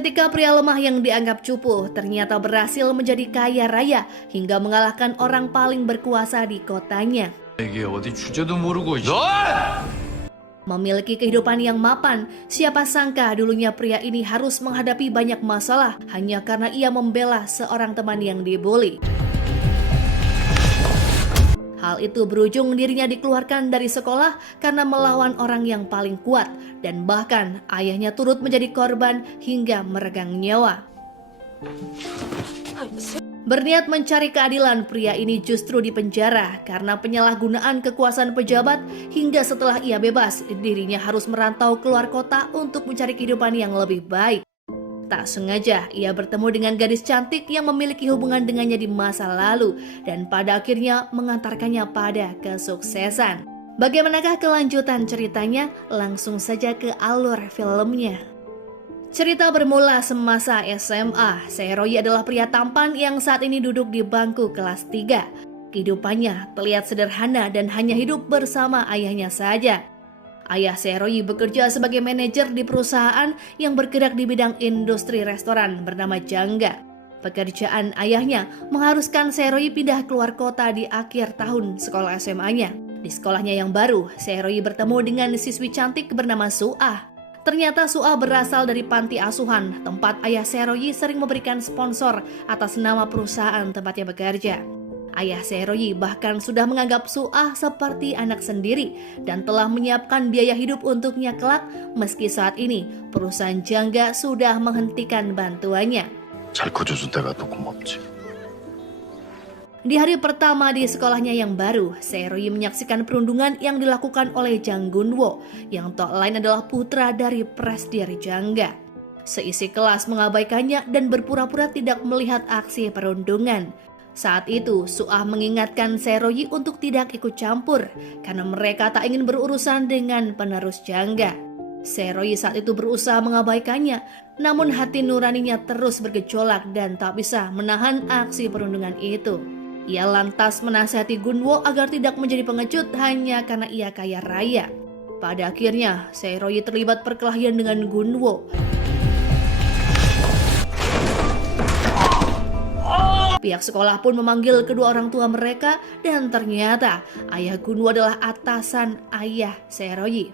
Ketika pria lemah yang dianggap cupu ternyata berhasil menjadi kaya raya hingga mengalahkan orang paling berkuasa di kotanya. 이게 어디 주제도 모르고 Memiliki kehidupan yang mapan, siapa sangka dulunya pria ini harus menghadapi banyak masalah hanya karena ia membela seorang teman yang dibully. Hal itu berujung dirinya dikeluarkan dari sekolah karena melawan orang yang paling kuat, dan bahkan ayahnya turut menjadi korban hingga meregang nyawa. Berniat mencari keadilan, pria ini justru dipenjara karena penyalahgunaan kekuasaan pejabat, hingga setelah ia bebas, dirinya harus merantau keluar kota untuk mencari kehidupan yang lebih baik. Tak sengaja, ia bertemu dengan gadis cantik yang memiliki hubungan dengannya di masa lalu dan pada akhirnya mengantarkannya pada kesuksesan. Bagaimanakah kelanjutan ceritanya? Langsung saja ke alur filmnya. Cerita bermula semasa SMA. Seroyi adalah pria tampan yang saat ini duduk di bangku kelas 3. Kehidupannya terlihat sederhana dan hanya hidup bersama ayahnya saja. Ayah Seroyi bekerja sebagai manajer di perusahaan yang bergerak di bidang industri restoran bernama Jangga. Pekerjaan ayahnya mengharuskan Seroyi pindah keluar kota di akhir tahun sekolah SMA-nya. Di sekolahnya yang baru, Seroyi bertemu dengan siswi cantik bernama Suah. Ternyata Suah berasal dari panti asuhan, tempat ayah Seroyi sering memberikan sponsor atas nama perusahaan tempatnya bekerja. Ayah Seroyi bahkan sudah menganggap Suah seperti anak sendiri dan telah menyiapkan biaya hidup untuknya kelak, meski saat ini perusahaan Jangga sudah menghentikan bantuannya. 잘 커줘서 내가 더 고맙지. Di hari pertama di sekolahnya yang baru, Seroyi menyaksikan perundungan yang dilakukan oleh Jang Gunwo, yang tak lain adalah putra dari Presdir Jangga. Seisi kelas mengabaikannya dan berpura-pura tidak melihat aksi perundungan. Saat itu, Suah mengingatkan Seroyi untuk tidak ikut campur karena mereka tak ingin berurusan dengan penerus Jangga. Seroyi saat itu berusaha mengabaikannya, namun hati nuraninya terus bergejolak dan tak bisa menahan aksi perundungan itu. Ia lantas menasihati Gunwo agar tidak menjadi pengecut hanya karena ia kaya raya. Pada akhirnya, Seroyi terlibat perkelahian dengan Gunwo. Pihak sekolah pun memanggil kedua orang tua mereka dan ternyata ayah Gunwo adalah atasan ayah Seroyi.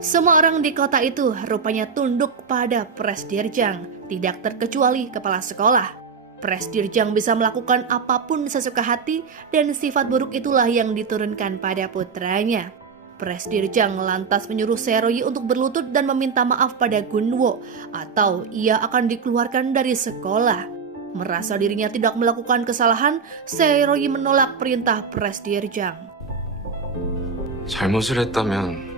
Semua orang di kota itu rupanya tunduk pada Presdirjang, tidak terkecuali kepala sekolah. Presdirjang bisa melakukan apapun sesuka hati dan sifat buruk itulah yang diturunkan pada putranya. Presdirjang lantas menyuruh Seroyi untuk berlutut dan meminta maaf pada Gunwo atau ia akan dikeluarkan dari sekolah. Merasa dirinya tidak melakukan kesalahan, Seroyi menolak perintah Presdirjang. 잘못을 했다면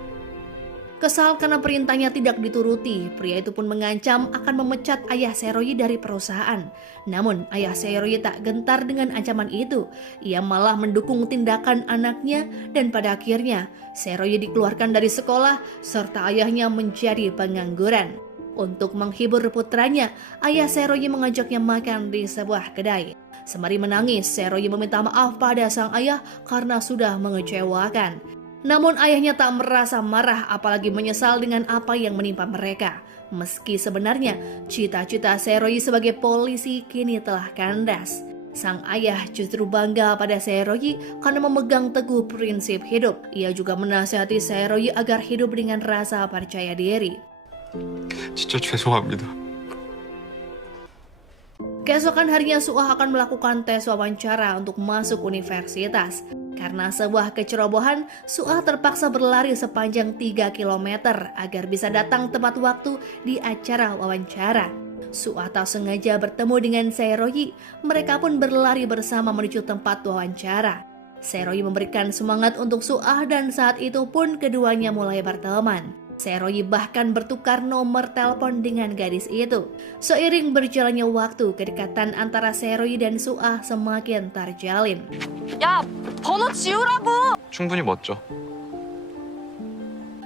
Kesal karena perintahnya tidak dituruti, pria itu pun mengancam akan memecat ayah Seroyi dari perusahaan. Namun ayah Seroyi tak gentar dengan ancaman itu. Ia malah mendukung tindakan anaknya dan pada akhirnya Seroyi dikeluarkan dari sekolah serta ayahnya menjadi pengangguran. Untuk menghibur putranya, ayah Seroyi mengajaknya makan di sebuah kedai. Sembari menangis, Seroyi meminta maaf pada sang ayah karena sudah mengecewakan. Namun ayahnya tak merasa marah apalagi menyesal dengan apa yang menimpa mereka. Meski sebenarnya cita-cita Seroyi sebagai polisi kini telah kandas. Sang ayah justru bangga pada Seroyi karena memegang teguh prinsip hidup. Ia juga menasihati Seroyi agar hidup dengan rasa percaya diri. 진짜 죄송합니다. Keesokan harinya Suah akan melakukan tes wawancara untuk masuk universitas. Karena sebuah kecerobohan, Suah terpaksa berlari sepanjang 3 km agar bisa datang tepat waktu di acara wawancara. Suah tak sengaja bertemu dengan Seroyi, mereka pun berlari bersama menuju tempat wawancara. Seroyi memberikan semangat untuk Suah dan saat itu pun keduanya mulai berteman. Seroyi bahkan bertukar nomor telepon dengan gadis itu. Seiring berjalannya waktu, kedekatan antara Seroyi dan Suah semakin terjalin. 야, 번호 지우라고! 충분히 멋져.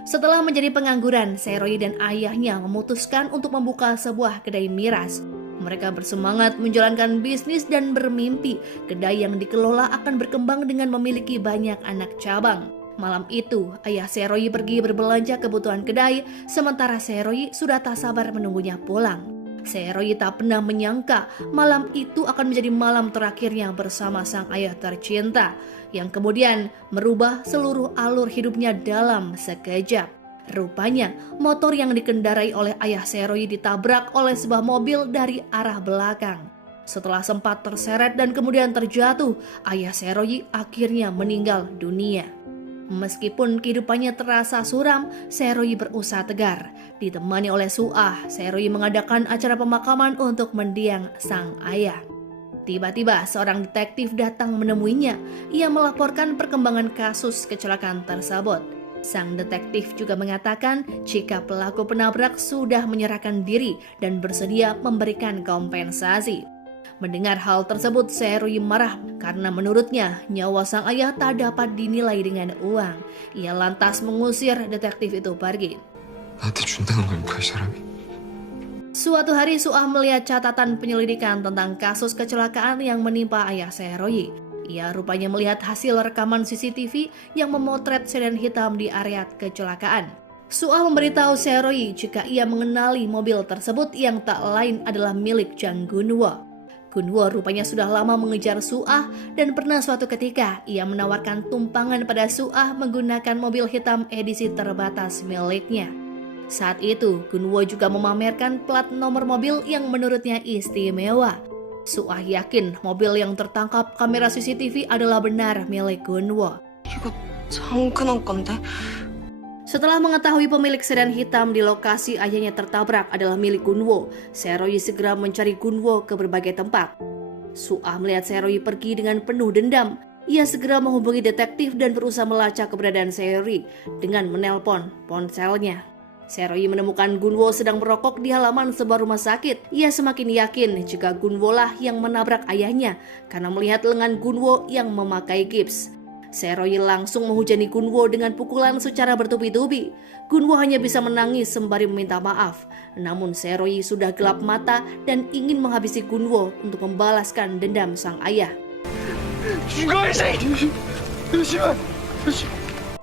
Setelah menjadi pengangguran, Seroyi dan ayahnya memutuskan untuk membuka sebuah kedai miras. Mereka bersemangat menjalankan bisnis dan bermimpi kedai yang dikelola akan berkembang dengan memiliki banyak anak cabang. Malam itu, ayah Seroyi pergi berbelanja kebutuhan kedai, sementara Seroyi sudah tak sabar menunggunya pulang. Seroyi tak pernah menyangka malam itu akan menjadi malam terakhirnya bersama sang ayah tercinta, yang kemudian merubah seluruh alur hidupnya dalam sekejap. Rupanya, motor yang dikendarai oleh ayah Seroyi ditabrak oleh sebuah mobil dari arah belakang. Setelah sempat terseret dan kemudian terjatuh, ayah Seroyi akhirnya meninggal dunia. Meskipun kehidupannya terasa suram, Seroyi berusaha tegar. Ditemani oleh Suah, Seroyi mengadakan acara pemakaman untuk mendiang sang ayah. Tiba-tiba seorang detektif datang menemuinya. Ia melaporkan perkembangan kasus kecelakaan tersebut. Sang detektif juga mengatakan jika pelaku penabrak sudah menyerahkan diri dan bersedia memberikan kompensasi. Mendengar hal tersebut, Seroyi marah karena menurutnya nyawa sang ayah tak dapat dinilai dengan uang. Ia lantas mengusir detektif itu pergi. 나한테 준다는 거야, 그 사람이. Suatu hari Suah melihat catatan penyelidikan tentang kasus kecelakaan yang menimpa ayah Seroyi. Ia rupanya melihat hasil rekaman CCTV yang memotret sedan hitam di area kecelakaan. Suah memberitahu Seroyi jika ia mengenali mobil tersebut yang tak lain adalah milik Jang Gunwo. Gunwo rupanya sudah lama mengejar Suah dan pernah suatu ketika ia menawarkan tumpangan pada Suah menggunakan mobil hitam edisi terbatas miliknya. Saat itu, Gunwo juga memamerkan plat nomor mobil yang menurutnya istimewa. Suah yakin mobil yang tertangkap kamera CCTV adalah benar milik Gunwo. 이거 장근한 건데. Setelah mengetahui pemilik sedan hitam di lokasi ayahnya tertabrak adalah milik Gunwo, Seroyi segera mencari Gunwo ke berbagai tempat. Suah melihat Seroyi pergi dengan penuh dendam. Ia segera menghubungi detektif dan berusaha melacak keberadaan Seroyi dengan menelpon ponselnya. Seroyi menemukan Gunwo sedang merokok di halaman sebuah rumah sakit. Ia semakin yakin jika Gunwo lah yang menabrak ayahnya karena melihat lengan Gunwo yang memakai gips. Seroyi langsung menghujani Gunwo dengan pukulan secara bertubi-tubi. Gunwo hanya bisa menangis sembari meminta maaf. Namun Seroyi sudah gelap mata dan ingin menghabisi Gunwo untuk membalaskan dendam sang ayah.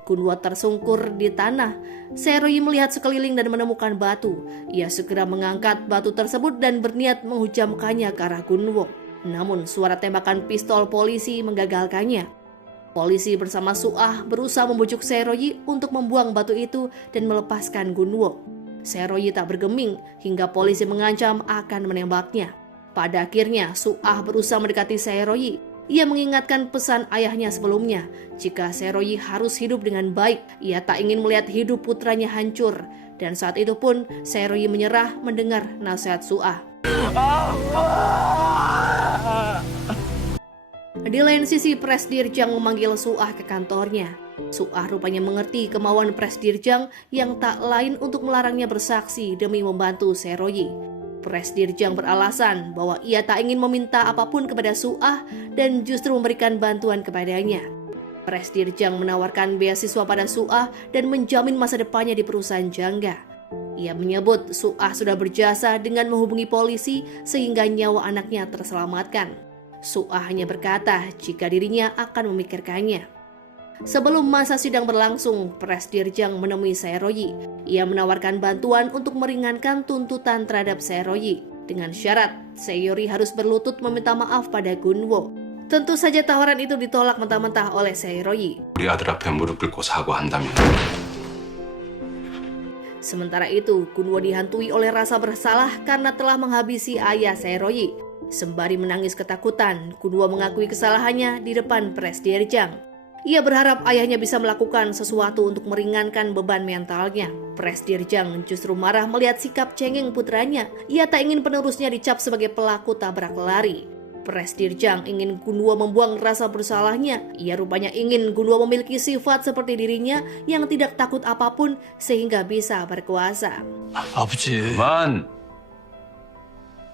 Gunwo tersungkur di tanah. Seroyi melihat sekeliling dan menemukan batu. Ia segera mengangkat batu tersebut dan berniat menghujamkannya ke arah Gunwo. Namun suara tembakan pistol polisi menggagalkannya. Polisi bersama Suah berusaha membujuk Seroyi untuk membuang batu itu dan melepaskan Gunwo. Seroyi tak bergeming hingga polisi mengancam akan menembaknya. Pada akhirnya Suah berusaha mendekati Seroyi. Ia mengingatkan pesan ayahnya sebelumnya, jika Seroyi harus hidup dengan baik. Ia tak ingin melihat hidup putranya hancur. Dan saat itu pun Seroyi menyerah mendengar nasihat Suah. Di lain sisi, Presdirjang memanggil Suah ke kantornya. Suah rupanya mengerti kemauan Presdirjang yang tak lain untuk melarangnya bersaksi demi membantu Seroyi. Presdirjang beralasan bahwa ia tak ingin meminta apapun kepada Suah dan justru memberikan bantuan kepadanya. Presdirjang menawarkan beasiswa pada Suah dan menjamin masa depannya di perusahaan jangga. Ia menyebut Suah sudah berjasa dengan menghubungi polisi sehingga nyawa anaknya terselamatkan. Suah hanya berkata jika dirinya akan memikirkannya. Sebelum masa sidang berlangsung, Presdirjang menemui Seroyi. Ia menawarkan bantuan untuk meringankan tuntutan terhadap Seroyi. Dengan syarat, Seroyi harus berlutut meminta maaf pada Gunwo. Tentu saja tawaran itu ditolak mentah-mentah oleh Seroyi. 우리 아들 앞에 무릎 꿇고 사과한다면. Sementara itu, Gunwo dihantui oleh rasa bersalah karena telah menghabisi ayah Seroyi. Sembari menangis ketakutan, Gunwo mengakui kesalahannya di depan Presdirjang. Ia berharap ayahnya bisa melakukan sesuatu untuk meringankan beban mentalnya. Presdirjang justru marah melihat sikap cengeng putranya. Ia tak ingin penerusnya dicap sebagai pelaku tabrak lari. Presdirjang ingin Gunwo membuang rasa bersalahnya. Ia rupanya ingin Gunwo memiliki sifat seperti dirinya yang tidak takut apapun sehingga bisa berkuasa. 아버지. 그만.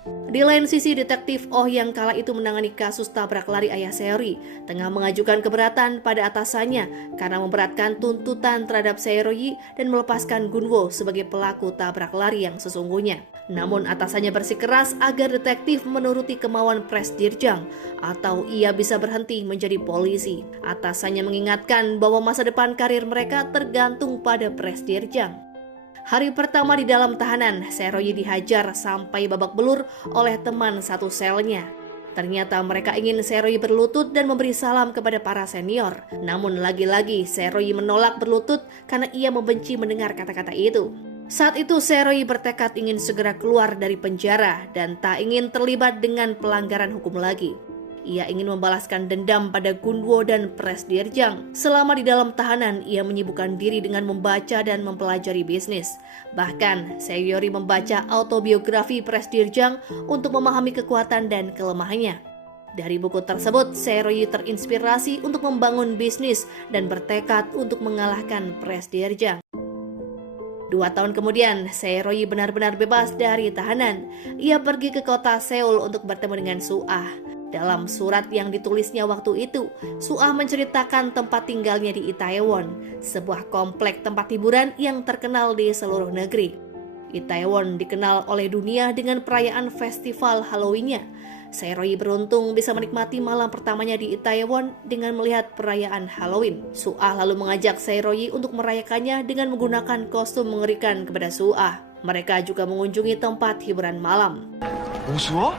Di lain sisi, detektif Oh yang kala itu menangani kasus tabrak lari ayah Seroyi tengah mengajukan keberatan pada atasannya karena memberatkan tuntutan terhadap Seroyi dan melepaskan Gunwo sebagai pelaku tabrak lari yang sesungguhnya. Namun atasannya bersikeras agar detektif menuruti kemauan Presdirjang atau ia bisa berhenti menjadi polisi. Atasannya mengingatkan bahwa masa depan karir mereka tergantung pada Presdirjang. Hari pertama di dalam tahanan, Seroyi dihajar sampai babak belur oleh teman satu selnya. Ternyata mereka ingin Seroyi berlutut dan memberi salam kepada para senior. Namun lagi-lagi Seroyi menolak berlutut karena ia membenci mendengar kata-kata itu. Saat itu Seroyi bertekad ingin segera keluar dari penjara dan tak ingin terlibat dengan pelanggaran hukum lagi. Ia ingin membalaskan dendam pada Gunwo dan Presdirjang. Selama di dalam tahanan, ia menyibukkan diri dengan membaca dan mempelajari bisnis. Bahkan, Seroyi membaca autobiografi Presdirjang untuk memahami kekuatan dan kelemahannya. Dari buku tersebut, Seroyi terinspirasi untuk membangun bisnis dan bertekad untuk mengalahkan Presdirjang. 2 tahun kemudian, Seroyi benar-benar bebas dari tahanan. Ia pergi ke kota Seoul untuk bertemu dengan Suah. Dalam surat yang ditulisnya waktu itu, Suah menceritakan tempat tinggalnya di Itaewon, sebuah komplek tempat hiburan yang terkenal di seluruh negeri. Itaewon dikenal oleh dunia dengan perayaan festival Halloween-nya. Seroyi beruntung bisa menikmati malam pertamanya di Itaewon dengan melihat perayaan Halloween. Suah lalu mengajak Seroyi untuk merayakannya dengan menggunakan kostum mengerikan kepada Suah. Mereka juga mengunjungi tempat hiburan malam. 오수아?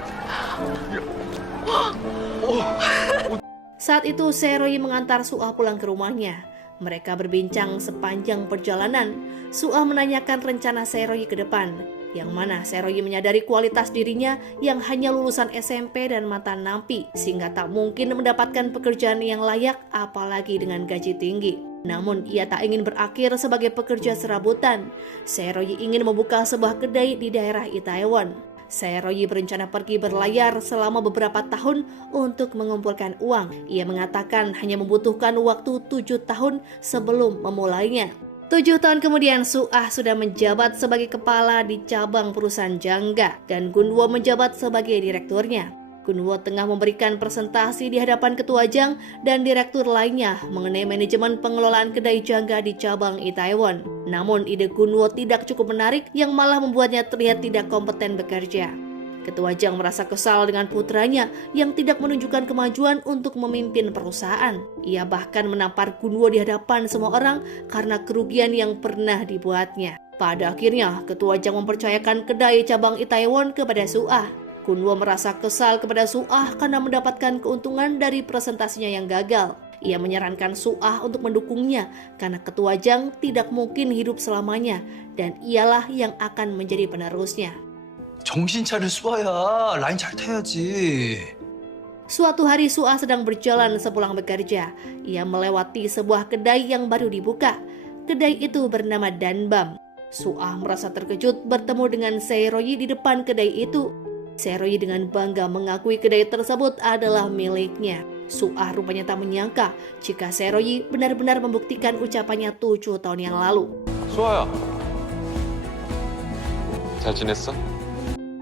Saat itu Seroyi mengantar Suah pulang ke rumahnya. Mereka berbincang sepanjang perjalanan. Suah menanyakan rencana Seroyi ke depan, yang mana Seroyi menyadari kualitas dirinya yang hanya lulusan SMP dan mantan nampi, sehingga tak mungkin mendapatkan pekerjaan yang layak apalagi dengan gaji tinggi. Namun ia tak ingin berakhir sebagai pekerja serabutan. Seroyi ingin membuka sebuah kedai di daerah Itaewon. Seroyi berencana pergi berlayar selama beberapa tahun untuk mengumpulkan uang. Ia mengatakan hanya membutuhkan waktu 7 tahun sebelum memulainya. 7 tahun kemudian Suah sudah menjabat sebagai kepala di cabang perusahaan Jangga dan Gunwo menjabat sebagai direkturnya. Gunwo tengah memberikan presentasi di hadapan ketua Jang dan direktur lainnya mengenai manajemen pengelolaan kedai Jangga di cabang Itaewon. Namun ide Gunwo tidak cukup menarik yang malah membuatnya terlihat tidak kompeten bekerja. Ketua Jang merasa kesal dengan putranya yang tidak menunjukkan kemajuan untuk memimpin perusahaan. Ia bahkan menampar Gunwo di hadapan semua orang karena kerugian yang pernah dibuatnya. Pada akhirnya, Ketua Jang mempercayakan kedai cabang Itaewon kepada Suah. Gunwo merasa kesal kepada Suah karena mendapatkan keuntungan dari presentasinya yang gagal. Ia menyarankan Suah untuk mendukungnya karena Ketua Jang tidak mungkin hidup selamanya dan ialah yang akan menjadi penerusnya. 정신 차려 수아야. 라인 잘 타야지. Suatu hari Suah sedang berjalan sepulang bekerja. Ia melewati sebuah kedai yang baru dibuka. Kedai itu bernama Danbam. Suah merasa terkejut bertemu dengan Seroyi di depan kedai itu. Seroyi dengan bangga mengakui kedai tersebut adalah miliknya. Suah rupanya tak menyangka jika Seroyi benar-benar membuktikan ucapannya 7 tahun yang lalu. 수아야. 잘 지냈어?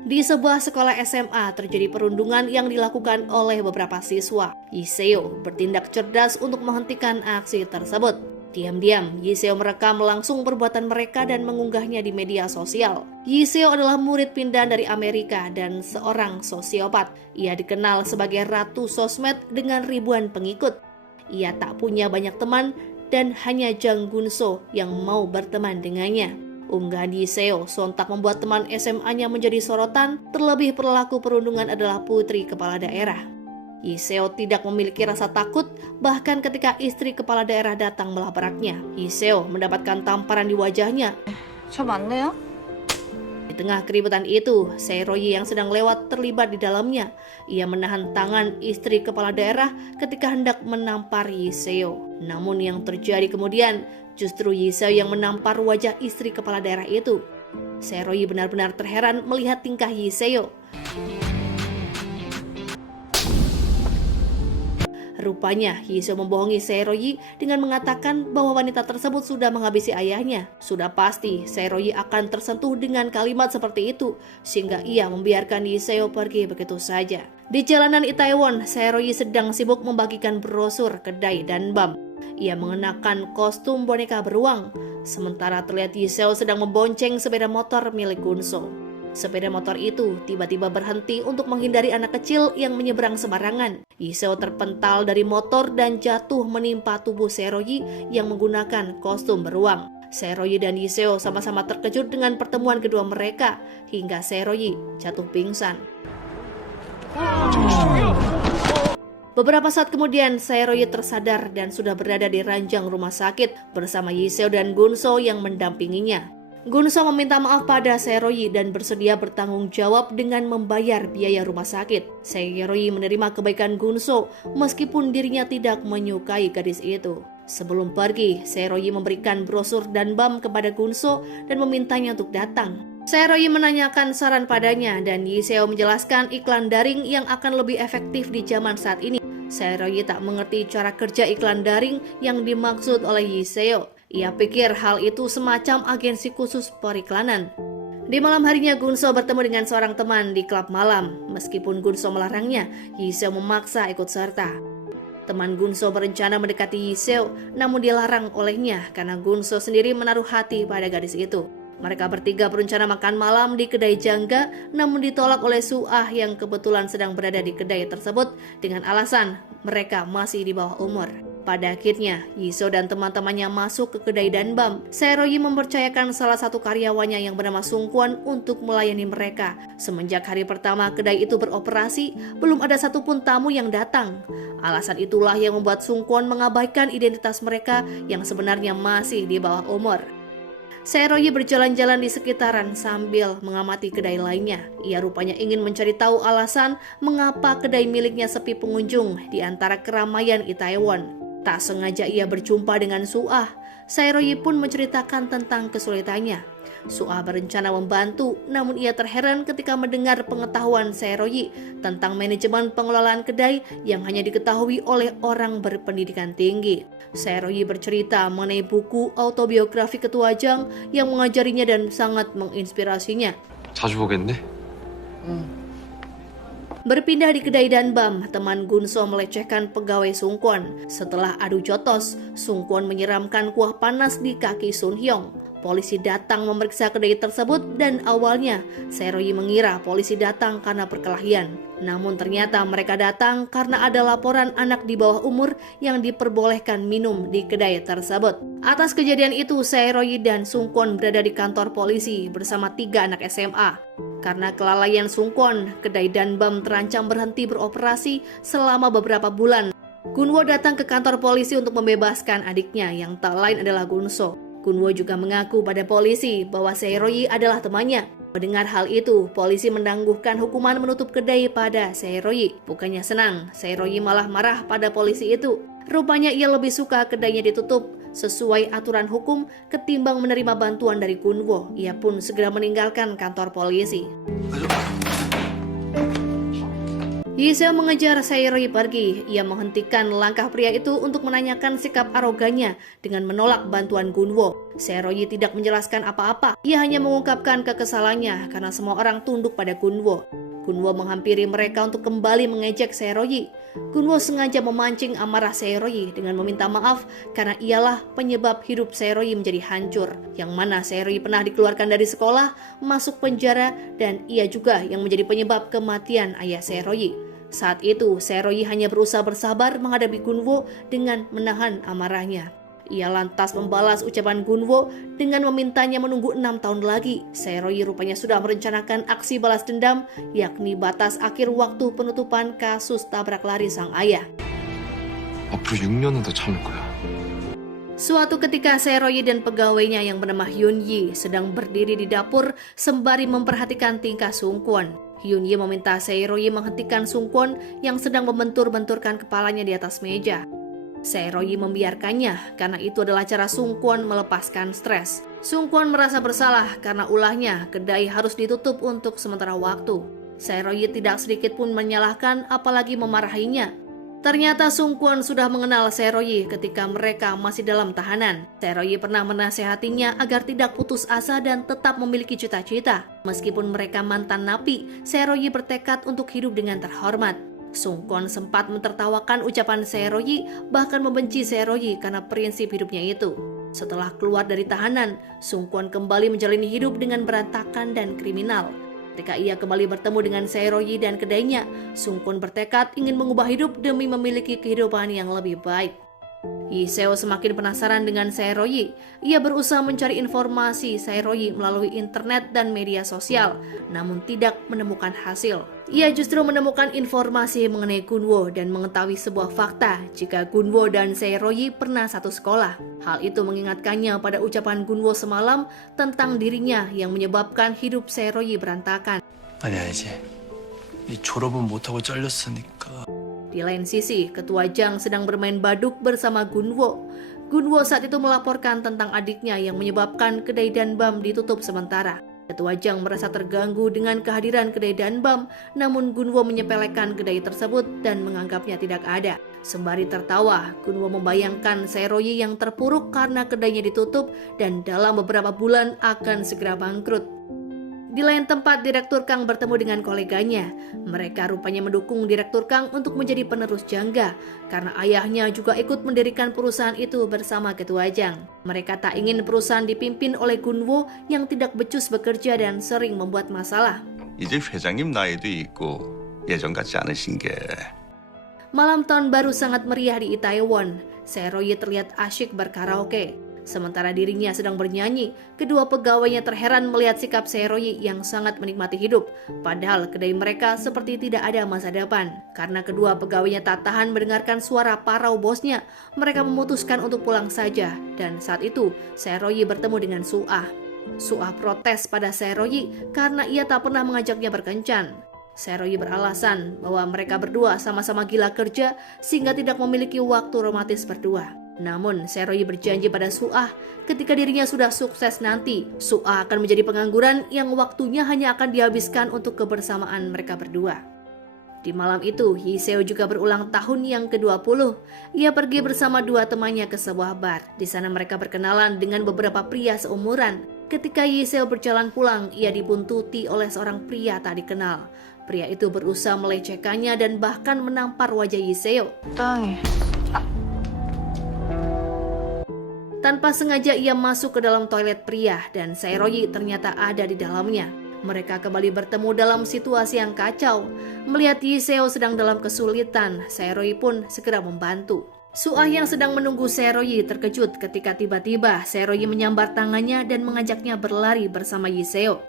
Di sebuah sekolah SMA terjadi perundungan yang dilakukan oleh beberapa siswa. Yiseo bertindak cerdas untuk menghentikan aksi tersebut. Diam-diam, Yiseo merekam langsung perbuatan mereka dan mengunggahnya di media sosial. Yiseo adalah murid pindahan dari Amerika dan seorang sosiopat. Ia dikenal sebagai ratu sosmed dengan ribuan pengikut. Ia tak punya banyak teman dan hanya Jang Gunso yang mau berteman dengannya. Unggahan Yiseo sontak membuat teman SMA-nya menjadi sorotan, terlebih pelaku perundungan adalah putri kepala daerah. Yiseo tidak memiliki rasa takut, bahkan ketika istri kepala daerah datang melabraknya. Yiseo mendapatkan tamparan di wajahnya. 저 맞네요? Di tengah keributan itu, Seroyi yang sedang lewat terlibat di dalamnya. Ia menahan tangan istri kepala daerah ketika hendak menampar Yiseo. Namun yang terjadi kemudian, justru Yiseo yang menampar wajah istri kepala daerah itu. Seroyi benar-benar terheran melihat tingkah Yiseo. Rupanya, Yiseo membohongi Seroyi dengan mengatakan bahwa wanita tersebut sudah menghabisi ayahnya. Sudah pasti, Seroyi akan tersentuh dengan kalimat seperti itu, sehingga ia membiarkan Yiseo pergi begitu saja. Di jalanan Itaewon, Seroyi sedang sibuk membagikan brosur kedai Danbam. Ia mengenakan kostum boneka beruang, sementara terlihat Yiseo sedang membonceng sepeda motor milik Gunso. Sepeda motor itu tiba-tiba berhenti untuk menghindari anak kecil yang menyeberang sembarangan. Yiseo terpental dari motor dan jatuh menimpa tubuh Seroyi yang menggunakan kostum beruang. Seroyi dan Yiseo sama-sama terkejut dengan pertemuan kedua mereka hingga Seroyi jatuh pingsan. Beberapa saat kemudian, Seroyi tersadar dan sudah berada di ranjang rumah sakit bersama Yiseo dan Gunso yang mendampinginya. Gunso meminta maaf pada Seroyi dan bersedia bertanggung jawab dengan membayar biaya rumah sakit. Seroyi menerima kebaikan Gunso meskipun dirinya tidak menyukai gadis itu. Sebelum pergi, Seroyi memberikan brosur dan bam kepada Gunso dan memintanya untuk datang. Seroyi menanyakan saran padanya dan Yiseo menjelaskan iklan daring yang akan lebih efektif di zaman saat ini. Seroyi tak mengerti cara kerja iklan daring yang dimaksud oleh Yiseo. Ia pikir hal itu semacam agensi khusus periklanan. Di malam harinya Gunso bertemu dengan seorang teman di klub malam. Meskipun Gunso melarangnya, Yiseo memaksa ikut serta. Teman Gunso berencana mendekati Yiseo, namun dilarang olehnya karena Gunso sendiri menaruh hati pada gadis itu. Mereka bertiga berencana makan malam di kedai jangga, namun ditolak oleh Suah yang kebetulan sedang berada di kedai tersebut dengan alasan mereka masih di bawah umur. Pada akhirnya, Yiseo dan teman-temannya masuk ke kedai Danbam. Seroyi mempercayakan salah satu karyawannya yang bernama Sungkwon untuk melayani mereka. Semenjak hari pertama kedai itu beroperasi, belum ada satupun tamu yang datang. Alasan itulah yang membuat Sungkwon mengabaikan identitas mereka yang sebenarnya masih di bawah umur. Seroyi berjalan-jalan di sekitaran sambil mengamati kedai lainnya. Ia rupanya ingin mencari tahu alasan mengapa kedai miliknya sepi pengunjung di antara keramaian Itaewon. Tak sengaja ia berjumpa dengan Suah. Seroyi pun menceritakan tentang kesulitannya. Suah berencana membantu, namun ia terheran ketika mendengar pengetahuan Seroyi tentang manajemen pengelolaan kedai yang hanya diketahui oleh orang berpendidikan tinggi. Seroyi bercerita mengenai buku autobiografi Ketua Jang yang mengajarinya dan sangat menginspirasinya. 자주 보겠네. Berpindah di kedai Danbam, teman Gunso melecehkan pegawai Sungkwon. Setelah adu jotos, Sungkwon menyiramkan kuah panas di kaki Sun Hyung. Polisi datang memeriksa kedai tersebut dan awalnya Seroyi mengira polisi datang karena perkelahian. Namun ternyata mereka datang karena ada laporan anak di bawah umur yang diperbolehkan minum di kedai tersebut. Atas kejadian itu, Seroyi dan Sungkwon berada di kantor polisi bersama 3 anak SMA. Karena kelalaian Sungkwon, kedai Danbam terancam berhenti beroperasi selama beberapa bulan. Gunwo datang ke kantor polisi untuk membebaskan adiknya yang tak lain adalah Gunso. Gunwo juga mengaku pada polisi bahwa Seroyi adalah temannya. Mendengar hal itu, polisi menangguhkan hukuman menutup kedai pada Seroyi. Bukannya senang, Seroyi malah marah pada polisi itu. Rupanya ia lebih suka kedainya ditutup sesuai aturan hukum ketimbang menerima bantuan dari Gunwo. Ia pun segera meninggalkan kantor polisi. Yiseo mengejar Seroyi pergi. Ia menghentikan langkah pria itu untuk menanyakan sikap arogannya dengan menolak bantuan Gunwo. Seroyi tidak menjelaskan apa-apa. Ia hanya mengungkapkan kekesalannya karena semua orang tunduk pada Gunwo. Gunwo menghampiri mereka untuk kembali mengejek Seroyi. Gunwo sengaja memancing amarah Seroyi dengan meminta maaf karena ialah penyebab hidup Seroyi menjadi hancur. Yang mana Seroyi pernah dikeluarkan dari sekolah, masuk penjara, dan ia juga yang menjadi penyebab kematian ayah Seroyi. Saat itu, Seroyi hanya berusaha bersabar menghadapi Gunwo dengan menahan amarahnya. Ia lantas membalas ucapan Gunwo dengan memintanya menunggu 6 tahun lagi. Seroyi rupanya sudah merencanakan aksi balas dendam, yakni batas akhir waktu penutupan kasus tabrak lari sang ayah. 앞으로 6년은 더 참을 거야. Suatu ketika Seroyi dan pegawainya yang bernama Hyun Yi sedang berdiri di dapur sembari memperhatikan tingkah Sungkwon. Hyun Yi meminta Seroyi menghentikan Sungkwon yang sedang membentur-benturkan kepalanya di atas meja. Seroyi membiarkannya karena itu adalah cara Sungkwon melepaskan stres. Sungkwon merasa bersalah karena ulahnya kedai harus ditutup untuk sementara waktu. Seroyi tidak sedikit pun menyalahkan apalagi memarahinya. Ternyata Sungkwon sudah mengenal Seroyi ketika mereka masih dalam tahanan. Seroyi pernah menasehatinya agar tidak putus asa dan tetap memiliki cita-cita. Meskipun mereka mantan napi, Seroyi bertekad untuk hidup dengan terhormat. Sungkwon sempat mentertawakan ucapan Seroyi, bahkan membenci Seroyi karena prinsip hidupnya itu. Setelah keluar dari tahanan, Sungkwon kembali menjalani hidup dengan berantakan dan kriminal. Ketika ia kembali bertemu dengan Seroyi dan kedainya, Sungkwon bertekad ingin mengubah hidup demi memiliki kehidupan yang lebih baik. Yiseo semakin penasaran dengan Saeroyi. Ia berusaha mencari informasi Saeroyi melalui internet dan media sosial, namun tidak menemukan hasil. Ia justru menemukan informasi mengenai Gunwo dan mengetahui sebuah fakta jika Gunwo dan Saeroyi pernah satu sekolah. Hal itu mengingatkannya pada ucapan Gunwo semalam tentang dirinya yang menyebabkan hidup Saeroyi berantakan. 아니 알지. 이 졸업은 못하고 잘렸으니까. Di lain sisi, Ketua Jang sedang bermain baduk bersama Gunwo. Gunwo saat itu melaporkan tentang adiknya yang menyebabkan kedai Danbam ditutup sementara. Ketua Jang merasa terganggu dengan kehadiran kedai Danbam, namun Gunwo menyepelekan kedai tersebut dan menganggapnya tidak ada. Sembari tertawa, Gunwo membayangkan Saeroyi yang terpuruk karena kedainya ditutup dan dalam beberapa bulan akan segera bangkrut. Di lain tempat, Direktur Kang bertemu dengan koleganya. Mereka rupanya mendukung Direktur Kang untuk menjadi penerus Jangga, karena ayahnya juga ikut mendirikan perusahaan itu bersama Ketua Jang. Mereka tak ingin perusahaan dipimpin oleh Gunwo yang tidak becus bekerja dan sering membuat masalah. 이제 회장님 나이도 있고 예전 같지 않으신 게 Malam tahun baru sangat meriah di Itaewon. Saeroyi terlihat asyik berkaraoke. Sementara dirinya sedang bernyanyi, kedua pegawainya terheran melihat sikap Saeroyi yang sangat menikmati hidup. Padahal kedai mereka seperti tidak ada masa depan. Karena kedua pegawainya tak tahan mendengarkan suara parau bosnya, mereka memutuskan untuk pulang saja. Dan saat itu, Saeroyi bertemu dengan Suah. Suah protes pada Saeroyi karena ia tak pernah mengajaknya berkencan. Saeroyi beralasan bahwa mereka berdua sama-sama gila kerja sehingga tidak memiliki waktu romantis berdua. Namun, Saeroyi berjanji pada Suah, ketika dirinya sudah sukses nanti, Suah akan menjadi pengangguran yang waktunya hanya akan dihabiskan untuk kebersamaan mereka berdua. Di malam itu, Yiseo juga berulang tahun yang ke-20. Ia pergi bersama dua temannya ke sebuah bar. Di sana mereka berkenalan dengan beberapa pria seumuran. Ketika Yiseo berjalan pulang, ia dibuntuti oleh seorang pria tak dikenal. Pria itu berusaha melecehkannya dan bahkan menampar wajah Yiseo. 땅에 Tanpa sengaja ia masuk ke dalam toilet pria dan Saeroyi ternyata ada di dalamnya. Mereka kembali bertemu dalam situasi yang kacau. Melihat Yiseo sedang dalam kesulitan, Saeroyi pun segera membantu. Suah yang sedang menunggu Saeroyi terkejut ketika tiba-tiba Saeroyi menyambar tangannya dan mengajaknya berlari bersama Yiseo.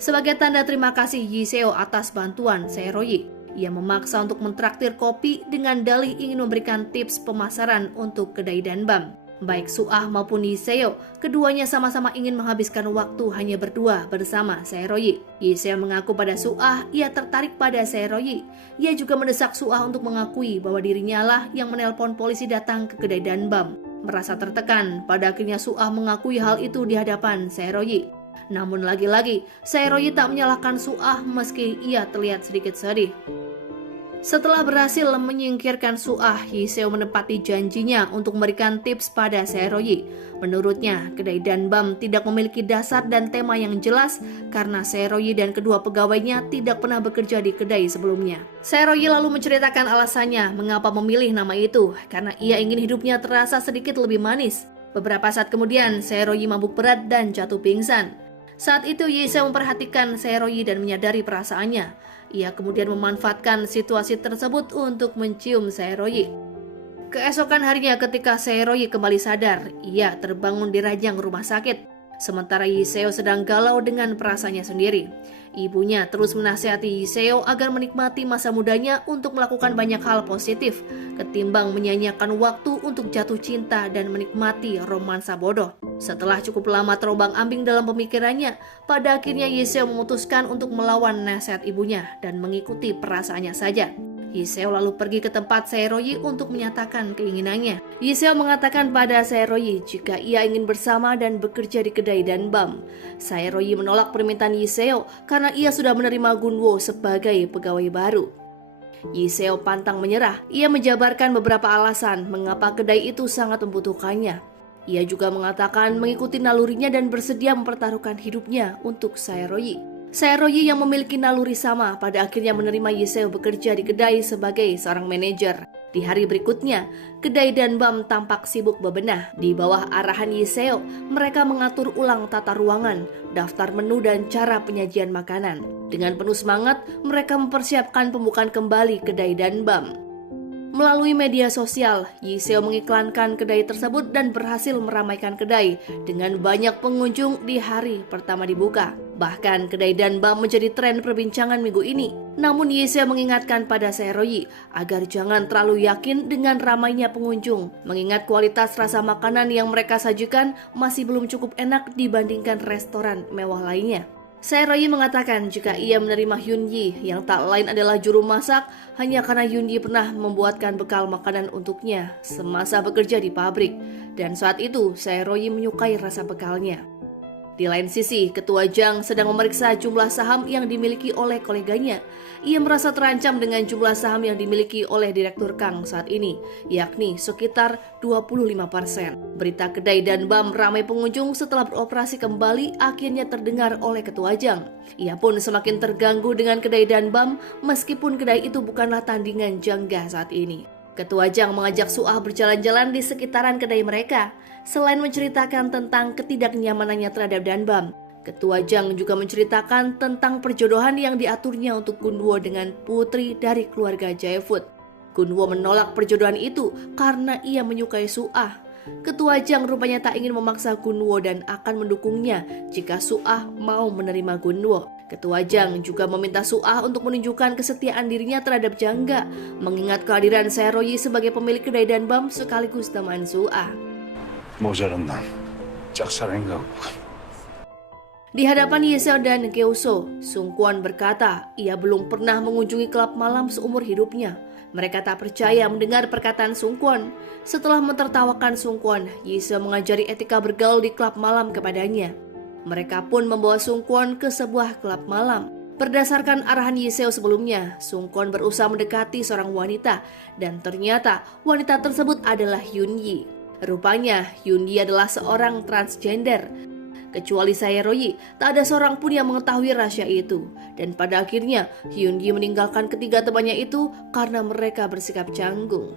Sebagai tanda terima kasih Yiseo atas bantuan Saeroyi, ia memaksa untuk mentraktir kopi dengan dalih ingin memberikan tips pemasaran untuk kedai Danbam. Baik Suah maupun Yiseo, keduanya sama-sama ingin menghabiskan waktu hanya berdua bersama Saeroyi. Yiseo mengaku pada Suah ia tertarik pada Saeroyi. Ia juga mendesak Suah untuk mengakui bahwa dirinya lah yang menelpon polisi datang ke kedai Danbam. Merasa tertekan, pada akhirnya Suah mengakui hal itu di hadapan Saeroyi. Namun lagi-lagi, Saeroyi tak menyalahkan Suah meski ia terlihat sedikit sedih. Setelah berhasil menyingkirkan Suah, Yiseo menepati janjinya untuk memberikan tips pada Saeroyi. Menurutnya, kedai Danbam tidak memiliki dasar dan tema yang jelas karena Saeroyi dan kedua pegawainya tidak pernah bekerja di kedai sebelumnya. Saeroyi lalu menceritakan alasannya mengapa memilih nama itu, karena ia ingin hidupnya terasa sedikit lebih manis. Beberapa saat kemudian, Saeroyi mabuk berat dan jatuh pingsan. Saat itu Yiseo memperhatikan Saeroyi dan menyadari perasaannya. Ia kemudian memanfaatkan situasi tersebut untuk mencium Saeroyi. Keesokan harinya ketika Saeroyi kembali sadar, ia terbangun di ranjang rumah sakit. Sementara Yiseo sedang galau dengan perasaannya sendiri. Ibunya terus menasihati Yiseo agar menikmati masa mudanya untuk melakukan banyak hal positif, ketimbang menyanyiakan waktu untuk jatuh cinta dan menikmati romansa bodoh. Setelah cukup lama terombang-ambing dalam pemikirannya, pada akhirnya Yiseo memutuskan untuk melawan nasihat ibunya dan mengikuti perasaannya saja. Yiseo lalu pergi ke tempat Saeroyi untuk menyatakan keinginannya. Yiseo mengatakan pada Saeroyi jika ia ingin bersama dan bekerja di kedai Danbam. Saeroyi menolak permintaan Yiseo karena ia sudah menerima Gunwo sebagai pegawai baru. Yiseo pantang menyerah. Ia menjabarkan beberapa alasan mengapa kedai itu sangat membutuhkannya. Ia juga mengatakan mengikuti nalurinya dan bersedia mempertaruhkan hidupnya untuk Saeroyi. Saeroyi yang memiliki naluri sama pada akhirnya menerima Yiseo bekerja di kedai sebagai seorang manajer. Di hari berikutnya, kedai Danbam tampak sibuk bebenah. Di bawah arahan Yiseo, mereka mengatur ulang tata ruangan, daftar menu dan cara penyajian makanan. Dengan penuh semangat, mereka mempersiapkan pembukaan kembali kedai Danbam. Melalui media sosial, Yiseo mengiklankan kedai tersebut dan berhasil meramaikan kedai dengan banyak pengunjung di hari pertama dibuka. Bahkan kedai Danbam menjadi tren perbincangan minggu ini. Namun Yiseo mengingatkan pada Saeroyi agar jangan terlalu yakin dengan ramainya pengunjung, mengingat kualitas rasa makanan yang mereka sajikan masih belum cukup enak dibandingkan restoran mewah lainnya. Saeroyi mengatakan jika ia menerima Hyunyi yang tak lain adalah juru masak hanya karena Hyunyi pernah membuatkan bekal makanan untuknya semasa bekerja di pabrik, dan saat itu Saeroyi menyukai rasa bekalnya. Di lain sisi, Ketua Jang sedang memeriksa jumlah saham yang dimiliki oleh koleganya. Ia merasa terancam dengan jumlah saham yang dimiliki oleh Direktur Kang saat ini, yakni sekitar 25%. Berita kedai Danbam ramai pengunjung setelah beroperasi kembali akhirnya terdengar oleh Ketua Jang. Ia pun semakin terganggu dengan kedai Danbam meskipun kedai itu bukanlah tandingan Jangga saat ini. Ketua Jang mengajak Suah berjalan-jalan di sekitaran kedai mereka. Selain menceritakan tentang ketidaknyamanannya terhadap Danbam, Ketua Jang juga menceritakan tentang perjodohan yang diaturnya untuk Gunwo dengan putri dari keluarga Jaefoot. Gunwo menolak perjodohan itu karena ia menyukai Suah. Ketua Jang rupanya tak ingin memaksa Gunwo dan akan mendukungnya jika Suah mau menerima Gunwo. Ketua Jang juga meminta Suah untuk menunjukkan kesetiaan dirinya terhadap Jangga, mengingat kehadiran Saeroyi sebagai pemilik kedai Danbam sekaligus teman Suah. 모자란 난 짝사랑인가 보군. Di hadapan Yeseo dan Gyeoso, Sungkwon berkata ia belum pernah mengunjungi klub malam seumur hidupnya. Mereka tak percaya mendengar perkataan Sungkwon. Setelah mentertawakan Sungkwon, Yeseo mengajari etika bergaul di klub malam kepadanya. Mereka pun membawa Sungkwon ke sebuah klub malam. Berdasarkan arahan Yeseo sebelumnya, Sungkwon berusaha mendekati seorang wanita dan ternyata wanita tersebut adalah Hyunyi. Rupanya Hyunyi adalah seorang transgender. Kecuali Saeroyi, tak ada seorang pun yang mengetahui rahasia itu. Dan pada akhirnya Hyunyi meninggalkan ketiga temannya itu karena mereka bersikap canggung.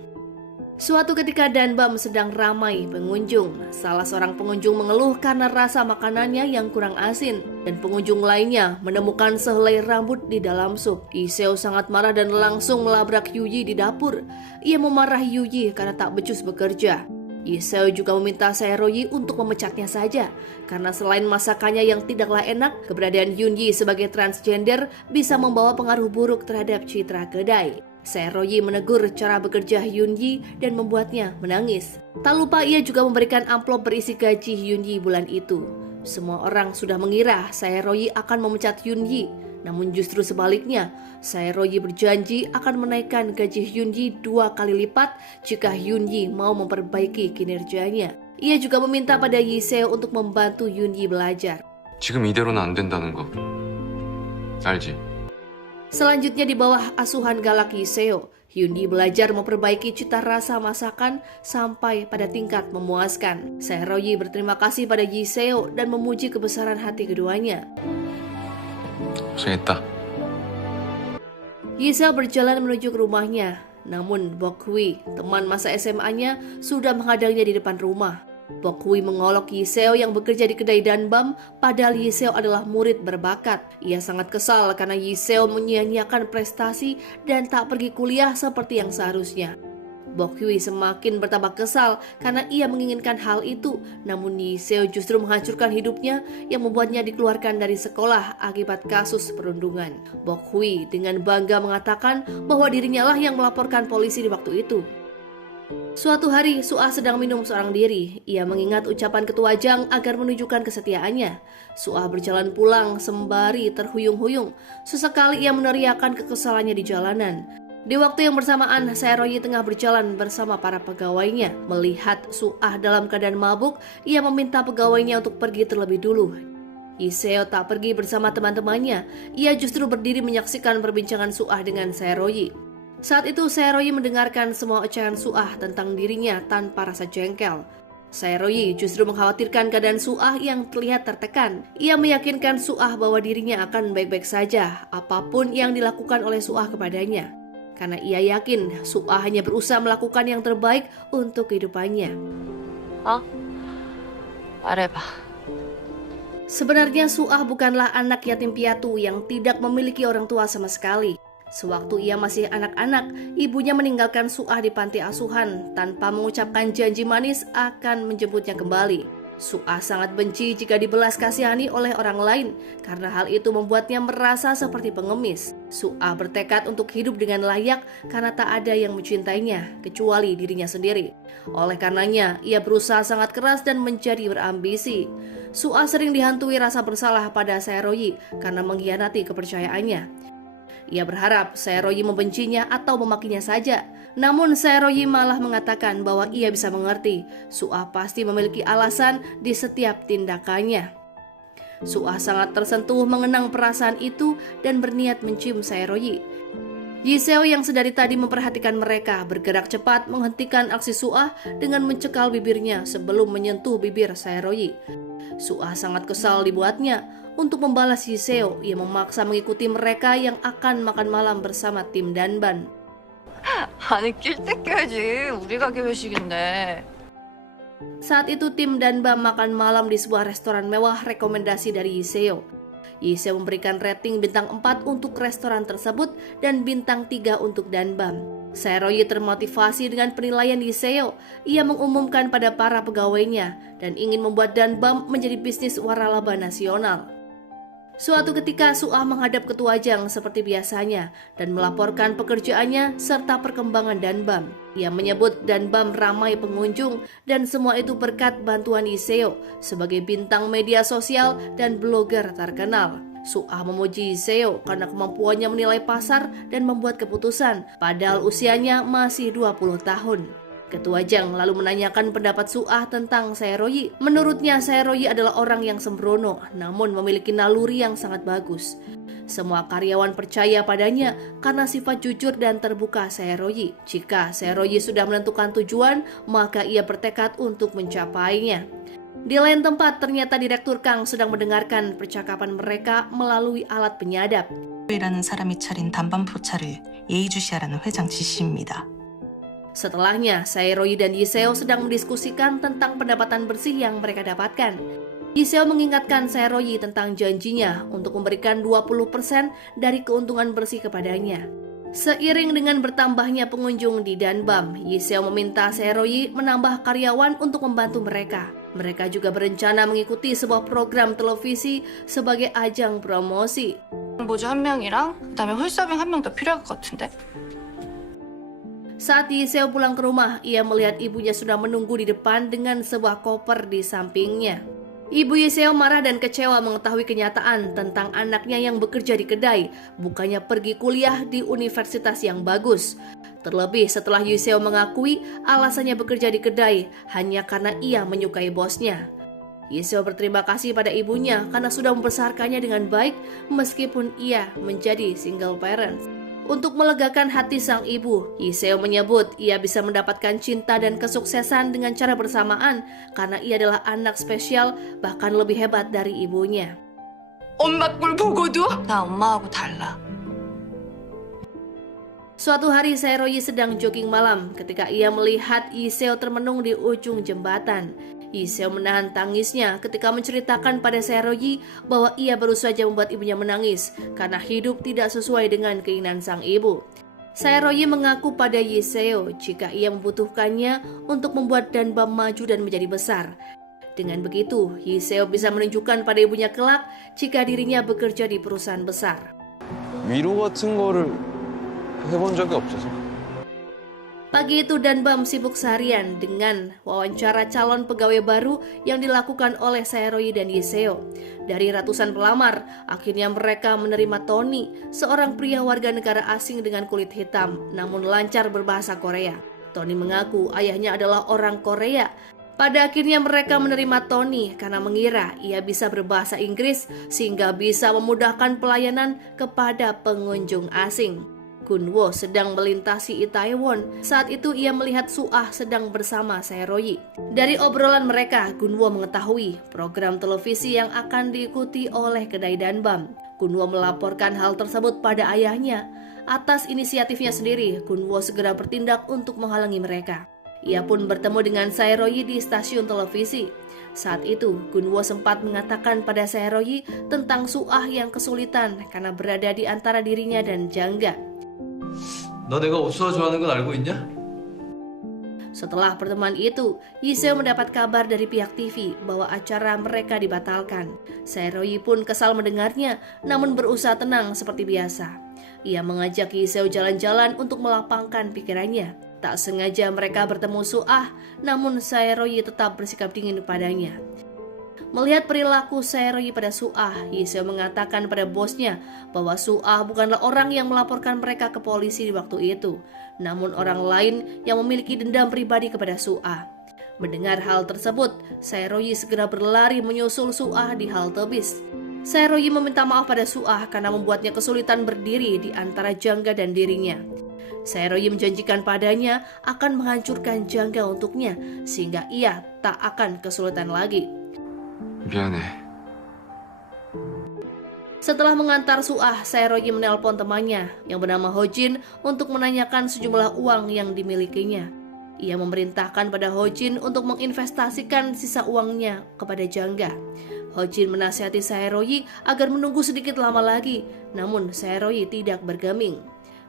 Suatu ketika Danbam sedang ramai pengunjung. Salah seorang pengunjung mengeluh karena rasa makanannya yang kurang asin, dan pengunjung lainnya menemukan sehelai rambut di dalam sup. Yeseo sangat marah dan langsung melabrak Hyunyi di dapur. Ia memarahi Hyunyi karena tak becus bekerja. Yeseo juga meminta Saeroyi untuk memecatnya saja, karena selain masakannya yang tidaklah enak, keberadaan Hyunyi sebagai transgender bisa membawa pengaruh buruk terhadap citra kedai. Saeroyi menegur cara bekerja Hyunyi dan membuatnya menangis. Tak lupa ia juga memberikan amplop berisi gaji Hyunyi bulan itu. Semua orang sudah mengira Saeroyi akan memecat Hyunyi, namun justru sebaliknya, Saeroyi berjanji akan menaikkan gaji Hyunyi 2 kali lipat jika Hyunyi mau memperbaiki kinerjanya. Ia juga meminta pada Yeseo untuk membantu Hyunyi belajar. 지금 이대로는 안 된다는 거 알지? Selanjutnya di bawah asuhan galak Yeseo, Hyunyi belajar memperbaiki cita rasa masakan sampai pada tingkat memuaskan. Saeroyi berterima kasih pada Yeseo dan memuji kebesaran hati keduanya. 고생했다. Yeseo berjalan menuju ke rumahnya, namun Bokhui, teman masa SMA-nya, sudah menghadangnya di depan rumah. Bokhui mengolok Yeseo yang bekerja di kedai Danbam, padahal Yeseo adalah murid berbakat. Ia sangat kesal karena Yeseo menyia-nyiakan prestasi dan tak pergi kuliah seperti yang seharusnya. Bokhui semakin bertambah kesal karena ia menginginkan hal itu, namun Yeseo justru menghancurkan hidupnya yang membuatnya dikeluarkan dari sekolah akibat kasus perundungan. Bokhui dengan bangga mengatakan bahwa dirinya lah yang melaporkan polisi di waktu itu. Suatu hari, Suah sedang minum seorang diri. Ia mengingat ucapan Ketua Jang agar menunjukkan kesetiaannya. Suah berjalan pulang sembari terhuyung-huyung. Sesekali ia meneriakkan kekesalannya di jalanan. Di waktu yang bersamaan, Saeroyi tengah berjalan bersama para pegawainya. Melihat Suah dalam keadaan mabuk, ia meminta pegawainya untuk pergi terlebih dulu. Yeseo tak pergi bersama teman-temannya. Ia justru berdiri menyaksikan perbincangan Suah dengan Saeroyi. Saat itu Saeroyi mendengarkan semua ocehan Suah tentang dirinya tanpa rasa jengkel. Saeroyi justru mengkhawatirkan keadaan Suah yang terlihat tertekan. Ia meyakinkan Suah bahwa dirinya akan baik-baik saja apapun yang dilakukan oleh Suah kepadanya. Karena ia yakin Suah hanya berusaha melakukan yang terbaik untuk kehidupannya. 말해봐. Sebenarnya Suah bukanlah anak yatim piatu yang tidak memiliki orang tua sama sekali. Sewaktu ia masih anak-anak, ibunya meninggalkan Su'ah di panti asuhan tanpa mengucapkan janji manis akan menjemputnya kembali. Su'ah sangat benci jika dibelas kasihani oleh orang lain karena hal itu membuatnya merasa seperti pengemis. Su'ah bertekad untuk hidup dengan layak karena tak ada yang mencintainya kecuali dirinya sendiri. Oleh karenanya, ia berusaha sangat keras dan menjadi berambisi. Su'ah sering dihantui rasa bersalah pada Saeroyi karena mengkhianati kepercayaannya. Ia berharap Saeroyi membencinya atau memakinya saja. Namun Saeroyi malah mengatakan bahwa ia bisa mengerti. Su'ah pasti memiliki alasan di setiap tindakannya. Su'ah sangat tersentuh mengenang perasaan itu dan berniat mencium Saeroyi. Yiseo yang sedari tadi memperhatikan mereka bergerak cepat menghentikan aksi Su'ah dengan mencekal bibirnya sebelum menyentuh bibir Saeroyi. Su'ah sangat kesal dibuatnya. Untuk membalas Yiseo, ia memaksa mengikuti mereka yang akan makan malam bersama tim Danban. 아니 낄 때 껴야지. 우리가 개회식인데. Saat itu tim Danban makan malam di sebuah restoran mewah rekomendasi dari Yiseo. Yiseo memberikan rating bintang 4 untuk restoran tersebut dan bintang 3 untuk Danban. Saeroyi termotivasi dengan penilaian Yiseo. Ia mengumumkan pada para pegawainya dan ingin membuat Danban menjadi bisnis waralaba nasional. Suatu ketika Su'ah menghadap ketua Jang seperti biasanya dan melaporkan pekerjaannya serta perkembangan Danban. Ia menyebut Danban ramai pengunjung dan semua itu berkat bantuan Yiseo sebagai bintang media sosial dan blogger terkenal. Su'ah memuji Yiseo karena kemampuannya menilai pasar dan membuat keputusan padahal usianya masih 20 tahun. Ketua Jang lalu menanyakan pendapat Su'ah tentang Saeroyi. Menurutnya Saeroyi adalah orang yang sembrono namun memiliki naluri yang sangat bagus. Semua karyawan percaya padanya karena sifat jujur dan terbuka Saeroyi. Jika Saeroyi sudah menentukan tujuan, maka ia bertekad untuk mencapainya. Di lain tempat, ternyata Direktur Kang sedang mendengarkan percakapan mereka melalui alat penyadap. 이라는 사람이 차린 단반 포차를 예의주시하라는 회장 지시입니다. Setelahnya, Saeroyi dan Yiseo sedang mendiskusikan tentang pendapatan bersih yang mereka dapatkan. Yiseo mengingatkan Saeroyi tentang janjinya untuk memberikan 20% dari keuntungan bersih kepadanya. Seiring dengan bertambahnya pengunjung di Danban, Yiseo meminta Saeroyi menambah karyawan untuk membantu mereka. Mereka juga berencana mengikuti sebuah program televisi sebagai ajang promosi. 보조 한 명이랑 그다음에 홀서빙 한 명 더 필요할 것 같은데. Saat Yiseo pulang ke rumah, ia melihat ibunya sudah menunggu di depan dengan sebuah koper di sampingnya. Ibu Yiseo marah dan kecewa mengetahui kenyataan tentang anaknya yang bekerja di kedai, bukannya pergi kuliah di universitas yang bagus. Terlebih setelah Yiseo mengakui alasannya bekerja di kedai hanya karena ia menyukai bosnya. Yiseo berterima kasih pada ibunya karena sudah membesarkannya dengan baik meskipun ia menjadi single parent. Untuk melegakan hati sang ibu, Yiseo menyebut ia bisa mendapatkan cinta dan kesuksesan dengan cara bersamaan karena ia adalah anak spesial bahkan lebih hebat dari ibunya. 엄마 꼴 보고도 나 엄마하고 달라. Suatu hari Saeroyi sedang jogging malam ketika ia melihat Yiseo termenung di ujung jembatan. Yiseo menahan tangisnya ketika menceritakan pada Saeroyi bahwa ia baru saja membuat ibunya menangis karena hidup tidak sesuai dengan keinginan sang ibu. Saeroyi mengaku pada Yiseo jika ia membutuhkannya untuk membuat Danban maju dan menjadi besar. Dengan begitu, Yiseo bisa menunjukkan pada ibunya kelak jika dirinya bekerja di perusahaan besar. 위로 같은 거를 해본 적이 없어서. Pagi itu Danban sibuk seharian dengan wawancara calon pegawai baru yang dilakukan oleh Saeroyi dan Yiseo. Dari ratusan pelamar, akhirnya mereka menerima Tony, seorang pria warga negara asing dengan kulit hitam, namun lancar berbahasa Korea. Tony mengaku ayahnya adalah orang Korea. Pada akhirnya mereka menerima Tony karena mengira ia bisa berbahasa Inggris sehingga bisa memudahkan pelayanan kepada pengunjung asing. Gunwo sedang melintasi Itaewon. Saat itu ia melihat Su'ah sedang bersama Saeroyi. Dari obrolan mereka, Gunwo mengetahui program televisi yang akan diikuti oleh kedai Danban. Gunwo melaporkan hal tersebut pada ayahnya. Atas inisiatifnya sendiri, Gunwo segera bertindak untuk menghalangi mereka. Ia pun bertemu dengan Saeroyi di stasiun televisi. Saat itu, Gunwo sempat mengatakan pada Saeroyi tentang Su'ah yang kesulitan karena berada di antara dirinya dan Jangga. 너 내가 옥수수 좋아하는 건 알고 있냐? Setelah pertemuan itu, Yiseo mendapat kabar dari pihak TV bahwa acara mereka dibatalkan. Saeroyi pun kesal mendengarnya, namun berusaha tenang seperti biasa. Ia mengajak Yiseo jalan-jalan untuk melapangkan pikirannya. Tak sengaja mereka bertemu Suah, namun Saeroyi tetap bersikap dingin padanya. Melihat perilaku Saeroyi pada Suah, Yiseo mengatakan pada bosnya bahwa Suah bukanlah orang yang melaporkan mereka ke polisi di waktu itu, namun orang lain yang memiliki dendam pribadi kepada Suah. Mendengar hal tersebut, Saeroyi segera berlari menyusul Suah di halte bis. Saeroyi meminta maaf pada Suah karena membuatnya kesulitan berdiri di antara Jangga dan dirinya. Saeroyi menjanjikan padanya akan menghancurkan Jangga untuknya, sehingga ia tak akan kesulitan lagi. 미안해. Setelah mengantar Suah, Saeroyi menelpon temannya yang bernama Hojin untuk menanyakan sejumlah uang yang dimilikinya. Ia memerintahkan pada Hojin untuk menginvestasikan sisa uangnya kepada Jangga. Hojin menasihati Saeroyi agar menunggu sedikit lama lagi, namun Saeroyi tidak bergeming.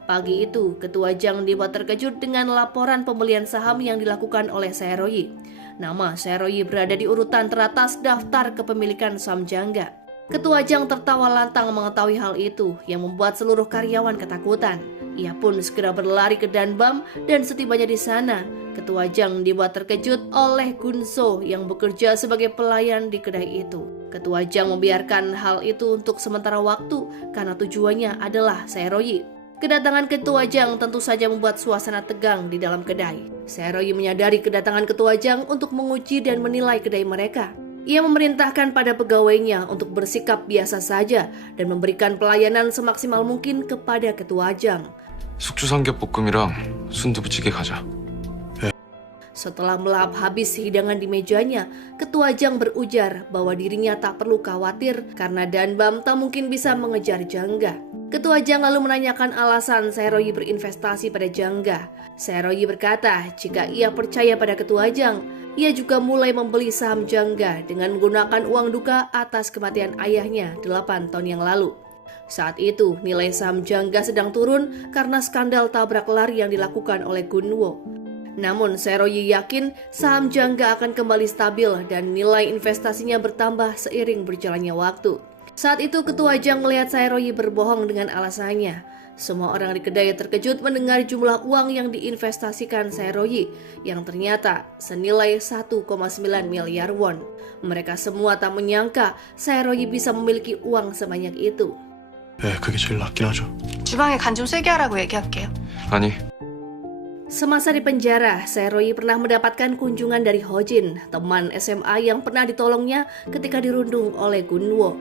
Pagi itu, Ketua Jang dibuat terkejut dengan laporan pembelian saham yang dilakukan oleh Saeroyi. Nama Saeroyi berada di urutan teratas daftar kepemilikan saham Jangga. Ketua Jang tertawa lantang mengetahui hal itu yang membuat seluruh karyawan ketakutan. Ia pun segera berlari ke Danbam dan setibanya di sana, Ketua Jang dibuat terkejut oleh Gunso yang bekerja sebagai pelayan di kedai itu. Ketua Jang membiarkan hal itu untuk sementara waktu karena tujuannya adalah Saeroyi. Kedatangan Ketua Jang tentu saja membuat suasana tegang di dalam kedai. Saeroyi menyadari kedatangan Ketua Jang untuk menguji dan menilai kedai mereka. Ia memerintahkan pada pegawainya untuk bersikap biasa saja dan memberikan pelayanan semaksimal mungkin kepada Ketua Jang. 숙주 삼겹볶음이랑 순두부찌개 가자. Setelah melahap habis hidangan di mejanya, Ketua Jang berujar bahwa dirinya tak perlu khawatir karena Danbam tak mungkin bisa mengejar Jangga. Ketua Jang lalu menanyakan alasan Saeroyi berinvestasi pada Jangga. Saeroyi berkata jika ia percaya pada Ketua Jang, ia juga mulai membeli saham Jangga dengan menggunakan uang duka atas kematian ayahnya 8 tahun yang lalu. Saat itu, nilai saham Jangga sedang turun karena skandal tabrak lari yang dilakukan oleh Gunwo. Namun Saeroyi yakin saham Jangga akan kembali stabil dan nilai investasinya bertambah seiring berjalannya waktu. Saat itu Ketua Jang melihat Saeroyi berbohong dengan alasannya. Semua orang di kedai terkejut mendengar jumlah uang yang diinvestasikan Saeroyi yang ternyata senilai 1,9 miliar won. Mereka semua tak menyangka Saeroyi bisa memiliki uang sebanyak itu. 네, 그게 제일 낫긴 하죠. 주방에 간 좀 세게 하라고 얘기할게요. 아니, Semasa di penjara, Saeroyi pernah mendapatkan kunjungan dari Hojin, teman SMA yang pernah ditolongnya ketika dirundung oleh Gunwo.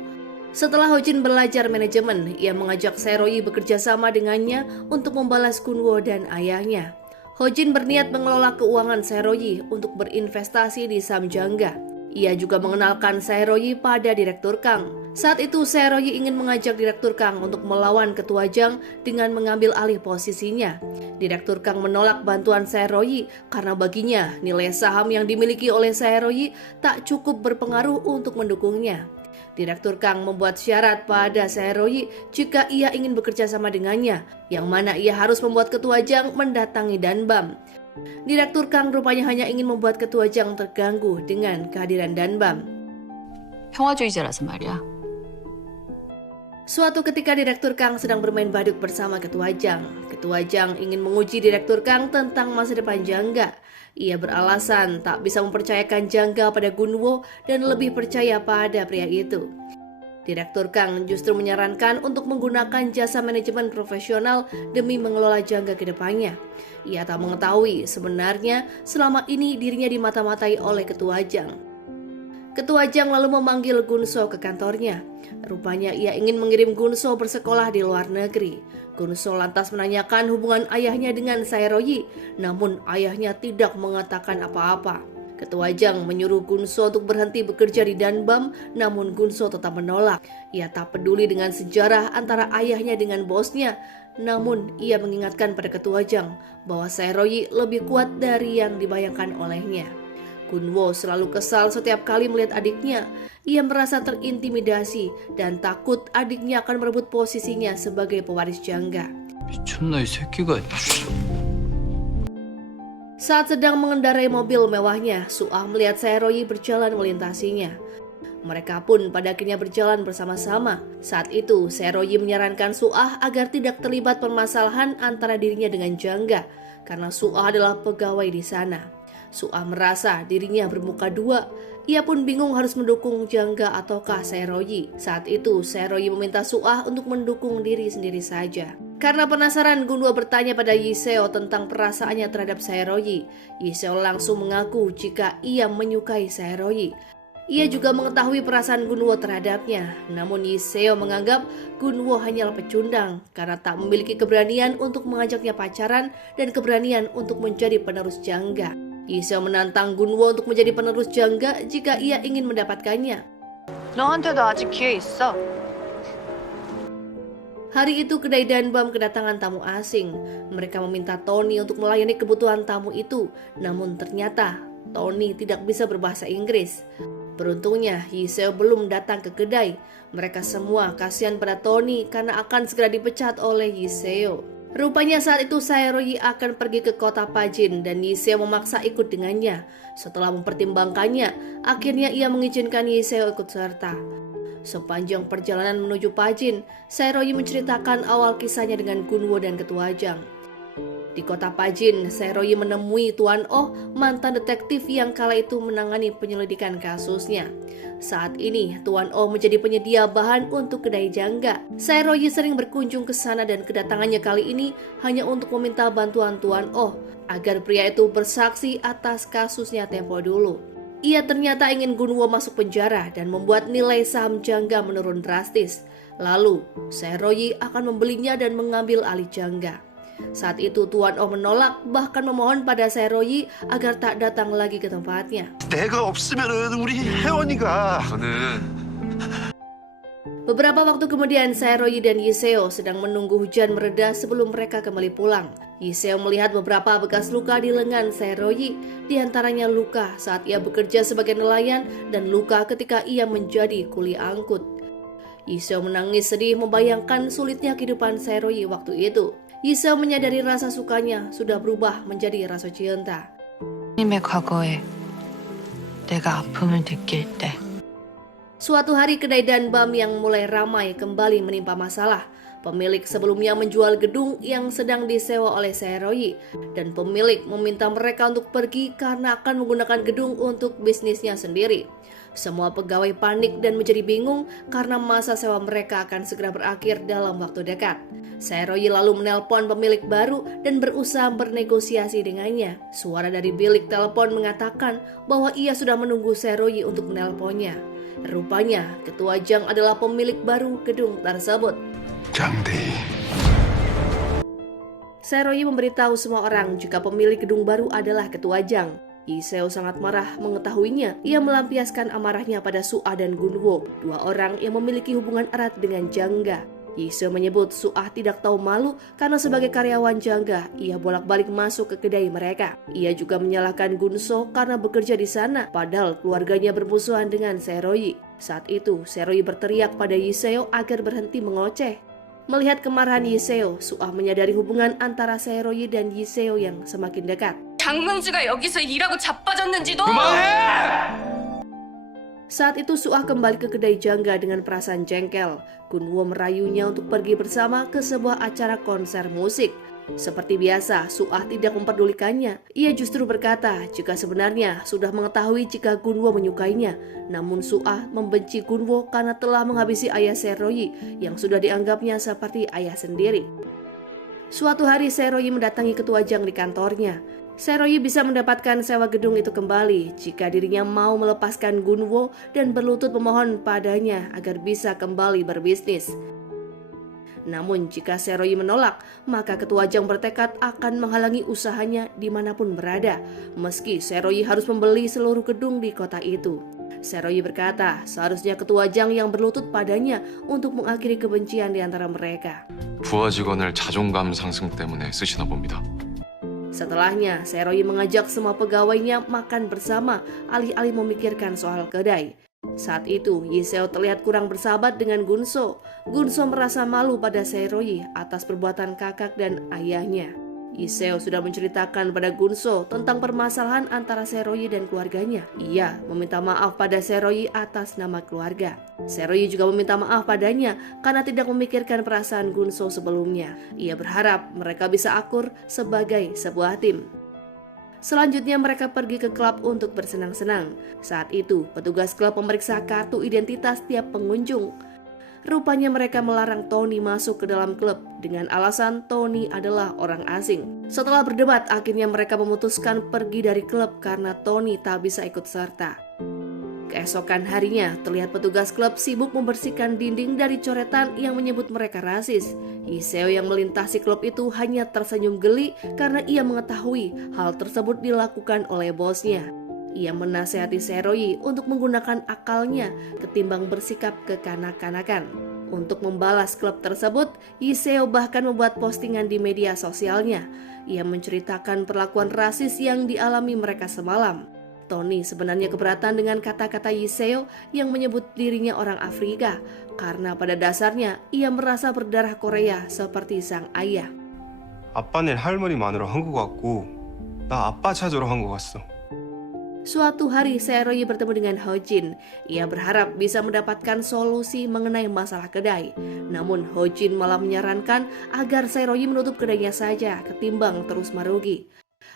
Setelah Hojin belajar manajemen, ia mengajak Saeroyi bekerja sama dengannya untuk membalas Gunwo dan ayahnya. Hojin berniat mengelola keuangan Saeroyi untuk berinvestasi di saham Jangga. Ia juga mengenalkan Saeroyi pada Direktur Kang. Saat itu Saeroyi ingin mengajak Direktur Kang untuk melawan Ketua Jang dengan mengambil alih posisinya. Direktur Kang menolak bantuan Saeroyi karena baginya nilai saham yang dimiliki oleh Saeroyi tak cukup berpengaruh untuk mendukungnya. Direktur Kang membuat syarat pada Saeroyi jika ia ingin bekerja sama dengannya, yang mana ia harus membuat Ketua Jang mendatangi Danbam. Direktur Kang rupanya hanya ingin membuat Ketua Jang terganggu dengan kehadiran Danbam. 평화주의자라서 말이야. Suatu ketika Direktur Kang sedang bermain badut bersama Ketua Jang. Ketua Jang ingin menguji Direktur Kang tentang masa depan Jangga. Ia beralasan tak bisa mempercayakan Jangga pada Gunwo dan lebih percaya pada pria itu. Direktur Kang justru menyarankan untuk menggunakan jasa manajemen profesional demi mengelola Jangga ke depannya. Ia tak mengetahui sebenarnya selama ini dirinya dimata-matai oleh Ketua Jang. Ketua Jang lalu memanggil Gunso ke kantornya. Rupanya ia ingin mengirim Gunso bersekolah di luar negeri. Gunso lantas menanyakan hubungan ayahnya dengan Saeroyi, namun ayahnya tidak mengatakan apa-apa. Ketua Jang menyuruh Gunso untuk berhenti bekerja di Danbam, namun Gunso tetap menolak. Ia tak peduli dengan sejarah antara ayahnya dengan bosnya, namun ia mengingatkan pada Ketua Jang bahwa Saeroyi lebih kuat dari yang dibayangkan olehnya. Gunwo selalu kesal setiap kali melihat adiknya. Ia merasa terintimidasi dan takut adiknya akan merebut posisinya sebagai pewaris Jangga. 미쳤나 이 새끼가. Saat sedang mengendarai mobil mewahnya, Suah melihat Saeroyi berjalan melintasinya. Mereka pun pada akhirnya berjalan bersama-sama. Saat itu, Saeroyi menyarankan Suah agar tidak terlibat permasalahan antara dirinya dengan Jangga, karena Suah adalah pegawai di sana. Suah merasa dirinya bermuka dua. Ia pun bingung harus mendukung Jangga ataukah Saeroyi. Saat itu, Saeroyi meminta Suah untuk mendukung diri sendiri saja. Karena penasaran, Gunwo bertanya pada Yiseo tentang perasaannya terhadap Saeroyi. Yiseo langsung mengaku jika ia menyukai Saeroyi. Ia juga mengetahui perasaan Gunwo terhadapnya. Namun Yiseo menganggap Gunwo hanyalah pecundang karena tak memiliki keberanian untuk mengajaknya pacaran dan keberanian untuk menjadi penerus Jangga. Yiseo menantang Gunwo untuk menjadi penerus Jangga jika ia ingin mendapatkannya. 너한테도 아직 기회 있어. Hari itu kedai Danbam kedatangan tamu asing. Mereka meminta Tony untuk melayani kebutuhan tamu itu. Namun ternyata Tony tidak bisa berbahasa Inggris. Beruntungnya Yiseo belum datang ke kedai. Mereka semua kasihan pada Tony karena akan segera dipecat oleh Yiseo. Rupanya saat itu Saeroyi akan pergi ke kota Pajin dan Yiseo memaksa ikut dengannya. Setelah mempertimbangkannya, akhirnya ia mengizinkan Yiseo ikut serta. Sepanjang perjalanan menuju Pajin, Saeroyi menceritakan awal kisahnya dengan Gunwo dan Ketua Jang. Di kota Pajin, Saeroyi menemui Tuan Oh, mantan detektif yang kala itu menangani penyelidikan kasusnya. Saat ini, Tuan Oh menjadi penyedia bahan untuk kedai Jangga. Saeroyi sering berkunjung ke sana dan kedatangannya kali ini hanya untuk meminta bantuan Tuan Oh agar pria itu bersaksi atas kasusnya tempo dulu. Ia ternyata ingin Gunwo masuk penjara dan membuat nilai saham Jangga menurun drastis. Lalu, Saeroyi akan membelinya dan mengambil alih Jangga. Saat itu Tuan Oh menolak, bahkan memohon pada Saeroyi agar tak datang lagi ke tempatnya. 내가 없으면은 우리 혜원이가 Beberapa waktu kemudian Saeroyi dan Yiseo sedang menunggu hujan mereda sebelum mereka kembali pulang. Yiseo melihat beberapa bekas luka di lengan Saeroyi, diantaranya luka saat ia bekerja sebagai nelayan dan luka ketika ia menjadi kuli angkut. Yiseo menangis sedih membayangkan sulitnya kehidupan Saeroyi waktu itu. Yiseo menyadari rasa sukanya sudah berubah menjadi rasa cinta. 님의 과거에 내가 아픔을 느낄 때 Suatu hari kedai Danbam yang mulai ramai kembali menimpa masalah. Pemilik sebelumnya menjual gedung yang sedang disewa oleh Saeroyi dan pemilik meminta mereka untuk pergi karena akan menggunakan gedung untuk bisnisnya sendiri. Semua pegawai panik dan menjadi bingung karena masa sewa mereka akan segera berakhir dalam waktu dekat. Saeroyi lalu menelpon pemilik baru dan berusaha bernegosiasi dengannya. Suara dari bilik telepon mengatakan bahwa ia sudah menunggu Saeroyi untuk menelponnya. Rupanya, Ketua Jang adalah pemilik baru gedung tersebut. 장대. Saeroyi memberitahu semua orang jika pemilik gedung baru adalah Ketua Jang. Yiseo sangat marah mengetahuinya. Ia melampiaskan amarahnya pada Suah dan Gunwo, dua orang yang memiliki hubungan erat dengan Jangga. Yiseo menyebut Suah tidak tahu malu karena sebagai karyawan Jangga, ia bolak-balik masuk ke kedai mereka. Ia juga menyalahkan Gunso karena bekerja di sana, padahal keluarganya bermusuhan dengan Saeroyi. Saat itu, Saeroyi berteriak pada Yiseo agar berhenti mengoceh. Melihat kemarahan Yiseo, Suah menyadari hubungan antara Saeroyi dan Yiseo yang semakin dekat. 장명주가 여기서 일하고 자빠졌는지도 Saat itu Suah kembali ke kedai Jangga dengan perasaan jengkel. Gunwo merayunya untuk pergi bersama ke sebuah acara konser musik. Seperti biasa, Suah tidak memperdulikannya. Ia justru berkata jika sebenarnya sudah mengetahui jika Gunwo menyukainya. Namun Suah membenci Gunwo karena telah menghabisi ayah Saeroyi yang sudah dianggapnya seperti ayah sendiri. Suatu hari Saeroyi mendatangi Ketua Jang di kantornya. Saeroyi bisa mendapatkan sewa gedung itu kembali jika dirinya mau melepaskan Gunwo dan berlutut memohon padanya agar bisa kembali berbisnis. Namun jika Saeroyi menolak, maka Ketua Jang bertekad akan menghalangi usahanya dimanapun berada, meski Saeroyi harus membeli seluruh gedung di kota itu. Saeroyi berkata seharusnya Ketua Jang yang berlutut padanya untuk mengakhiri kebencian di antara mereka. 부하 직원을 자존감 상승 때문에 쓰시나 봅니다. Setelahnya, Saeroyi mengajak semua pegawainya makan bersama alih-alih memikirkan soal kedai. Saat itu, Yiseo terlihat kurang bersahabat dengan Gunso. Gunso merasa malu pada Seroyi atas perbuatan kakak dan ayahnya. Yiseo sudah menceritakan pada Gunso tentang permasalahan antara Seroyi dan keluarganya. Ia meminta maaf pada Seroyi atas nama keluarga. Seroyi juga meminta maaf padanya karena tidak memikirkan perasaan Gunso sebelumnya. Ia berharap mereka bisa akur sebagai sebuah tim. Selanjutnya mereka pergi ke klub untuk bersenang-senang. Saat itu, petugas klub memeriksa kartu identitas tiap pengunjung. Rupanya mereka melarang Tony masuk ke dalam klub dengan alasan Tony adalah orang asing. Setelah berdebat, akhirnya mereka memutuskan pergi dari klub karena Tony tak bisa ikut serta. Keesokan harinya, terlihat petugas klub sibuk membersihkan dinding dari coretan yang menyebut mereka rasis. Yiseo yang melintasi klub itu hanya tersenyum geli karena ia mengetahui hal tersebut dilakukan oleh bosnya. Ia menasihati Seroyi untuk menggunakan akalnya ketimbang bersikap kekanak-kanakan. Untuk membalas klub tersebut, Yiseo bahkan membuat postingan di media sosialnya. Ia menceritakan perlakuan rasis yang dialami mereka semalam. Tony sebenarnya keberatan dengan kata-kata Yiseo yang menyebut dirinya orang Afrika karena pada dasarnya ia merasa berdarah Korea seperti sang ayah. 아빠는 할머니 마누라 한국 왔고 나 아빠 찾으러 한국 왔어. Suatu hari Seroyi bertemu dengan Hojin. Ia berharap bisa mendapatkan solusi mengenai masalah kedai. Namun Hojin malah menyarankan agar Seroyi menutup kedainya saja ketimbang terus merugi.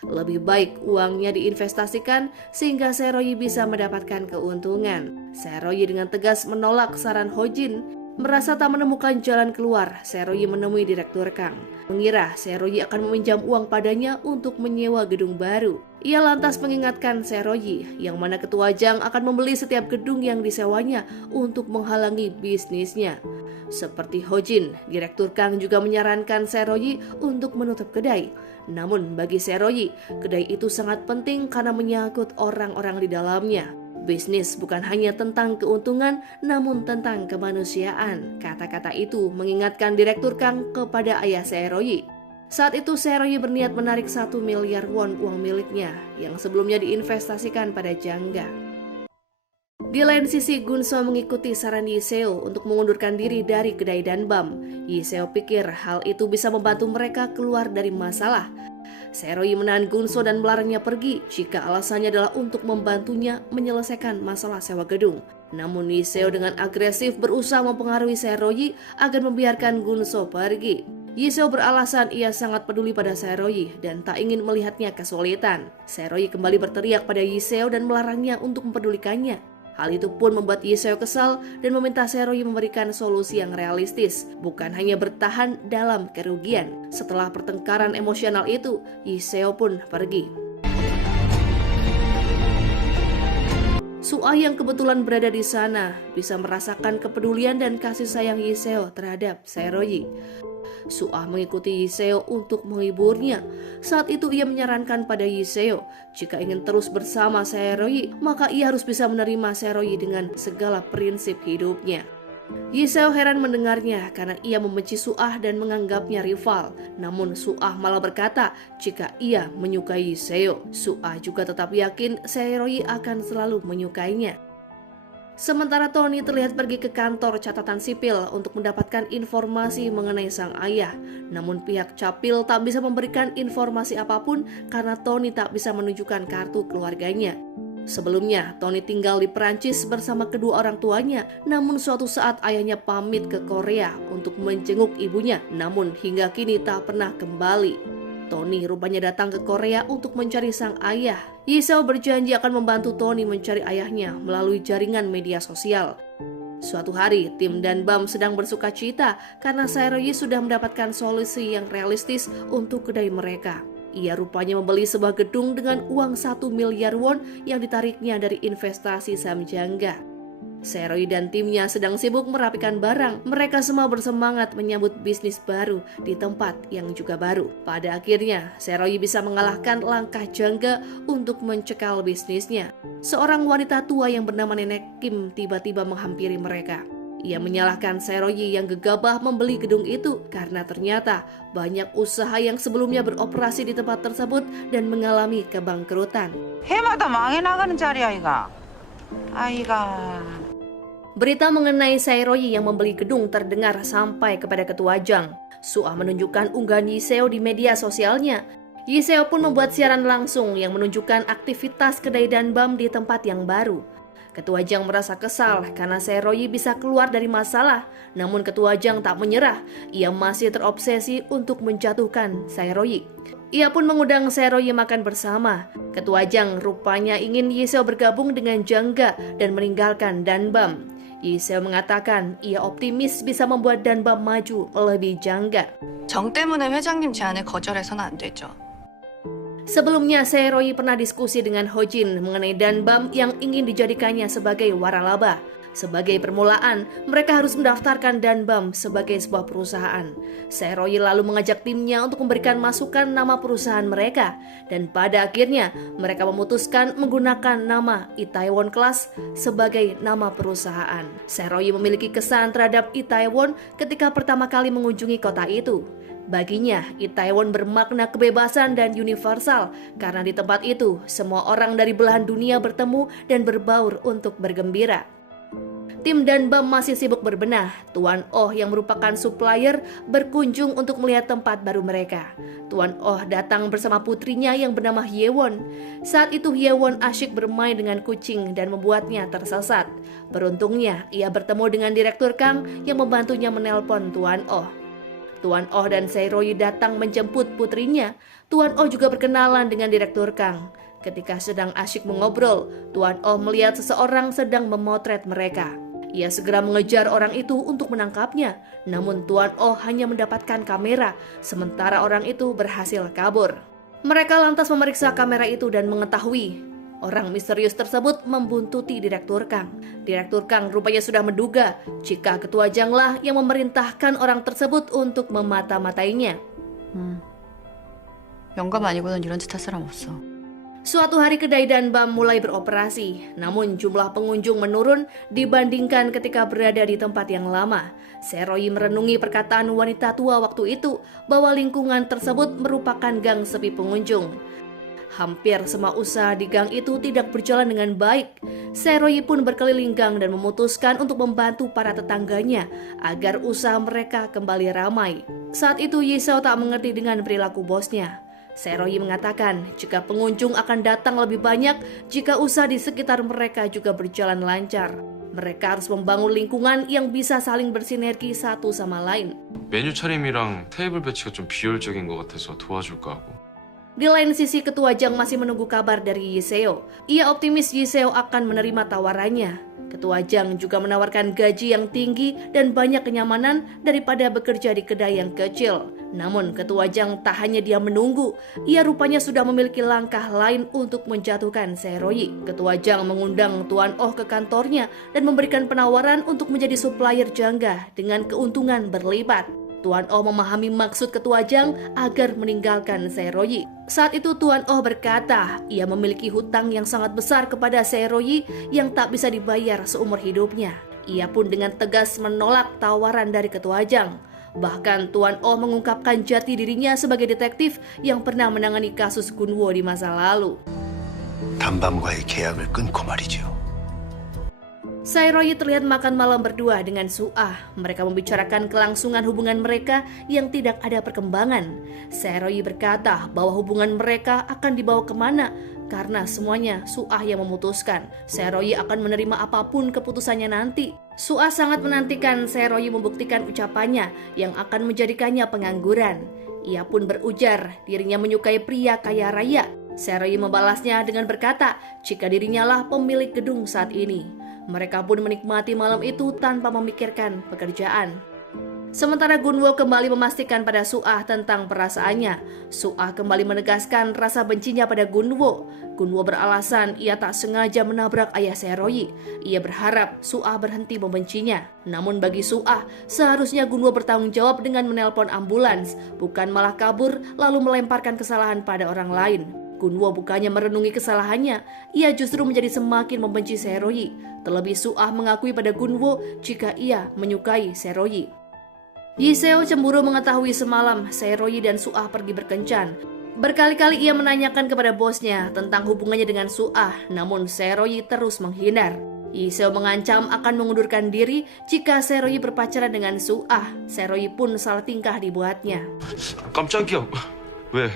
Lebih baik uangnya diinvestasikan sehingga Seroyi bisa mendapatkan keuntungan. Seroyi dengan tegas menolak saran Hojin. Merasa tak menemukan jalan keluar, Seroyi menemui Direktur Kang. Mengira Seroyi akan meminjam uang padanya untuk menyewa gedung baru. Ia lantas mengingatkan Seroyi yang mana Ketua Jang akan membeli setiap gedung yang disewanya untuk menghalangi bisnisnya. Seperti Hojin, Direktur Kang juga menyarankan Seroyi untuk menutup kedai. Namun bagi Seroyi, kedai itu sangat penting karena menyangkut orang-orang di dalamnya. Bisnis bukan hanya tentang keuntungan, namun tentang kemanusiaan. Kata-kata itu mengingatkan Direktur Kang kepada ayah Seroyi. Saat itu Seroyi berniat menarik 1 miliar won uang miliknya yang sebelumnya diinvestasikan pada Jangga. Di lain sisi, Gunso mengikuti saran Yiseo untuk mengundurkan diri dari kedai Danbam. Yiseo pikir hal itu bisa membantu mereka keluar dari masalah. Seroyi menahan Gunso dan melarangnya pergi jika alasannya adalah untuk membantunya menyelesaikan masalah sewa gedung. Namun Yiseo dengan agresif berusaha mempengaruhi Seroyi agar membiarkan Gunso pergi. Yiseo beralasan ia sangat peduli pada Seroyi dan tak ingin melihatnya kesulitan. Seroyi kembali berteriak pada Yiseo dan melarangnya untuk mempedulikannya. Hal itu pun membuat Yiseo kesal dan meminta Seroyi memberikan solusi yang realistis, bukan hanya bertahan dalam kerugian. Setelah pertengkaran emosional itu, Yiseo pun pergi. Suah yang kebetulan berada di sana bisa merasakan kepedulian dan kasih sayang Yiseo terhadap Seroyi. Suah mengikuti Yiseo untuk menghiburnya. Saat itu ia menyarankan pada Yiseo, jika ingin terus bersama Seroyi, maka ia harus bisa menerima Seroyi dengan segala prinsip hidupnya. Yiseo heran mendengarnya karena ia membenci Suah dan menganggapnya rival. Namun Suah malah berkata jika ia menyukai Yiseo, Suah juga tetap yakin Seroyi akan selalu menyukainya. Sementara Tony terlihat pergi ke kantor catatan sipil untuk mendapatkan informasi mengenai sang ayah. Namun pihak Capil tak bisa memberikan informasi apapun karena Tony tak bisa menunjukkan kartu keluarganya. Sebelumnya, Tony tinggal di Perancis bersama kedua orang tuanya. Namun suatu saat ayahnya pamit ke Korea untuk menjenguk ibunya. Namun hingga kini tak pernah kembali. Tony rupanya datang ke Korea untuk mencari sang ayah. Yiseo berjanji akan membantu Tony mencari ayahnya melalui jaringan media sosial. Suatu hari, tim Danbam sedang bersuka cita karena Seroyi sudah mendapatkan solusi yang realistis untuk kedai mereka. Ia rupanya membeli sebuah gedung dengan uang 1 miliar won yang ditariknya dari investasi saham Jangga. Seroyi dan timnya sedang sibuk merapikan barang. Mereka semua bersemangat menyambut bisnis baru di tempat yang juga baru. Pada akhirnya, Seroyi bisa mengalahkan langkah Jangga untuk mencekal bisnisnya. Seorang wanita tua yang bernama Nenek Kim tiba-tiba menghampiri mereka. Ia menyalahkan Seroyi yang gegabah membeli gedung itu karena ternyata banyak usaha yang sebelumnya beroperasi di tempat tersebut dan mengalami kebangkrutan. 해마다 망해 나가는 자리야 이가. 아이가 Berita mengenai Saeroyi yang membeli gedung terdengar sampai kepada Ketua Jang. Suah menunjukkan unggahan Yiseo di media sosialnya. Yiseo pun membuat siaran langsung yang menunjukkan aktivitas kedai Danbam di tempat yang baru. Ketua Jang merasa kesal karena Saeroyi bisa keluar dari masalah. Namun Ketua Jang tak menyerah. Ia masih terobsesi untuk menjatuhkan Saeroyi. Ia pun mengundang Saeroyi makan bersama. Ketua Jang rupanya ingin Yiseo bergabung dengan Jangga dan meninggalkan Danbam. Yiseo mengatakan ia optimis bisa membuat Danbam maju melebihi Jangga. 정 때문에 회장님 제안을 거절해서는 안 되죠. Sebelumnya, Saeroyi pernah diskusi dengan Hojin mengenai Danbam yang ingin dijadikannya sebagai waralaba. Sebagai permulaan, mereka harus mendaftarkan Danbam sebagai sebuah perusahaan. Saeroyi lalu mengajak timnya untuk memberikan masukan nama perusahaan mereka. Dan pada akhirnya, mereka memutuskan menggunakan nama Itaewon Class sebagai nama perusahaan. Saeroyi memiliki kesan terhadap Itaewon ketika pertama kali mengunjungi kota itu. Baginya, Itaewon bermakna kebebasan dan universal karena di tempat itu semua orang dari belahan dunia bertemu dan berbaur untuk bergembira. Tim Danbam masih sibuk berbenah. Tuan Oh yang merupakan supplier berkunjung untuk melihat tempat baru mereka. Tuan Oh datang bersama putrinya yang bernama Hyewon. Saat itu Hyewon asyik bermain dengan kucing dan membuatnya tersesat. Beruntungnya ia bertemu dengan Direktur Kang yang membantunya menelpon Tuan Oh. Tuan Oh dan Saeroyi datang menjemput putrinya. Tuan Oh juga berkenalan dengan Direktur Kang. Ketika sedang asyik mengobrol, Tuan Oh melihat seseorang sedang memotret mereka. Ia segera mengejar orang itu untuk menangkapnya. Namun Tuan Oh hanya mendapatkan kamera, sementara orang itu berhasil kabur. Mereka lantas memeriksa kamera itu dan mengetahui orang misterius tersebut membuntuti Direktur Kang. Direktur Kang rupanya sudah menduga jika Ketua Janglah yang memerintahkan orang tersebut untuk memata-matainya. 영감 아니고는 이런 짓 할 사람 없어. Suatu hari kedai Danbam mulai beroperasi, namun jumlah pengunjung menurun dibandingkan ketika berada di tempat yang lama. Saeroyi merenungi perkataan wanita tua waktu itu bahwa lingkungan tersebut merupakan gang sepi pengunjung. Hampir semua usaha di gang itu tidak berjalan dengan baik. Saeroyi pun berkeliling gang dan memutuskan untuk membantu para tetangganya agar usaha mereka kembali ramai. Saat itu Yiseo tak mengerti dengan perilaku bosnya. Saeroyi mengatakan jika pengunjung akan datang lebih banyak jika usaha di sekitar mereka juga berjalan lancar. Mereka harus membangun lingkungan yang bisa saling bersinergi satu sama lain. 메뉴 차림이랑 테이블 배치가 좀 비효율적인 것 같아서 도와줄까 하고. Di lain sisi, Ketua Jang masih menunggu kabar dari Yiseo. Ia optimis Yiseo akan menerima tawarannya. Ketua Jang juga menawarkan gaji yang tinggi dan banyak kenyamanan daripada bekerja di kedai yang kecil. Namun Ketua Jang tak hanya diam menunggu, ia rupanya sudah memiliki langkah lain untuk menjatuhkan Saeroyi. Ketua Jang mengundang Tuan Oh ke kantornya dan memberikan penawaran untuk menjadi supplier Jangga dengan keuntungan berlipat. Tuan Oh memahami maksud Ketua Jang agar meninggalkan Saeroyi. Saat itu Tuan Oh berkata, ia memiliki hutang yang sangat besar kepada Saeroyi yang tak bisa dibayar seumur hidupnya. Ia pun dengan tegas menolak tawaran dari Ketua Jang. Bahkan Tuan Oh mengungkapkan jati dirinya sebagai detektif yang pernah menangani kasus Gunwo di masa lalu. 단밤과의 계약을 끊고 말이죠. Saeroyi terlihat makan malam berdua dengan Suah. Mereka membicarakan kelangsungan hubungan mereka yang tidak ada perkembangan. Saeroyi berkata bahwa hubungan mereka akan dibawa kemana karena semuanya Suah yang memutuskan. Saeroyi akan menerima apapun keputusannya nanti. Suah sangat menantikan Saeroyi membuktikan ucapannya yang akan menjadikannya pengangguran. Ia pun berujar dirinya menyukai pria kaya raya. Saeroyi membalasnya dengan berkata jika dirinya lah pemilik gedung saat ini. Mereka pun menikmati malam itu tanpa memikirkan pekerjaan. Sementara Gunwo kembali memastikan pada Suah tentang perasaannya. Suah kembali menegaskan rasa bencinya pada Gunwo. Gunwo beralasan ia tak sengaja menabrak ayah Saeroyi. Ia berharap Suah berhenti membencinya. Namun bagi Suah, seharusnya Gunwo bertanggung jawab dengan menelpon ambulans, bukan malah kabur lalu melemparkan kesalahan pada orang lain. Gunwo bukannya merenungi kesalahannya, ia justru menjadi semakin membenci Saeroyi. Terlebih Suah mengakui pada Gunwo jika ia menyukai Saeroyi. Yiseo cemburu mengetahui semalam Saeroyi dan Suah pergi berkencan. Berkali-kali ia menanyakan kepada bosnya tentang hubungannya dengan Suah, namun Seroyi terus menghindar. Lee Seo mengancam akan mengundurkan diri jika Seroyi berpacaran dengan Suah. Seroyi pun salah tingkah dibuatnya. 깜짝이야. 왜?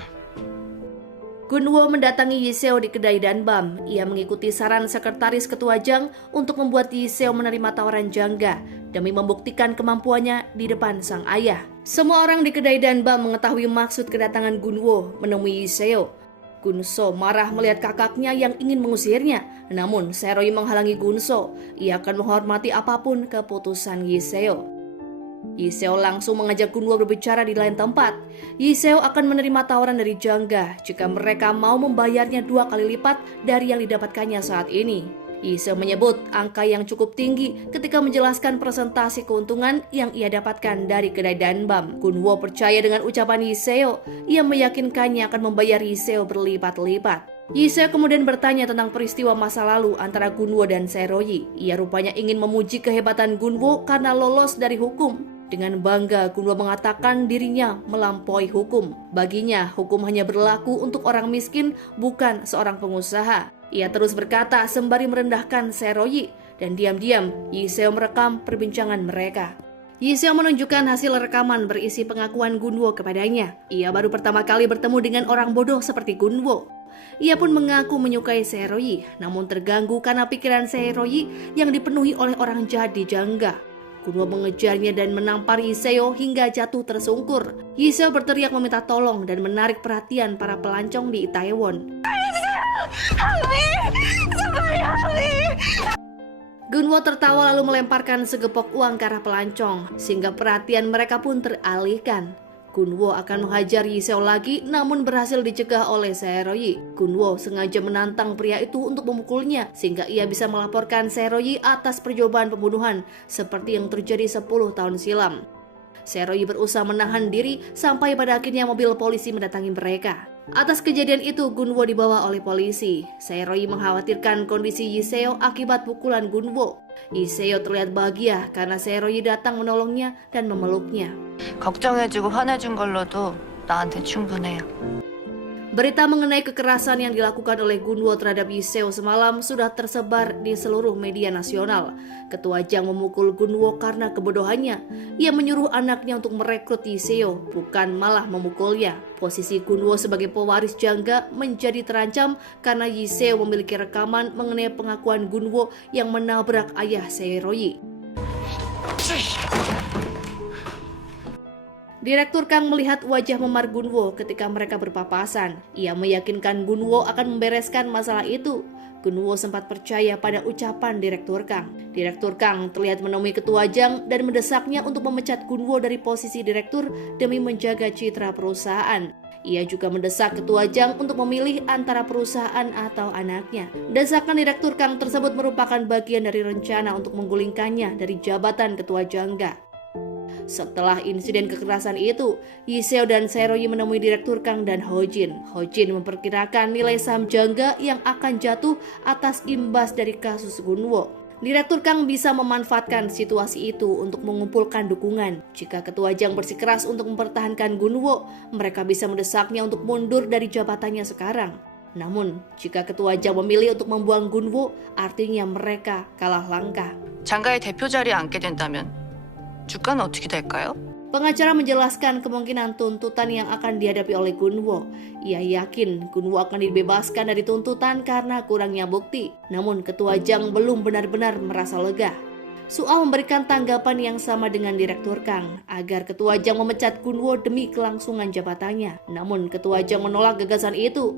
Gunwo mendatangi Lee Seo di kedai Danbam. Ia mengikuti saran sekretaris ketua Jang untuk membuat Lee Seo menerima tawaran jangga demi membuktikan kemampuannya di depan sang ayah. Semua orang di kedai Danbam mengetahui maksud kedatangan Gunwo menemui Lee Seo. Gunso marah melihat kakaknya yang ingin mengusirnya. Namun Seroyi menghalangi Gunso. Ia akan menghormati apapun keputusan Lee Seo. Lee Seo langsung mengajak Gunwo berbicara di lain tempat. Lee Seo akan menerima tawaran dari Jangga jika mereka mau membayarnya 2 kali lipat dari yang didapatkannya saat ini. Lee Seo menyebut angka yang cukup tinggi ketika menjelaskan presentasi keuntungan yang ia dapatkan dari kedai Danbam. Gunwo percaya dengan ucapan Lee Seo. Ia meyakinkannya akan membayar Lee Seo berlipat-lipat. Lee Seo kemudian bertanya tentang peristiwa masa lalu antara Gunwo dan Seroyi. Ia rupanya ingin memuji kehebatan Gunwo karena lolos dari hukum. Dengan bangga, Gunwo mengatakan dirinya melampaui hukum. Baginya, hukum hanya berlaku untuk orang miskin, bukan seorang pengusaha. Ia terus berkata sembari merendahkan Seroyi, dan diam-diam Lee Seo merekam perbincangan mereka. Lee Seo menunjukkan hasil rekaman berisi pengakuan Gunwo kepadanya. Ia baru pertama kali bertemu dengan orang bodoh seperti Gunwo. Ia pun mengaku menyukai Seroyi, namun terganggu karena pikiran Seroyi yang dipenuhi oleh orang jahat di Jangga. Gunwo mengejarnya dan menampar Lee Seo hingga jatuh tersungkur. Lee Seo berteriak meminta tolong dan menarik perhatian para pelancong di Itaewon. Gunwo tertawa lalu melemparkan segepok uang ke arah pelancong, sehingga perhatian mereka pun teralihkan. Gunwo akan menghajar Lee Seo lagi, namun berhasil dicegah oleh Seroyi. Gunwo sengaja menantang pria itu untuk memukulnya, sehingga ia bisa melaporkan Seroyi atas percobaan pembunuhan, seperti yang terjadi 10 tahun silam. Seroyi berusaha menahan diri sampai pada akhirnya mobil polisi mendatangi mereka. Atas kejadian itu, Gunwo dibawa oleh polisi. Seroyi mengkhawatirkan kondisi Lee Seo akibat pukulan Gunwo. Lee Seo terlihat bahagia karena Seroyi datang menolongnya dan memeluknya. 걱정해주고 화내준 걸로도 나한테 충분해요. Berita mengenai kekerasan yang dilakukan oleh Gunwo terhadap Lee Seo semalam sudah tersebar di seluruh media nasional. Ketua Jang memukul Gunwo karena kebodohannya. Ia menyuruh anaknya untuk merekrut Lee Seo, bukan malah memukulnya. Posisi Gunwo sebagai pewaris Jangga menjadi terancam karena Lee Seo memiliki rekaman mengenai pengakuan Gunwo yang menabrak ayah Seroyi. Direktur Kang melihat wajah memar Gunwo ketika mereka berpapasan. Ia meyakinkan Gunwo akan membereskan masalah itu. Gunwo sempat percaya pada ucapan Direktur Kang. Direktur Kang terlihat menemui Ketua Jang dan mendesaknya untuk memecat Gunwo dari posisi direktur demi menjaga citra perusahaan. Ia juga mendesak Ketua Jang untuk memilih antara perusahaan atau anaknya. Desakan Direktur Kang tersebut merupakan bagian dari rencana untuk menggulingkannya dari jabatan Ketua Jangga. Setelah insiden kekerasan itu, Lee Seo dan Seroyi menemui Direktur Kang dan Ho Jin. Ho Jin memperkirakan nilai saham Jangga yang akan jatuh atas imbas dari kasus Gunwo. Direktur Kang bisa memanfaatkan situasi itu untuk mengumpulkan dukungan. Jika Ketua Jang bersikeras untuk mempertahankan Gunwo, mereka bisa mendesaknya untuk mundur dari jabatannya sekarang. Namun, jika Ketua Jang memilih untuk membuang Gunwo, artinya mereka kalah langkah. 장가의 대표 자리에 앉게 된다면 주가는 어떻게 될까요? Pengacara menjelaskan kemungkinan tuntutan yang akan dihadapi oleh Gunwo. Ia yakin Gunwo akan dibebaskan dari tuntutan karena kurangnya bukti. Namun Ketua Jang belum benar-benar merasa lega. Suah memberikan tanggapan yang sama dengan Direktur Kang agar Ketua Jang memecat Gunwo demi kelangsungan jabatannya. Namun Ketua Jang menolak gagasan itu.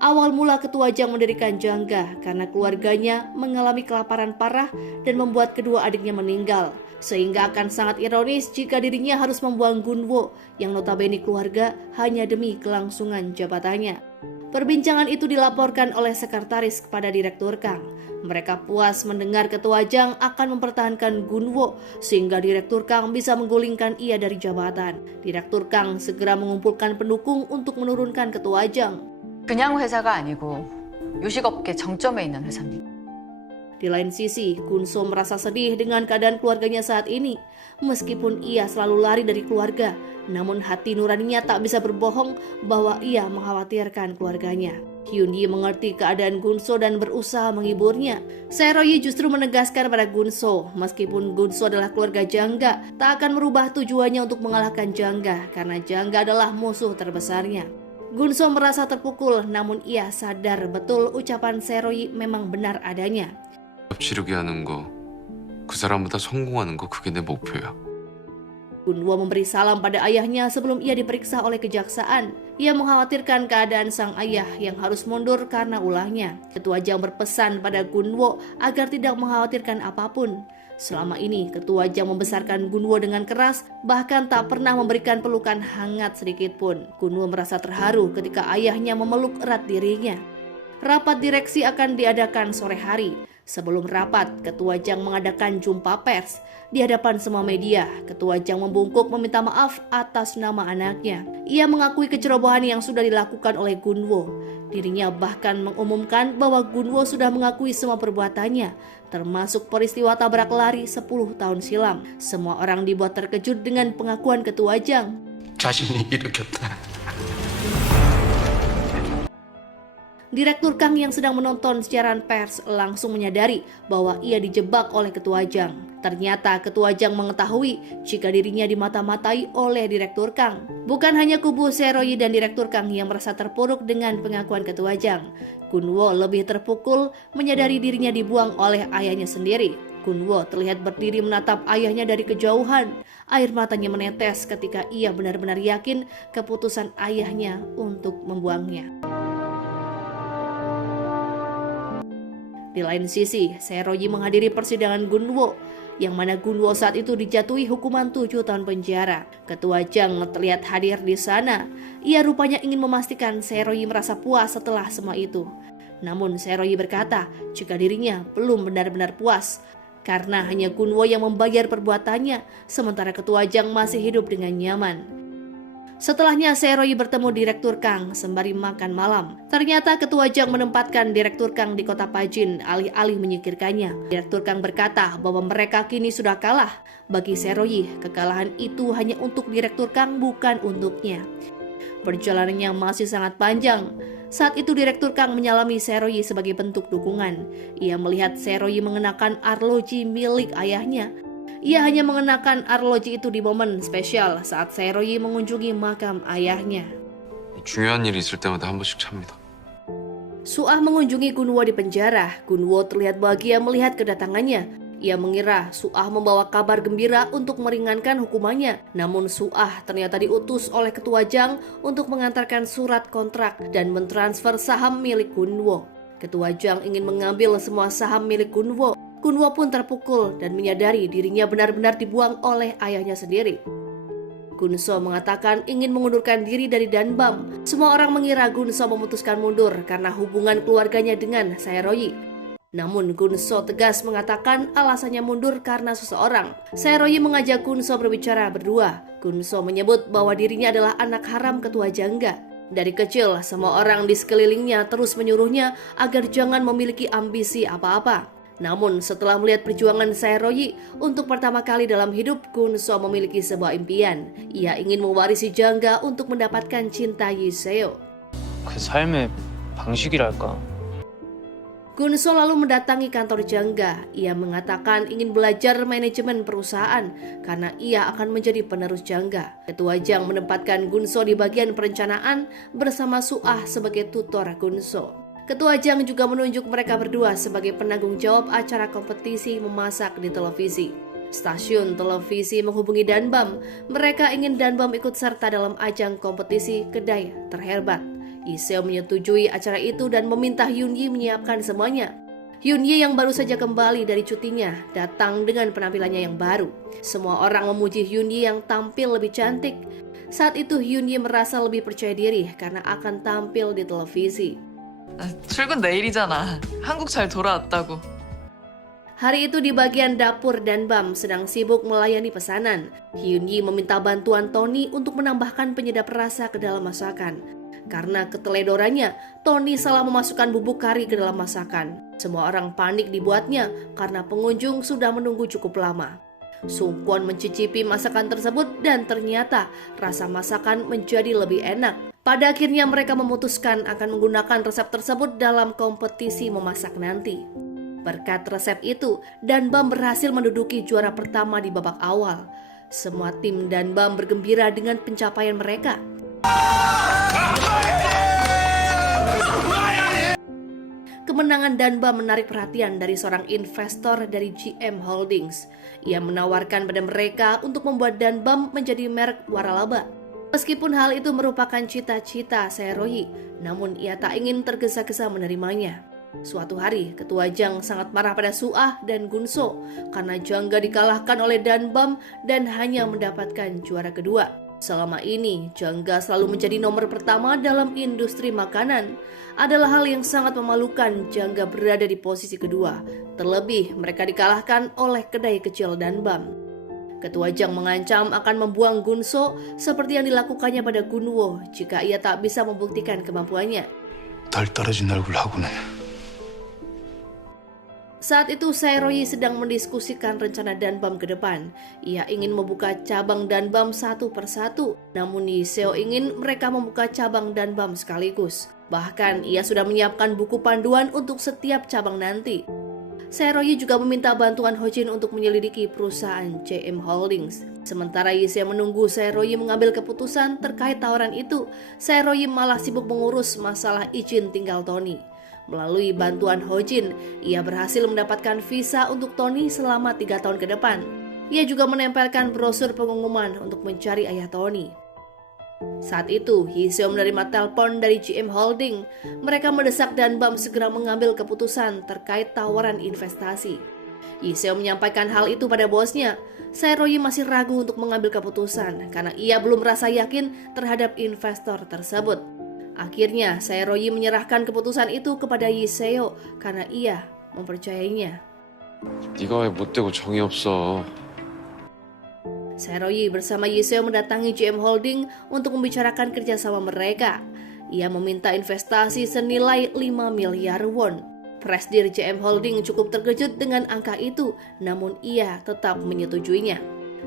Awal mula Ketua Jang mendirikan Jangga karena keluarganya mengalami kelaparan parah dan membuat kedua adiknya meninggal. Sehingga akan sangat ironis jika dirinya harus membuang Gunwo yang notabene keluarga hanya demi kelangsungan jabatannya. Perbincangan itu dilaporkan oleh sekretaris kepada Direktur Kang. Mereka puas mendengar Ketua Jang akan mempertahankan Gunwo sehingga Direktur Kang bisa menggulingkan ia dari jabatan. Direktur Kang segera mengumpulkan pendukung untuk menurunkan Ketua Jang. 그냥 회사가 아니고 요식업계 정점에 있는 회사입니다. Di lain sisi, Gunso merasa sedih dengan keadaan keluarganya saat ini. Meskipun ia selalu lari dari keluarga, namun hati nuraninya tak bisa berbohong bahwa ia mengkhawatirkan keluarganya. Hyun-yi mengerti keadaan Gunso dan berusaha menghiburnya. Sae-ro-yi justru menegaskan pada Gunso, meskipun Gunso adalah keluarga Jangga, tak akan merubah tujuannya untuk mengalahkan Jangga karena Jangga adalah musuh terbesarnya. Gunso merasa terpukul, namun ia sadar betul ucapan Sae-ro-yi memang benar adanya. 치르게 하는 거, 그 사람보다 성공하는 거 그게 내 목표야. Gunwo memberi salam pada ayahnya sebelum ia diperiksa oleh kejaksaan. Ia mengkhawatirkan keadaan sang ayah yang harus mundur karena ulahnya. Ketua Jang berpesan pada Gunwo agar tidak mengkhawatirkan apapun. Selama ini, Ketua Jang membesarkan Gunwo dengan keras, bahkan tak pernah memberikan pelukan hangat sedikit pun. Gunwo merasa terharu ketika ayahnya memeluk erat dirinya. Rapat direksi akan diadakan sore hari. Sebelum rapat, Ketua Jang mengadakan jumpa pers. Di hadapan semua media, Ketua Jang membungkuk meminta maaf atas nama anaknya. Ia mengakui kecerobohan yang sudah dilakukan oleh Gunwo. Dirinya bahkan mengumumkan bahwa Gunwo sudah mengakui semua perbuatannya, termasuk peristiwa tabrak lari 10 tahun silam. Semua orang dibuat terkejut dengan pengakuan Ketua Jang. 자신이 일으켰다. Direktur Kang yang sedang menonton siaran pers langsung menyadari bahwa ia dijebak oleh Ketua Jang. Ternyata Ketua Jang mengetahui jika dirinya dimata-matai oleh Direktur Kang. Bukan hanya kubu Sae-ro-yi dan Direktur Kang yang merasa terpuruk dengan pengakuan Ketua Jang. Gunwo lebih terpukul menyadari dirinya dibuang oleh ayahnya sendiri. Gunwo terlihat berdiri menatap ayahnya dari kejauhan. Air matanya menetes ketika ia benar-benar yakin keputusan ayahnya untuk membuangnya. Di lain sisi, Sae-ro-yi menghadiri persidangan Gunwo, yang mana Gunwo saat itu dijatuhi hukuman 7 tahun penjara. Ketua Jang terlihat hadir di sana. Ia rupanya ingin memastikan Sae-ro-yi merasa puas setelah semua itu. Namun Sae-ro-yi berkata jika dirinya belum benar-benar puas, karena hanya Gunwo yang membayar perbuatannya, sementara Ketua Jang masih hidup dengan nyaman. Setelahnya Sae-ro-yi bertemu Direktur Kang sembari makan malam. Ternyata Ketua Jang menempatkan Direktur Kang di kota Pajin alih-alih menyingkirkannya. Direktur Kang berkata bahwa mereka kini sudah kalah. Bagi Sae-ro-yi, kekalahan itu hanya untuk Direktur Kang, bukan untuknya. Perjalanannya masih sangat panjang. Saat itu Direktur Kang menyalami Sae-ro-yi sebagai bentuk dukungan. Ia melihat Sae-ro-yi mengenakan arloji milik ayahnya. Ia hanya mengenakan arloji itu di momen spesial saat Sae-ro-yi mengunjungi makam ayahnya. 중요한 일이 있을 때마다 한 번씩 찹니다. Suah mengunjungi Gunwo di penjara. Gunwo terlihat bahagia melihat kedatangannya. Ia mengira Suah membawa kabar gembira untuk meringankan hukumannya. Namun Suah ternyata diutus oleh Ketua Jang untuk mengantarkan surat kontrak dan mentransfer saham milik Gunwo. Ketua Jang ingin mengambil semua saham milik Gunwo. Gunwo pun terpukul dan menyadari dirinya benar-benar dibuang oleh ayahnya sendiri. Gunso mengatakan ingin mengundurkan diri dari Danbam. Semua orang mengira Gunso memutuskan mundur karena hubungan keluarganya dengan Sae-ro-yi. Namun Gunso tegas mengatakan alasannya mundur karena seseorang. Sae-ro-yi mengajak Gunso berbicara berdua. Gunso menyebut bahwa dirinya adalah anak haram Ketua Jangga. Dari kecil, semua orang di sekelilingnya terus menyuruhnya agar jangan memiliki ambisi apa-apa. Namun setelah melihat perjuangan Sae-ro-yi untuk pertama kali dalam hidup, Gunso memiliki sebuah impian. Ia ingin mewarisi Jangga untuk mendapatkan cinta Yiseo. 그 삶의 방식이랄까. Gunso lalu mendatangi kantor Jangga. Ia mengatakan ingin belajar manajemen perusahaan karena ia akan menjadi penerus Jangga. Ketua Jang menempatkan Gunso di bagian perencanaan bersama Suah sebagai tutor Gunso. Ketua Jang juga menunjuk mereka berdua sebagai penanggung jawab acara kompetisi memasak di televisi. Stasiun televisi menghubungi Danbam. Mereka ingin Danbam ikut serta dalam ajang kompetisi kedai terhebat. Yiseo menyetujui acara itu dan meminta Hyun-yi menyiapkan semuanya. Hyun-yi yang baru saja kembali dari cutinya datang dengan penampilannya yang baru. Semua orang memuji Hyun-yi yang tampil lebih cantik. Saat itu Hyun-yi merasa lebih percaya diri karena akan tampil di televisi. 출근 내일이잖아. 한국 잘 돌아왔다고. Hari itu di bagian dapur Danbam sedang sibuk melayani pesanan. Hyun-yi meminta bantuan Tony untuk menambahkan penyedap rasa ke dalam masakan. Karena keteledorannya, Tony salah memasukkan bubuk kari ke dalam masakan. Semua orang panik dibuatnya karena pengunjung sudah menunggu cukup lama. Sung Kwon mencicipi masakan tersebut dan ternyata rasa masakan menjadi lebih enak. Pada akhirnya mereka memutuskan akan menggunakan resep tersebut dalam kompetisi memasak nanti. Berkat resep itu, Danbam berhasil menduduki juara pertama di babak awal. Semua tim Danbam bergembira dengan pencapaian mereka. Kemenangan Danbam menarik perhatian dari seorang investor dari GM Holdings. Ia menawarkan pada mereka untuk membuat Danbam menjadi merek waralaba. Meskipun hal itu merupakan cita-cita Saeroyi, namun ia tak ingin tergesa-gesa menerimanya. Suatu hari, Ketua Jang sangat marah pada Suah dan Gunso karena Jangga dikalahkan oleh Danbam dan hanya mendapatkan juara kedua. Selama ini, Jangga selalu menjadi nomor pertama dalam industri makanan. Adalah hal yang sangat memalukan Jangga berada di posisi kedua. Terlebih, mereka dikalahkan oleh kedai kecil Danbam. Ketua Jang mengancam akan membuang Gunso seperti yang dilakukannya pada Gunwo jika ia tak bisa membuktikan kemampuannya. 덜 떨어진 얼굴 하고는. Saat itu Saeroyi sedang mendiskusikan rencana Danbam ke depan. Ia ingin membuka cabang Danbam satu persatu, namun Yiseo ingin mereka membuka cabang Danbam sekaligus. Bahkan ia sudah menyiapkan buku panduan untuk setiap cabang nanti. Saeroyi juga meminta bantuan Hojin untuk menyelidiki perusahaan JM Holdings. Sementara Yiseo menunggu Saeroyi mengambil keputusan terkait tawaran itu, Saeroyi malah sibuk mengurus masalah izin tinggal Tony. Melalui bantuan Hojin, ia berhasil mendapatkan visa untuk Tony selama 3 tahun ke depan. Ia juga menempelkan brosur pengumuman untuk mencari ayah Tony. Saat itu, Yiseo menerima telepon dari GM Holding. Mereka mendesak Danbam segera mengambil keputusan terkait tawaran investasi. Yiseo menyampaikan hal itu pada bosnya. Saeroyi masih ragu untuk mengambil keputusan karena ia belum merasa yakin terhadap investor tersebut. Akhirnya, Saeroyi menyerahkan keputusan itu kepada Yiseo karena ia mempercayainya. 네가 왜 못되고 정이 없어. Saeroyi bersama Yiseo mendatangi GM Holding untuk membicarakan kerjasama mereka. Ia meminta investasi senilai 5 miliar won. Presdir GM Holding cukup terkejut dengan angka itu, namun ia tetap menyetujuinya.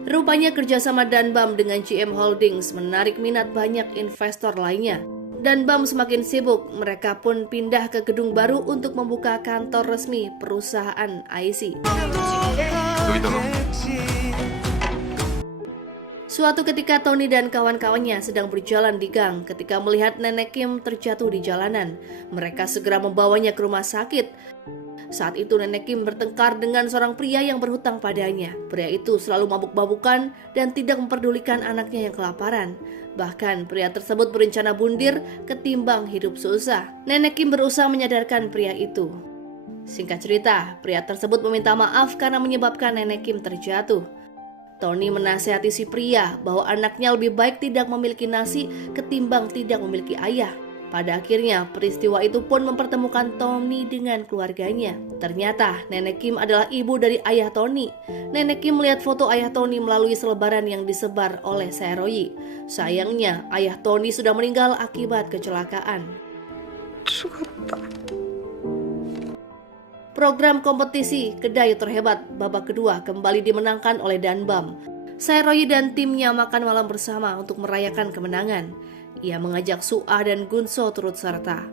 Rupanya kerjasama Danbam dengan GM Holdings menarik minat banyak investor lainnya. Danbam semakin sibuk, mereka pun pindah ke gedung baru untuk membuka kantor resmi perusahaan IC. Suatu ketika Tony dan kawan-kawannya sedang berjalan di gang ketika melihat Nenek Kim terjatuh di jalanan. Mereka segera membawanya ke rumah sakit. Saat itu Nenek Kim bertengkar dengan seorang pria yang berhutang padanya. Pria itu selalu mabuk-mabukan dan tidak memperdulikan anaknya yang kelaparan. Bahkan pria tersebut berencana bundir ketimbang hidup susah. Nenek Kim berusaha menyadarkan pria itu. Singkat cerita, pria tersebut meminta maaf karena menyebabkan Nenek Kim terjatuh. Tony menasihati si pria bahwa anaknya lebih baik tidak memiliki nasi ketimbang tidak memiliki ayah. Pada akhirnya, peristiwa itu pun mempertemukan Tony dengan keluarganya. Ternyata, Nenek Kim adalah ibu dari ayah Tony. Nenek Kim melihat foto ayah Tony melalui selebaran yang disebar oleh Saeroyi. Sayangnya, ayah Tony sudah meninggal akibat kecelakaan. Program kompetisi kedai terhebat babak kedua kembali dimenangkan oleh Danbam. Saeroyi dan timnya makan malam bersama untuk merayakan kemenangan. Ia mengajak Suah dan Gunso turut serta.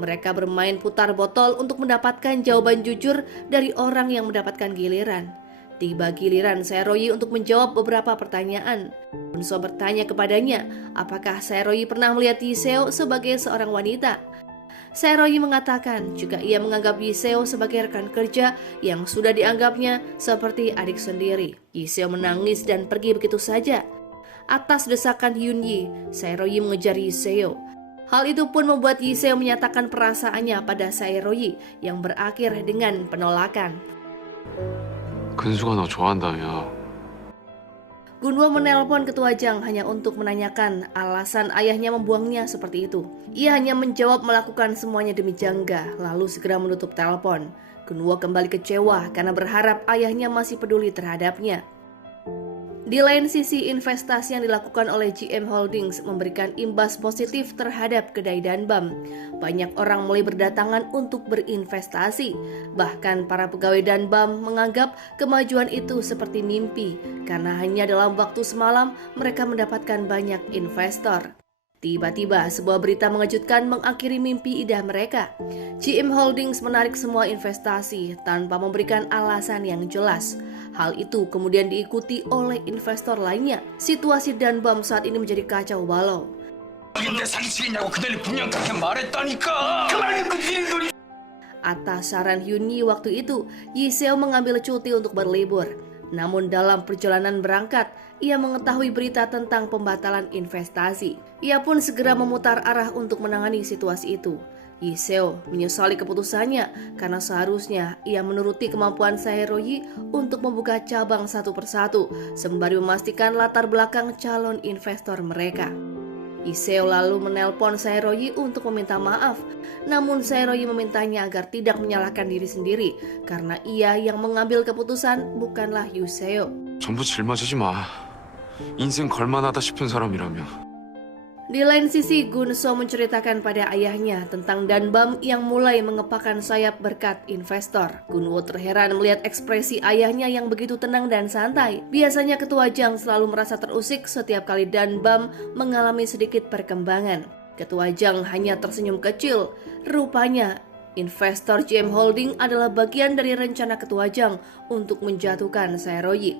Mereka bermain putar botol untuk mendapatkan jawaban jujur dari orang yang mendapatkan giliran. Tiba giliran Saeroyi untuk menjawab beberapa pertanyaan. Gunso bertanya kepadanya, apakah Saeroyi pernah melihat Yiseo sebagai seorang wanita? Saeroyi mengatakan juga ia menganggap Yiseo sebagai rekan kerja yang sudah dianggapnya seperti adik sendiri. Yiseo menangis dan pergi begitu saja. Atas desakan Yunyi, Saeroyi mengejar Yiseo. Hal itu pun membuat Yiseo menyatakan perasaannya pada Saeroyi yang berakhir dengan penolakan. 근수가 너 좋아한다며. Gunwo menelpon Ketua Jang hanya untuk menanyakan alasan ayahnya membuangnya seperti itu. Ia hanya menjawab melakukan semuanya demi Jangga, lalu segera menutup telepon. Gunwo kembali kecewa karena berharap ayahnya masih peduli terhadapnya. Di lain sisi, investasi yang dilakukan oleh GM Holdings memberikan imbas positif terhadap kedai Danbam. Banyak orang mulai berdatangan untuk berinvestasi. Bahkan para pegawai Danbam menganggap kemajuan itu seperti mimpi, karena hanya dalam waktu semalam mereka mendapatkan banyak investor. Tiba-tiba sebuah berita mengejutkan mengakhiri mimpi indah mereka. GM Holdings menarik semua investasi tanpa memberikan alasan yang jelas. Hal itu kemudian diikuti oleh investor lainnya. Situasi Danbam saat ini menjadi kacau balau. Atas saran Hyun-yi waktu itu, Yi Seo mengambil cuti untuk berlibur. Namun dalam perjalanan berangkat, ia mengetahui berita tentang pembatalan investasi. Ia pun segera memutar arah untuk menangani situasi itu. Yi Seo menyesali keputusannya karena seharusnya ia menuruti kemampuan Sae-ro-yi untuk membuka cabang satu persatu sembari memastikan latar belakang calon investor mereka. Yi Seo lalu menelpon Sae-ro-yi untuk meminta maaf, namun Sae-ro-yi memintanya agar tidak menyalahkan diri sendiri karena ia yang mengambil keputusan, bukanlah Yi Seo. 전부 짊어지지 마. 인생 걸만하다 싶은 사람이라며. Di lain sisi, Gun So menceritakan pada ayahnya tentang Danbam yang mulai mengepakkan sayap berkat investor. Gun Wo terheran melihat ekspresi ayahnya yang begitu tenang dan santai. Biasanya Ketua Jang selalu merasa terusik setiap kali Danbam mengalami sedikit perkembangan. Ketua Jang hanya tersenyum kecil. Rupanya, investor GM Holding adalah bagian dari rencana Ketua Jang untuk menjatuhkan Sae-ro-yi.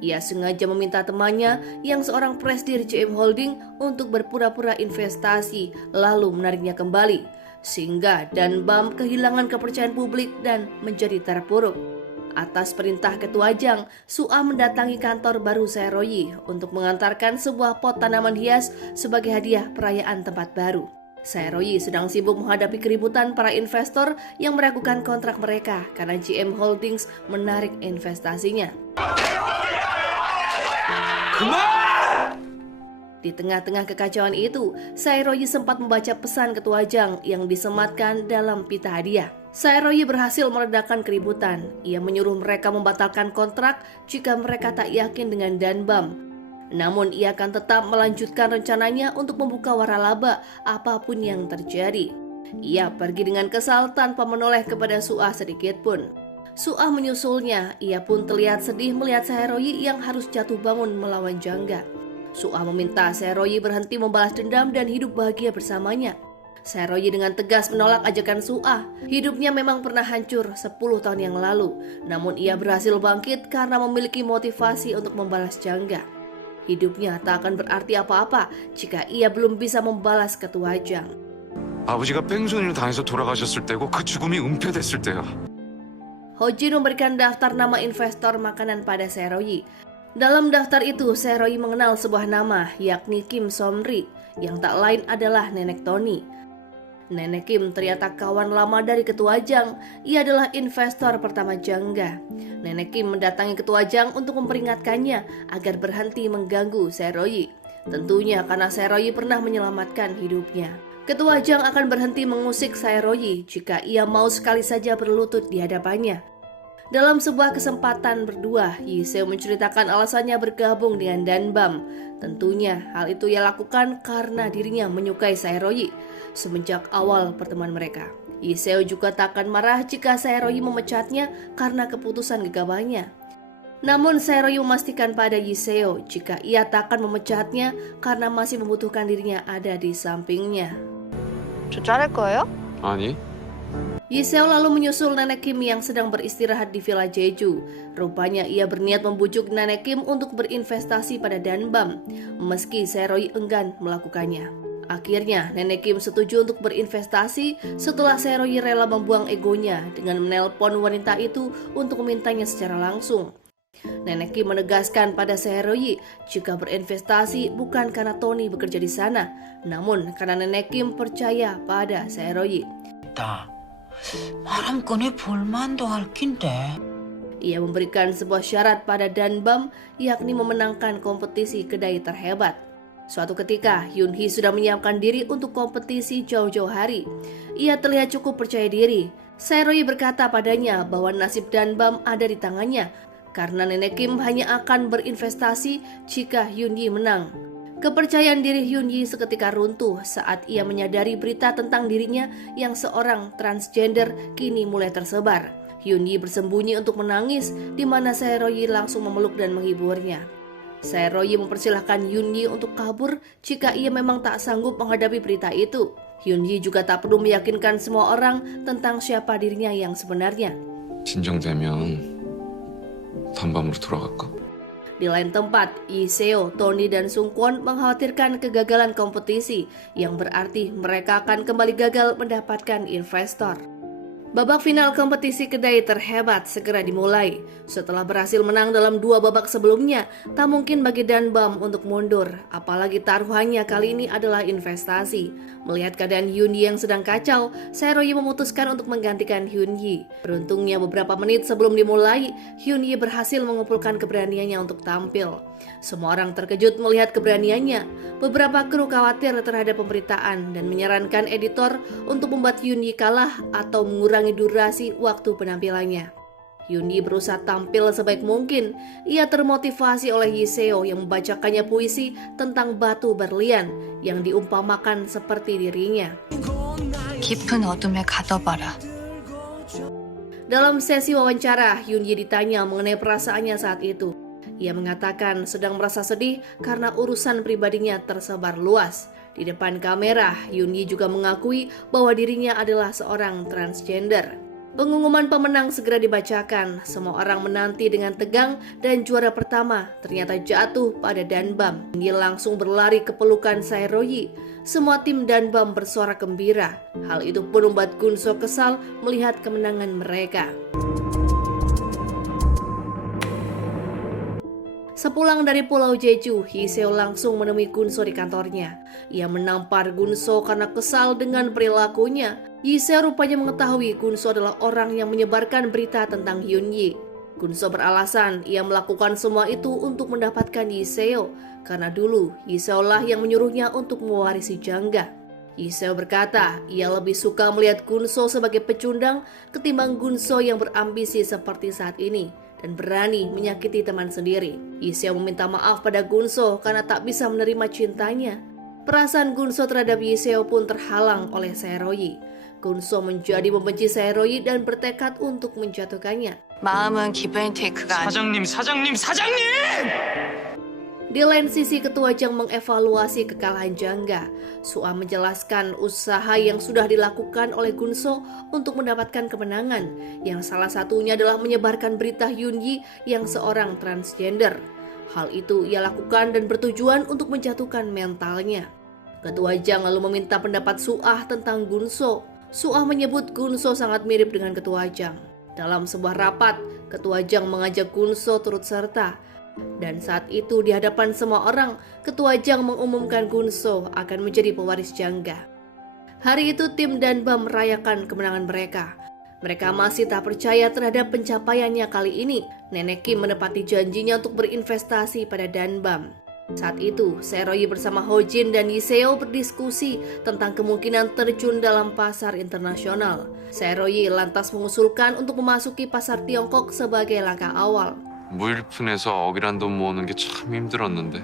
Ia sengaja meminta temannya yang seorang presidir GM Holding untuk berpura-pura investasi lalu menariknya kembali, sehingga Danbam kehilangan kepercayaan publik dan menjadi terpuruk. Atas perintah Ketua Jang, Su-ah mendatangi kantor baru Sae-ro-yi untuk mengantarkan sebuah pot tanaman hias sebagai hadiah perayaan tempat baru. Sae-ro-yi sedang sibuk menghadapi keributan para investor yang meragukan kontrak mereka karena GM Holdings menarik investasinya. Di tengah-tengah kekacauan itu, Sae-ro-yi sempat membaca pesan Ketua Jang yang disematkan dalam pita hadiah. Sae-ro-yi berhasil meredakan keributan. Ia menyuruh mereka membatalkan kontrak jika mereka tak yakin dengan Danbam. Namun ia akan tetap melanjutkan rencananya untuk membuka waralaba apapun yang terjadi. Ia pergi dengan kesal tanpa menoleh kepada Su-ah sedikit pun. Su-ah menyusulnya, ia pun terlihat sedih melihat Sae-ro-yi yang harus jatuh bangun melawan jangga. Su-ah meminta Sae-ro-yi berhenti membalas dendam dan hidup bahagia bersamanya. Sae-ro-yi dengan tegas menolak ajakan Su-ah. Hidupnya memang pernah hancur 10 tahun yang lalu, namun ia berhasil bangkit karena memiliki motivasi untuk membalas jangga. Hidupnya tak akan berarti apa-apa jika ia belum bisa membalas Ketua Jang. 아버지가 뺑소니를 당해서 돌아가셨을 때고 그 죽음이 은폐됐을 때야. Ho-jin memberikan daftar nama investor makanan pada Sae-ro-yi. Dalam daftar itu, Sae-ro-yi mengenal sebuah nama, yakni Kim Som-ri, yang tak lain adalah Nenek Tony. Nenek Kim ternyata kawan lama dari Ketua Jang. Ia adalah investor pertama Jangga. Nenek Kim mendatangi Ketua Jang untuk memperingatkannya agar berhenti mengganggu Sae-ro-yi. Tentunya karena Sae-ro-yi pernah menyelamatkan hidupnya. Ketua Jang akan berhenti mengusik Sae-ro-yi jika ia mau sekali saja berlutut di hadapannya. Dalam sebuah kesempatan berdua, Yi Seo menceritakan alasannya bergabung dengan Danbam. Tentunya hal itu ia lakukan karena dirinya menyukai Sae-ro-yi semenjak awal pertemuan mereka. Yi Seo juga tak akan marah jika Sae-ro-yi memecatnya karena keputusan gegabahnya. Namun Sae-ro-yi memastikan pada Yi Seo jika ia tak akan memecatnya karena masih membutuhkan dirinya ada di sampingnya. 저 자를 거예요? 아니, Yi Seo lalu menyusul Nenek Kim yang sedang beristirahat di Villa Jeju. Rupanya ia berniat membujuk Nenek Kim untuk berinvestasi pada Danbam, meski Sae-ro-yi enggan melakukannya. Akhirnya Nenek Kim setuju untuk berinvestasi setelah Sae-ro-yi rela membuang egonya dengan menelpon wanita itu untuk memintanya secara langsung. Nenek Kim menegaskan pada Sae-ro-yi jika berinvestasi bukan karena Tony bekerja di sana, namun karena Nenek Kim percaya pada Sae-ro-yi. 마람권에 볼만도 할 낀데. Ia memberikan sebuah syarat pada Danbam, yakni memenangkan kompetisi kedai terhebat. Suatu ketika, Hyun-hee sudah menyiapkan diri untuk kompetisi jauh-jauh hari. Ia terlihat cukup percaya diri. Sae-ro-yi berkata padanya bahwa nasib Danbam ada di tangannya. karena Nenek Kim hanya akan berinvestasi jika Hyun Yi menang. Kepercayaan diri Hyun Yi seketika runtuh saat ia menyadari berita tentang dirinya yang seorang transgender kini mulai tersebar. Hyun Yi bersembunyi untuk menangis, di mana Sae-ro-yi langsung memeluk dan menghiburnya. Sae-ro-yi mempersilahkan Hyun Yi untuk kabur jika ia memang tak sanggup menghadapi berita itu. Hyun Yi juga tak perlu meyakinkan semua orang tentang siapa dirinya yang sebenarnya. 진정되면 단밤으로 돌아갈까? Di lain tempat, Lee Seo, Tony, dan Sung Kwon mengkhawatirkan kegagalan kompetisi yang berarti mereka akan kembali gagal mendapatkan investor. Babak final kompetisi kedai terhebat segera dimulai. Setelah berhasil menang dalam 2 babak sebelumnya, tak mungkin bagi Danbam untuk mundur. Apalagi taruhannya kali ini adalah investasi. Melihat keadaan Hyun Yi yang sedang kacau, Sae-ro-yi memutuskan untuk menggantikan Hyun Yi. Beruntungnya beberapa menit sebelum dimulai, Hyun Yi berhasil mengumpulkan keberaniannya untuk tampil. Semua orang terkejut melihat keberaniannya. Beberapa kru khawatir terhadap pemberitaan dan menyarankan editor untuk membuat Hyun Yi kalah atau mengurangi durasi waktu penampilannya. Hyun Yi berusaha tampil sebaik mungkin. Ia termotivasi oleh Lee Seo yang membacakannya puisi tentang batu berlian yang diumpamakan seperti dirinya. 깊은 어둠에 가둬봐라. Dalam sesi wawancara, Hyun Yi ditanya mengenai perasaannya saat itu. Ia mengatakan sedang merasa sedih karena urusan pribadinya tersebar luas. Di depan kamera, Hyun Yi juga mengakui bahwa dirinya adalah seorang transgender. Pengumuman pemenang segera dibacakan. Semua orang menanti dengan tegang dan juara pertama ternyata jatuh pada Danbam. Dia langsung berlari ke pelukan Sae-ro-yi. Semua tim Danbam bersorak gembira. Hal itu pun membuat Gunso kesal melihat kemenangan mereka. Sepulang dari Pulau Jeju, Lee Seo langsung menemui Gunso di kantornya. Ia menampar Gunso karena kesal dengan perilakunya. Lee Seo rupanya mengetahui Gunso adalah orang yang menyebarkan berita tentang Hyun Yi. Gunso beralasan ia melakukan semua itu untuk mendapatkan Lee Seo, karena dulu Lee Seo lah yang menyuruhnya untuk mewarisi Jangga. Lee Seo berkata ia lebih suka melihat Gunso sebagai pecundang ketimbang Gunso yang berambisi seperti saat ini dan berani menyakiti teman sendiri. Lee Seo meminta maaf pada Gunso karena tak bisa menerima cintanya. Perasaan Gunso terhadap Lee Seo pun terhalang oleh Sae-ro-yi. Gunso menjadi membenci Sae-ro-yi dan bertekad untuk menjatuhkannya. 마음은 기브앤테이크가 아니야. 사장님! Di lain sisi, Ketua Jang mengevaluasi kekalahan Jangga. Sua menjelaskan usaha yang sudah dilakukan oleh Gunso untuk mendapatkan kemenangan, yang salah satunya adalah menyebarkan berita Hyun Yi yang seorang transgender. Hal itu ia lakukan dan bertujuan untuk menjatuhkan mentalnya. Ketua Jang lalu meminta pendapat Sua tentang Gunso. Sua menyebut Gunso sangat mirip dengan Ketua Jang. Dalam sebuah rapat, Ketua Jang mengajak Gunso turut serta. Dan saat itu di hadapan semua orang, Ketua Jang mengumumkan Gunso akan menjadi pewaris Jangga. Hari itu tim Danbam merayakan kemenangan mereka. Mereka masih tak percaya terhadap pencapaiannya kali ini. Nenek Kim menepati janjinya untuk berinvestasi pada Danbam. Saat itu, Sae-ro-yi bersama Ho Jin dan Lee Seo berdiskusi tentang kemungkinan terjun dalam pasar internasional. Sae-ro-yi lantas mengusulkan untuk memasuki pasar Tiongkok sebagai langkah awal. 무일푼에서 억울한 돈 모으는 게 참 힘들었는데.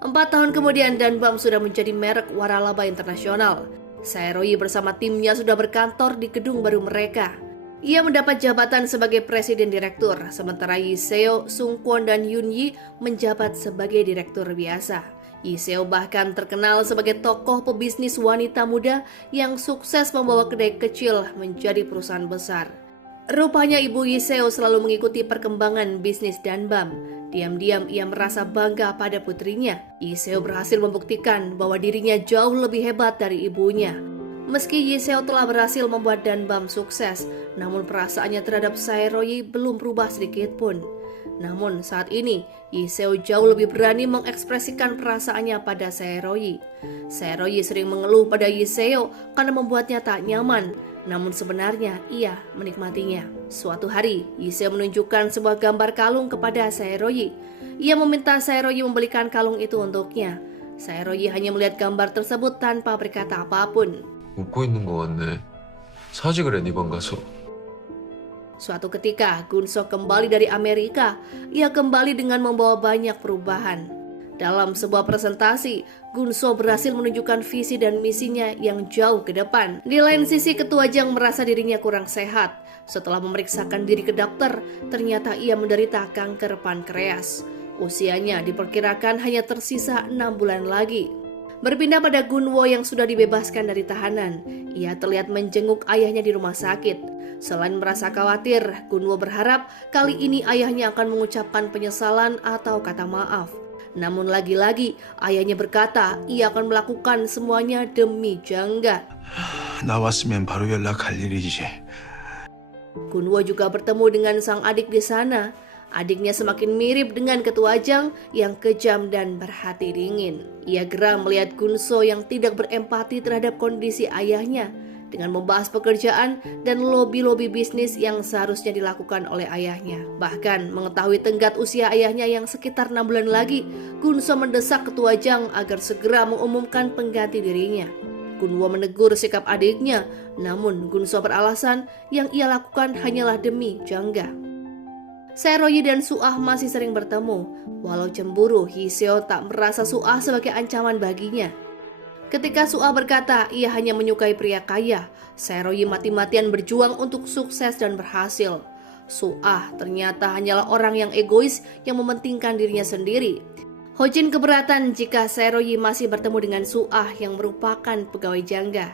4 tahun kemudian Danbam sudah menjadi merek waralaba internasional. Sae-ro-yi bersama timnya sudah berkantor di gedung baru mereka. Ia mendapat jabatan sebagai presiden direktur, sementara Lee Seo, Sung Kwon, dan Hyun Yi menjabat sebagai direktur biasa. Lee Seo bahkan terkenal sebagai tokoh pebisnis wanita muda yang sukses membawa kedai kecil menjadi perusahaan besar. Rupanya ibu Lee Seo selalu mengikuti perkembangan bisnis Danbam. Diam-diam ia merasa bangga pada putrinya. Lee Seo berhasil membuktikan bahwa dirinya jauh lebih hebat dari ibunya. Meski Lee Seo telah berhasil membuat Danbam sukses, namun perasaannya terhadap Sae-ro-yi belum berubah sedikit pun. Namun saat ini, Lee Seo jauh lebih berani mengekspresikan perasaannya pada Sae-ro-yi. Sae-ro-yi sering mengeluh pada Lee Seo karena membuatnya tak nyaman, namun sebenarnya ia menikmatinya. Suatu hari, Lee Seo menunjukkan sebuah gambar kalung kepada Sae-ro-yi. Ia meminta Sae-ro-yi membelikan kalung itu untuknya. Sae-ro-yi hanya melihat gambar tersebut tanpa berkata apapun. 웃고 있는 거 같네. 사지 그래 네 방 가서. Suatu ketika, Gunso kembali dari Amerika. Ia kembali dengan membawa banyak perubahan. Dalam sebuah presentasi, Gunso berhasil menunjukkan visi dan misinya yang jauh ke depan. Di lain sisi, Ketua Jang merasa dirinya kurang sehat. Setelah memeriksakan diri ke dokter, ternyata ia menderita kanker pankreas. Usianya diperkirakan hanya tersisa 6 bulan lagi. Berpindah pada Gunwo yang sudah dibebaskan dari tahanan, ia terlihat menjenguk ayahnya di rumah sakit. Selain merasa khawatir, Gunwo berharap kali ini ayahnya akan mengucapkan penyesalan atau kata maaf. Namun lagi-lagi ayahnya berkata ia akan melakukan semuanya demi Jangga. 나왔으면 바로 연락할 일이지. Gunwo juga bertemu dengan sang adik di sana. Adiknya semakin mirip dengan Ketua Jang yang kejam dan berhati dingin. Ia geram melihat Gunso yang tidak berempati terhadap kondisi ayahnya dengan membahas pekerjaan dan lobi-lobi bisnis yang seharusnya dilakukan oleh ayahnya. Bahkan mengetahui tenggat usia ayahnya yang sekitar 6 bulan lagi, Gunso mendesak Ketua Jang agar segera mengumumkan pengganti dirinya. Gunwo menegur sikap adiknya, namun Gunso beralasan yang ia lakukan hanyalah demi Jangga. Seroyi dan Suah masih sering bertemu. Walau cemburu, Hiseo tak merasa Suah sebagai ancaman baginya. Ketika Suah berkata ia hanya menyukai pria kaya, Seroyi mati-matian berjuang untuk sukses dan berhasil. Suah ternyata hanyalah orang yang egois yang mementingkan dirinya sendiri. Hojin keberatan jika Seroyi masih bertemu dengan Suah yang merupakan pegawai Jangga.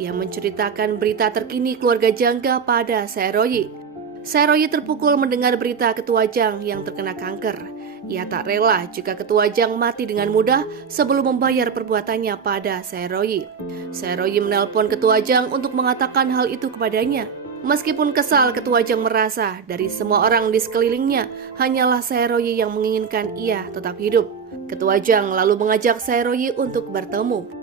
Ia menceritakan berita terkini keluarga Jangga pada Seroyi. Seroyi terpukul mendengar berita Ketua Jang yang terkena kanker. Ia tak rela jika Ketua Jang mati dengan mudah sebelum membayar perbuatannya pada Seroyi. Seroyi menelpon Ketua Jang untuk mengatakan hal itu kepadanya. Meskipun kesal, Ketua Jang merasa dari semua orang di sekelilingnya hanyalah Seroyi yang menginginkan ia tetap hidup. Ketua Jang lalu mengajak Seroyi untuk bertemu.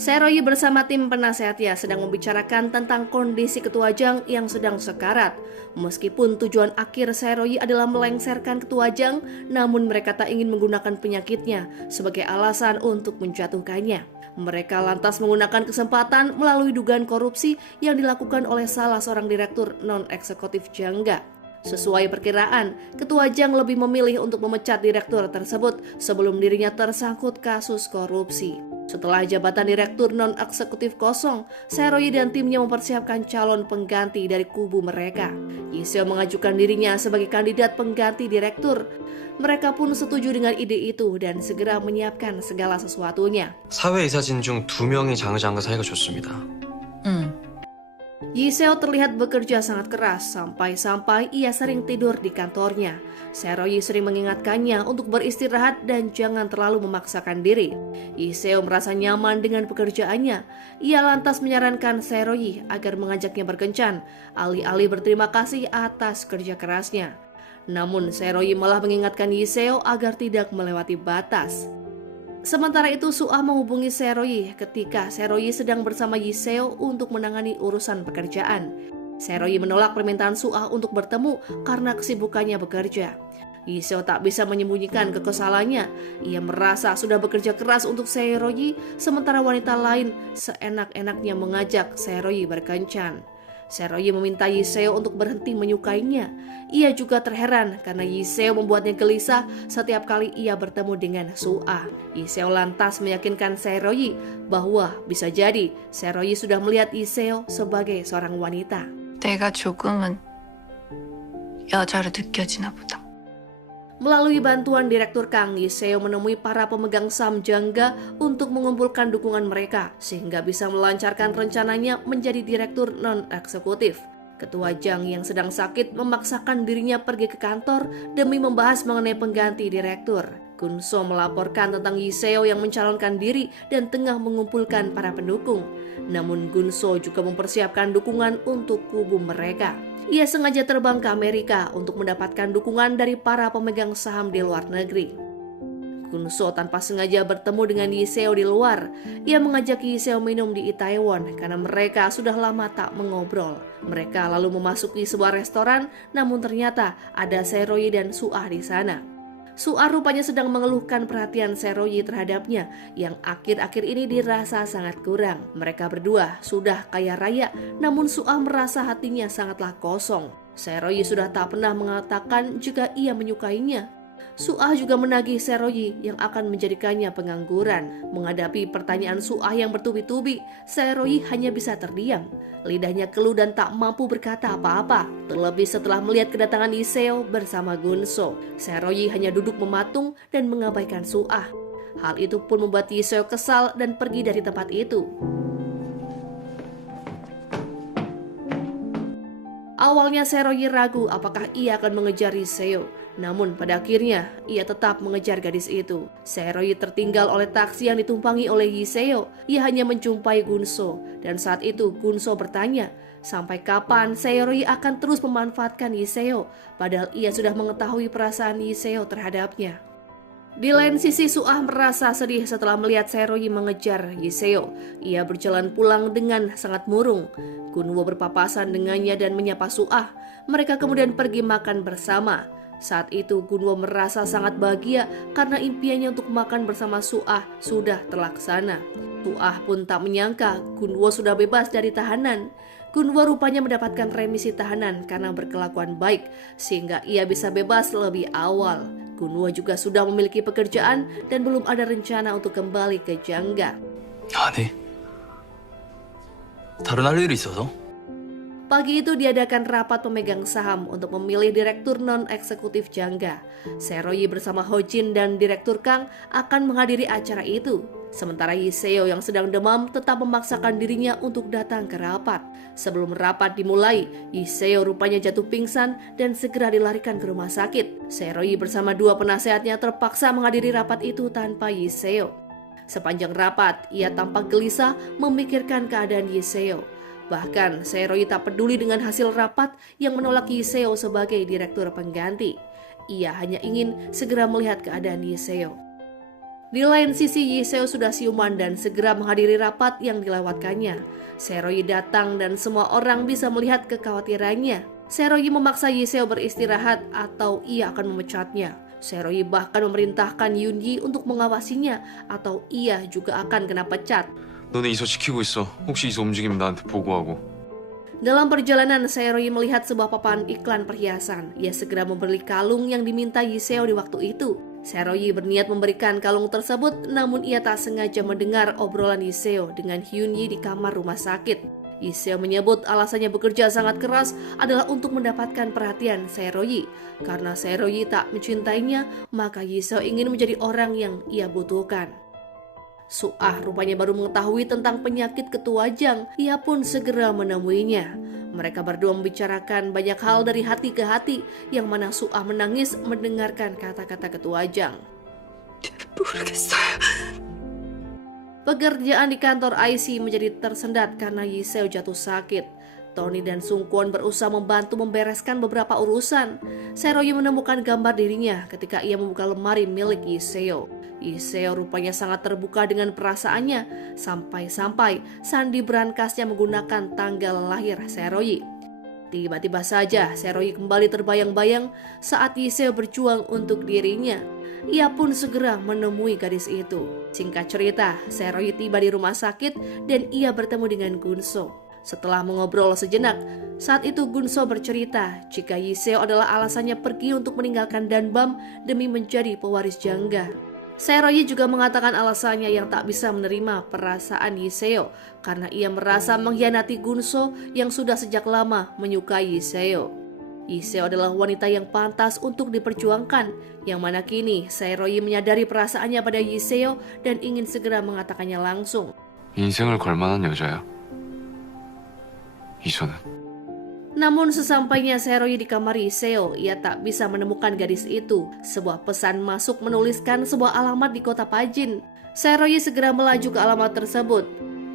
Seroyi bersama tim penasehatnya sedang membicarakan tentang kondisi Ketua Jang yang sedang sekarat. Meskipun tujuan akhir Seroyi adalah melengsarkan Ketua Jang, namun mereka tak ingin menggunakan penyakitnya sebagai alasan untuk menjatuhkannya. Mereka lantas menggunakan kesempatan melalui dugaan korupsi yang dilakukan oleh salah seorang direktur non-eksekutif Jangga. Sesuai perkiraan, Ketua Jang lebih memilih untuk memecat direktur tersebut sebelum dirinya tersangkut kasus korupsi. Setelah jabatan direktur non-eksekutif kosong, Seroyi dan timnya mempersiapkan calon pengganti dari kubu mereka. Yiseo mengajukan dirinya sebagai kandidat pengganti direktur. Mereka pun setuju dengan ide itu dan segera menyiapkan segala sesuatunya. 사회이사진 중 2명이 장의장과 사이가 좋습니다. Yiseo terlihat bekerja sangat keras sampai-sampai ia sering tidur di kantornya. Seroyi sering mengingatkannya untuk beristirahat dan jangan terlalu memaksakan diri. Yiseo merasa nyaman dengan pekerjaannya. Ia lantas menyarankan Seroyi agar mengajaknya berkencan, alih-alih berterima kasih atas kerja kerasnya. Namun Seroyi malah mengingatkan Yiseo agar tidak melewati batas. Sementara itu Suah menghubungi Seroyi ketika Seroyi sedang bersama Yiseo untuk menangani urusan pekerjaan. Seroyi menolak permintaan Suah untuk bertemu karena kesibukannya bekerja. Yiseo tak bisa menyembunyikan kekesalannya. Ia merasa sudah bekerja keras untuk Seroyi, sementara wanita lain seenak-enaknya mengajak Seroyi berkencan. Seroyi meminta Yiseo untuk berhenti menyukainya. Ia juga terheran karena Yiseo membuatnya gelisah setiap kali ia bertemu dengan Suah. Yiseo lantas meyakinkan Seroyi bahwa bisa jadi Seroyi sudah melihat Yiseo sebagai seorang wanita. 내가 조금은 여자로 느껴지나 보다. Melalui bantuan Direktur Kang, Yiseo menemui para pemegang saham Jangga untuk mengumpulkan dukungan mereka sehingga bisa melancarkan rencananya menjadi direktur non-eksekutif. Ketua Jang yang sedang sakit memaksakan dirinya pergi ke kantor demi membahas mengenai pengganti direktur. Gunso melaporkan tentang Yiseo yang mencalonkan diri dan tengah mengumpulkan para pendukung. Namun Gunso juga mempersiapkan dukungan untuk kubu mereka. Ia sengaja terbang ke Amerika untuk mendapatkan dukungan dari para pemegang saham di luar negeri. Gunso tanpa sengaja bertemu dengan Yiseo di luar. Ia mengajak Yiseo minum di Itaewon karena mereka sudah lama tak mengobrol. Mereka lalu memasuki sebuah restoran, namun ternyata ada Seroyi dan Suah di sana. Suah rupanya sedang mengeluhkan perhatian Seroyi terhadapnya yang akhir-akhir ini dirasa sangat kurang. Mereka berdua sudah kaya raya, namun Suah merasa hatinya sangatlah kosong. Seroyi sudah tak pernah mengatakan jika ia menyukainya. Suah juga menagih Seroyi yang akan menjadikannya pengangguran. Menghadapi pertanyaan Suah yang bertubi-tubi, Seroyi hanya bisa terdiam. Lidahnya keluh dan tak mampu berkata apa-apa. Terlebih setelah melihat kedatangan Iseo bersama Gunso. Seroyi hanya duduk mematung dan mengabaikan Suah. Hal itu pun membuat Iseo kesal dan pergi dari tempat itu. Awalnya Seroyi ragu apakah ia akan mengejar Iseo. Namun pada akhirnya ia tetap mengejar gadis itu. Seroyi tertinggal oleh taksi yang ditumpangi oleh Iseo. Ia hanya menjumpai Gunso. Dan saat itu Gunso bertanya, sampai kapan Seroyi akan terus memanfaatkan Iseo, padahal ia sudah mengetahui perasaan Iseo terhadapnya. Di lain sisi Suah merasa sedih setelah melihat Seroyi mengejar Iseo. Ia berjalan pulang dengan sangat murung. Gunwo berpapasan dengannya dan menyapa Suah. Mereka kemudian pergi makan bersama. Saat itu Gunwo merasa sangat bahagia karena impiannya untuk makan bersama Suah sudah terlaksana. Suah pun tak menyangka Gunwo sudah bebas dari tahanan. Gunwo rupanya mendapatkan remisi tahanan karena berkelakuan baik, sehingga ia bisa bebas lebih awal. Gunwo juga sudah memiliki pekerjaan dan belum ada rencana untuk kembali ke Jangga. 아니, 다른 할 일이 있어서? Pagi itu diadakan rapat pemegang saham untuk memilih direktur non-eksekutif Jangga. Seroyi bersama Hojin dan direktur Kang akan menghadiri acara itu. Sementara Iseo yang sedang demam tetap memaksakan dirinya untuk datang ke rapat. Sebelum rapat dimulai, Iseo rupanya jatuh pingsan dan segera dilarikan ke rumah sakit. Seroyi bersama dua penasehatnya terpaksa menghadiri rapat itu tanpa Iseo. Sepanjang rapat, ia tampak gelisah memikirkan keadaan Iseo. Bahkan Seroyi tak peduli dengan hasil rapat yang menolak Iseo sebagai direktur pengganti. Ia hanya ingin segera melihat keadaan Iseo. Di lain sisi, Iseo sudah siuman dan segera menghadiri rapat yang dilewatkannya. Seroyi datang dan semua orang bisa melihat kekhawatirannya. Seroyi memaksa Iseo beristirahat atau ia akan memecatnya. Seroyi bahkan memerintahkan Yunji untuk mengawasinya atau ia juga akan kena pecat. 너네 이소 지키고 있어. 혹시 이소 움직이면 나한테 보고하고. Dalam perjalanan, Seroyi melihat sebuah papan iklan perhiasan. Ia segera membeli kalung yang diminta Iseo di waktu itu. Seroyi berniat memberikan kalung tersebut, namun ia tak sengaja mendengar obrolan Iseo dengan Hyunyi di kamar rumah sakit. Iseo menyebut alasannya bekerja sangat keras adalah untuk mendapatkan perhatian Seroyi. Karena Seroyi tak mencintainya, maka Iseo ingin menjadi orang yang ia butuhkan. Suah rupanya baru mengetahui tentang penyakit ketuajang. Ia pun segera menemuinya. Mereka berdua membicarakan banyak hal dari hati ke hati, yang mana Suah menangis mendengarkan kata-kata ketuajang. Pekerjaan di kantor IC menjadi tersendat karena Iseo jatuh sakit. Tony dan Sungkwon berusaha membantu membereskan beberapa urusan. Seroyi menemukan gambar dirinya ketika ia membuka lemari milik Iseo. Iseo rupanya sangat terbuka dengan perasaannya, sampai-sampai sandi berangkasnya menggunakan tanggal lahir Seroyi. Tiba-tiba saja Seroyi kembali terbayang-bayang saat Iseo berjuang untuk dirinya. Ia pun segera menemui gadis itu. Singkat cerita, Seroyi tiba di rumah sakit dan ia bertemu dengan Gunso. Setelah mengobrol sejenak, saat itu Gunso bercerita jika Iseo adalah alasannya pergi untuk meninggalkan Danbam demi menjadi pewaris Jangga. Seroyi juga mengatakan alasannya yang tak bisa menerima perasaan Iseo karena ia merasa mengkhianati Gunso yang sudah sejak lama menyukai Iseo. Iseo adalah wanita yang pantas untuk diperjuangkan, yang mana kini Seroyi menyadari perasaannya pada Iseo dan ingin segera mengatakannya langsung. 인생을 걸 만한 여자야. 이소는. Namun sesampainya Seroyi di kamar Iseo, ia tak bisa menemukan gadis itu. Sebuah pesan masuk menuliskan sebuah alamat di kota Pajin. Seroyi segera melaju ke alamat tersebut.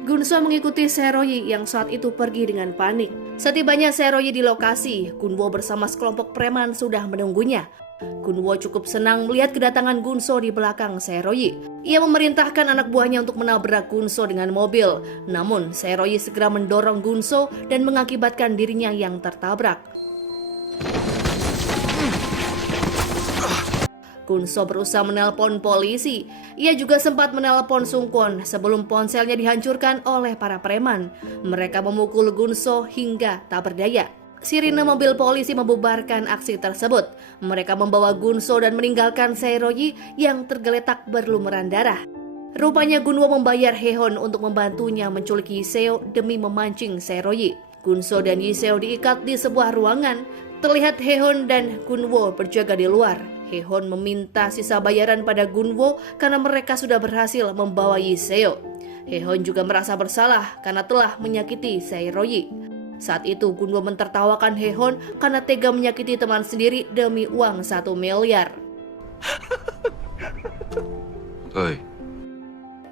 Gunso mengikuti Seroyi yang saat itu pergi dengan panik. Setibanya Seroyi di lokasi, Gunwo bersama sekelompok preman sudah menunggunya. Gunwo cukup senang melihat kedatangan Gunso di belakang Seroyi. Ia memerintahkan anak buahnya untuk menabrak Gunso dengan mobil. Namun Seroyi segera mendorong Gunso dan mengakibatkan dirinya yang tertabrak. Gunso berusaha menelpon polisi. Ia juga sempat menelpon Sungkwon sebelum ponselnya dihancurkan oleh para preman. Mereka memukul Gunso hingga tak berdaya. Sirine mobil polisi membubarkan aksi tersebut. Mereka membawa Gunso dan meninggalkan Sae-royi yang tergeletak berlumuran darah. Rupanya Gunwo membayar Hae-hon untuk membantunya menculik Yi-seo demi memancing Sae-royi. Gunso dan Yi-seo diikat di sebuah ruangan. Terlihat Hae-hon dan Gunwo berjaga di luar. Hae-hon meminta sisa bayaran pada Gunwo karena mereka sudah berhasil membawa Yi-seo. Hae-hon juga merasa bersalah karena telah menyakiti Sae-royi. Saat itu Gunwo mentertawakan Hae-hon karena tega menyakiti teman sendiri demi uang 1 miliar. 어이,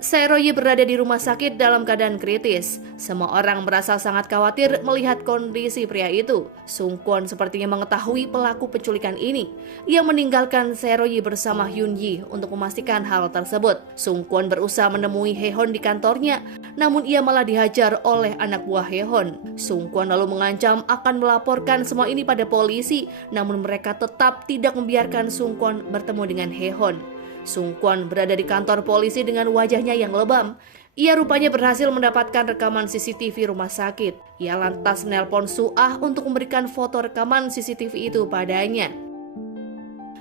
Sae-royi berada di rumah sakit dalam keadaan kritis. Semua orang merasa sangat khawatir melihat kondisi pria itu. Sung-kwon sepertinya mengetahui pelaku penculikan ini. Ia meninggalkan Sae-royi bersama Hyun-yi untuk memastikan hal tersebut. Sung-kwon berusaha menemui Hae-hon di kantornya, namun ia malah dihajar oleh anak buah Hae-hon. Sung-kwon lalu mengancam akan melaporkan semua ini pada polisi, namun mereka tetap tidak membiarkan Sung-kwon bertemu dengan Hae-hon. Sung-kwon berada di kantor polisi dengan wajahnya yang lebam. Ia rupanya berhasil mendapatkan rekaman CCTV rumah sakit. Ia lantas menelpon Su-ah untuk memberikan foto rekaman CCTV itu padanya.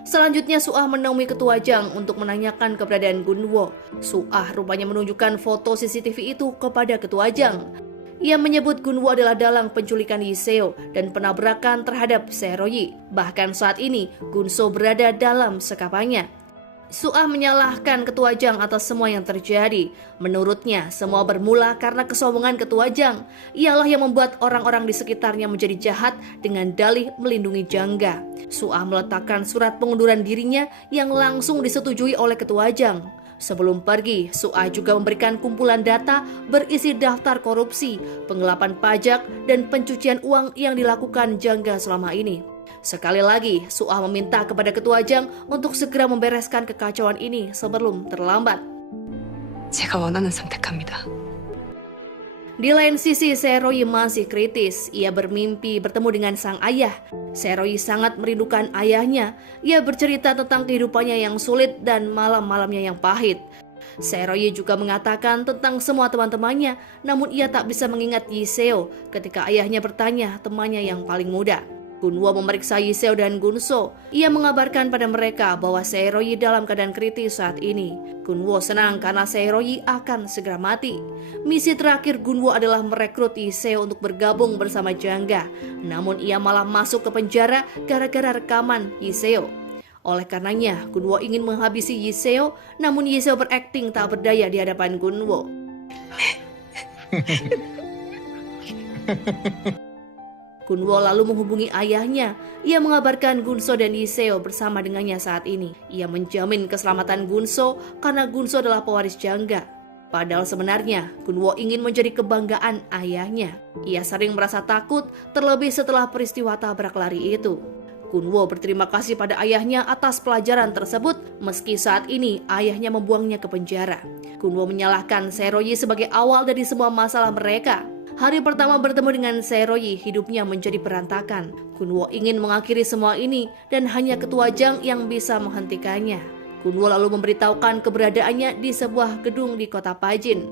Selanjutnya Su-ah menemui Ketua Jang untuk menanyakan keberadaan Gunwo. Su-ah rupanya menunjukkan foto CCTV itu kepada Ketua Jang. Ia menyebut Gunwo adalah dalang penculikan Yi-seo dan penabrakan terhadap Sae-royi. Bahkan saat ini Gunso berada dalam sekapannya. Su-ah menyalahkan Ketua Jang atas semua yang terjadi. Menurutnya, semua bermula karena kesombongan Ketua Jang. Ialah yang membuat orang-orang di sekitarnya menjadi jahat dengan dalih melindungi Jangga. Su-ah meletakkan surat pengunduran dirinya yang langsung disetujui oleh Ketua Jang. Sebelum pergi, Su-ah juga memberikan kumpulan data berisi daftar korupsi, penggelapan pajak, dan pencucian uang yang dilakukan Jangga selama ini. Sekali lagi, Su-ah meminta kepada Ketua Jang untuk segera membereskan kekacauan ini sebelum terlambat. 제가 원하는 선택합니다. Di lain sisi, Sae-royi masih kritis. Ia bermimpi bertemu dengan sang ayah. Sae-royi sangat merindukan ayahnya. Ia bercerita tentang kehidupannya yang sulit dan malam-malamnya yang pahit. Sae-royi juga mengatakan tentang semua teman-temannya, namun ia tak bisa mengingat Yi-seo ketika ayahnya bertanya temannya yang paling muda. Gunwo memeriksa Yi-seo dan Gunso. Ia mengabarkan pada mereka bahwa Sae-royi dalam keadaan kritis saat ini. Gunwo senang karena Sae-royi akan segera mati. Misi terakhir Gunwo adalah merekrut Yi-seo untuk bergabung bersama Jangga. Namun ia malah masuk ke penjara gara-gara rekaman Yi-seo. Oleh karenanya, Gunwo ingin menghabisi Yi-seo, namun Yi-seo berakting tak berdaya di hadapan Gunwo. Gunwo lalu menghubungi ayahnya. Ia mengabarkan Gunso dan Yi-seo bersama dengannya saat ini. Ia menjamin keselamatan Gunso karena Gunso adalah pewaris Jangga. Padahal sebenarnya Gunwo ingin menjadi kebanggaan ayahnya. Ia sering merasa takut, terlebih setelah peristiwa tabrak lari itu. Gunwo berterima kasih pada ayahnya atas pelajaran tersebut, meski saat ini ayahnya membuangnya ke penjara. Gunwo menyalahkan Sae-royi sebagai awal dari semua masalah mereka. Hari pertama bertemu dengan Sae-royi, hidupnya menjadi berantakan. Gunwo ingin mengakhiri semua ini dan hanya Ketua Jang yang bisa menghentikannya. Gunwo lalu memberitahukan keberadaannya di sebuah gedung di kota Pajin.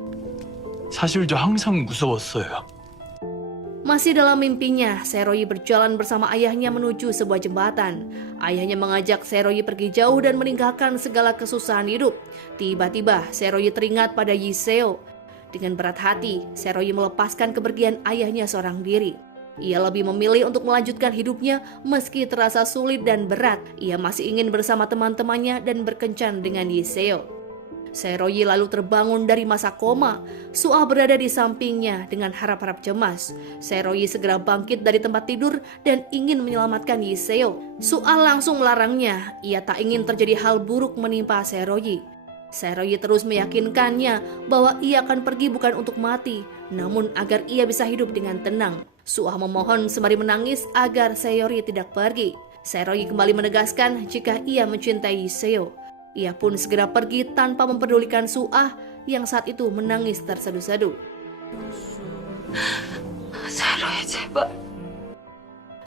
사실 저 항상 무서웠어요. Masih dalam mimpinya, Sae-royi berjalan bersama ayahnya menuju sebuah jembatan. Ayahnya mengajak Sae-royi pergi jauh dan meninggalkan segala kesusahan hidup. Tiba-tiba Sae-royi teringat pada Yi-seo. Dengan berat hati, Sae-royi melepaskan kepergian ayahnya seorang diri. Ia lebih memilih untuk melanjutkan hidupnya meski terasa sulit dan berat. Ia masih ingin bersama teman-temannya dan berkencan dengan Yi-seo. Sae-royi lalu terbangun dari masa koma. Su-ah berada di sampingnya dengan harap-harap cemas. Sae-royi segera bangkit dari tempat tidur dan ingin menyelamatkan Yi-seo. Su-ah langsung melarangnya. Ia tak ingin terjadi hal buruk menimpa Sae-royi. Sae-royi terus meyakinkannya bahwa ia akan pergi bukan untuk mati, namun agar ia bisa hidup dengan tenang. Su-ah memohon sembari menangis agar Sae-royi tidak pergi. Sae-royi kembali menegaskan jika ia mencintai Yi-seo. Ia pun segera pergi tanpa mempedulikan Su-ah yang saat itu menangis terseduh-seduh. Sae-royi, 제발.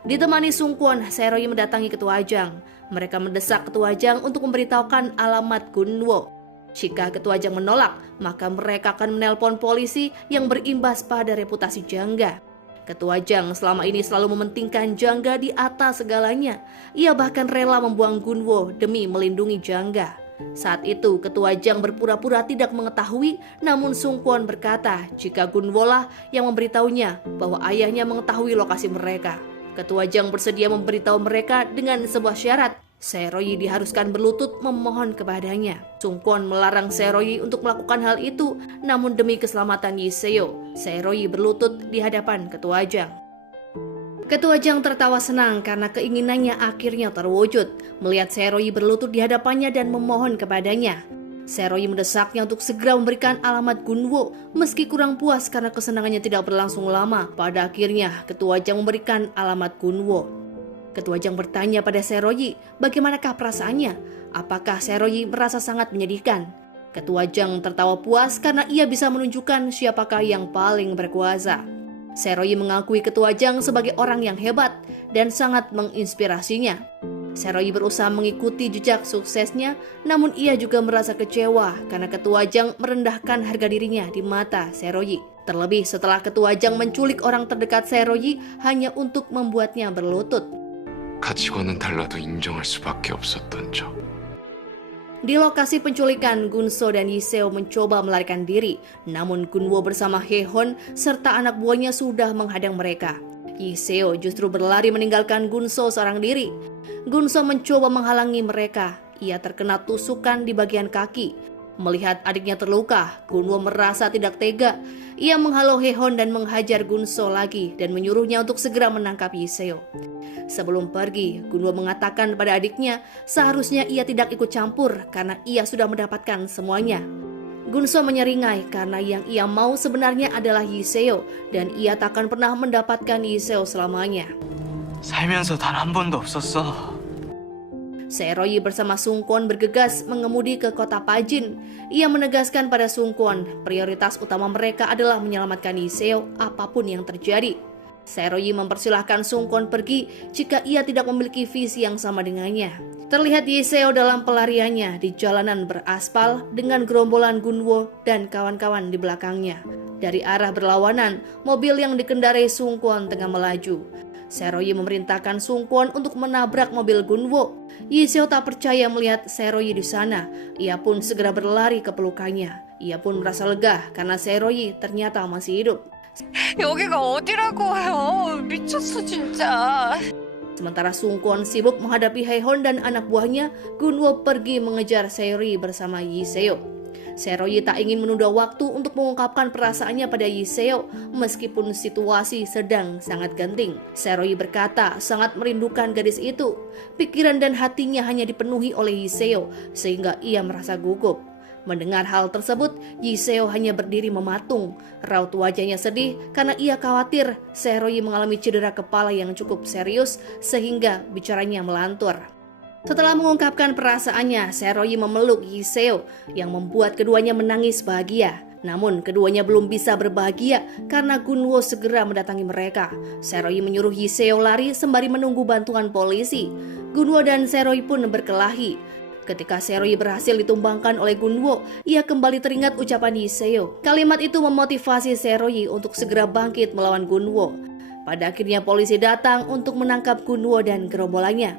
Ditemani Sung-kwon, Sae-royi mendatangi Ketua Jang. Mereka mendesak Ketua Jang untuk memberitahukan alamat Gunwo. Jika Ketua Jang menolak, maka mereka akan menelpon polisi yang berimbas pada reputasi Jangga. Ketua Jang selama ini selalu mementingkan Jangga di atas segalanya. Ia bahkan rela membuang Gunwo demi melindungi Jangga. Saat itu Ketua Jang berpura-pura tidak mengetahui, namun Sung Kwon berkata jika Gunwo lah yang memberitahunya bahwa ayahnya mengetahui lokasi mereka. Ketua Jang bersedia memberitahu mereka dengan sebuah syarat. Seroyi diharuskan berlutut memohon kepadanya. Sung Kwon melarang Seroyi untuk melakukan hal itu, namun demi keselamatan Yiseo, Seroyi berlutut di hadapan Ketua Jang. Ketua Jang tertawa senang karena keinginannya akhirnya terwujud, melihat Seroyi berlutut di hadapannya dan memohon kepadanya. Seroyi mendesaknya untuk segera memberikan alamat Gunwo. Meski kurang puas karena kesenangannya tidak berlangsung lama, pada akhirnya Ketua Jang memberikan alamat Gunwo. Ketua Jang bertanya pada Seroyi, bagaimanakah perasaannya? Apakah Seroyi merasa sangat menyedihkan? Ketua Jang tertawa puas karena ia bisa menunjukkan siapakah yang paling berkuasa. Seroyi mengakui Ketua Jang sebagai orang yang hebat dan sangat menginspirasinya. Seroyi berusaha mengikuti jejak suksesnya, namun ia juga merasa kecewa karena Ketua Jang merendahkan harga dirinya di mata Seroyi. Terlebih setelah Ketua Jang menculik orang terdekat Seroyi hanya untuk membuatnya berlutut. 가치관은 달라도 인정할 수밖에 없었던 적. Di lokasi penculikan, Gunso dan Yiseo mencoba melarikan diri, namun Gunwo bersama Haehon serta anak buahnya sudah menghadang mereka. Yiseo justru berlari meninggalkan Gunso seorang diri. Gunso mencoba menghalangi mereka. Ia terkena tusukan di bagian kaki. Melihat adiknya terluka, Gunwo merasa tidak tega. Ia menghalau Haehon dan menghajar Gunso lagi dan menyuruhnya untuk segera menangkap Yiseo. Sebelum pergi, Gunwo mengatakan pada adiknya seharusnya ia tidak ikut campur karena ia sudah mendapatkan semuanya. Gunso menyeringai karena yang ia mau sebenarnya adalah Yiseo dan ia takkan pernah mendapatkan Yiseo selamanya. 살면서 단 한 번도 없었어. Seroyi bersama Sung Kwon bergegas mengemudi ke kota Pajin. Ia menegaskan pada Sung Kwon prioritas utama mereka adalah menyelamatkan Yiseo apapun yang terjadi. Seroyi mempersilahkan Sung Kwon pergi jika ia tidak memiliki visi yang sama dengannya. Terlihat Yiseo dalam pelariannya di jalanan beraspal dengan gerombolan Gunwo dan kawan-kawan di belakangnya. Dari arah berlawanan, mobil yang dikendarai Sung Kwon tengah melaju. Seroyi memerintahkan Sung Kwon untuk menabrak mobil Gunwo. Yiseo tak percaya melihat Seroyi di sana. Ia pun segera berlari ke pelukannya. Ia pun merasa lega karena Seroyi ternyata masih hidup. 여기가 어디라고요? 미쳤어 진짜. Sementara Sung Kwon sibuk menghadapi Haehon dan anak buahnya, Gunwo pergi mengejar Seroyi bersama Yiseo. Seroyi tak ingin menunda waktu untuk mengungkapkan perasaannya pada Yiseo meskipun situasi sedang sangat genting. Seroyi berkata sangat merindukan gadis itu. Pikiran dan hatinya hanya dipenuhi oleh Yiseo sehingga ia merasa gugup. Mendengar hal tersebut, Yiseo hanya berdiri mematung. Raut wajahnya sedih karena ia khawatir Seroyi mengalami cedera kepala yang cukup serius sehingga bicaranya melantur. Setelah mengungkapkan perasaannya, Seroyi memeluk Yiseo yang membuat keduanya menangis bahagia. Namun keduanya belum bisa berbahagia karena Gunwo segera mendatangi mereka. Seroyi menyuruh Yiseo lari sembari menunggu bantuan polisi. Gunwo dan Seroyi pun berkelahi. Ketika Seroyi berhasil ditumbangkan oleh Gunwo, ia kembali teringat ucapan Yiseo. Kalimat itu memotivasi Seroyi untuk segera bangkit melawan Gunwo. Pada akhirnya polisi datang untuk menangkap Gunwo dan gerombolannya.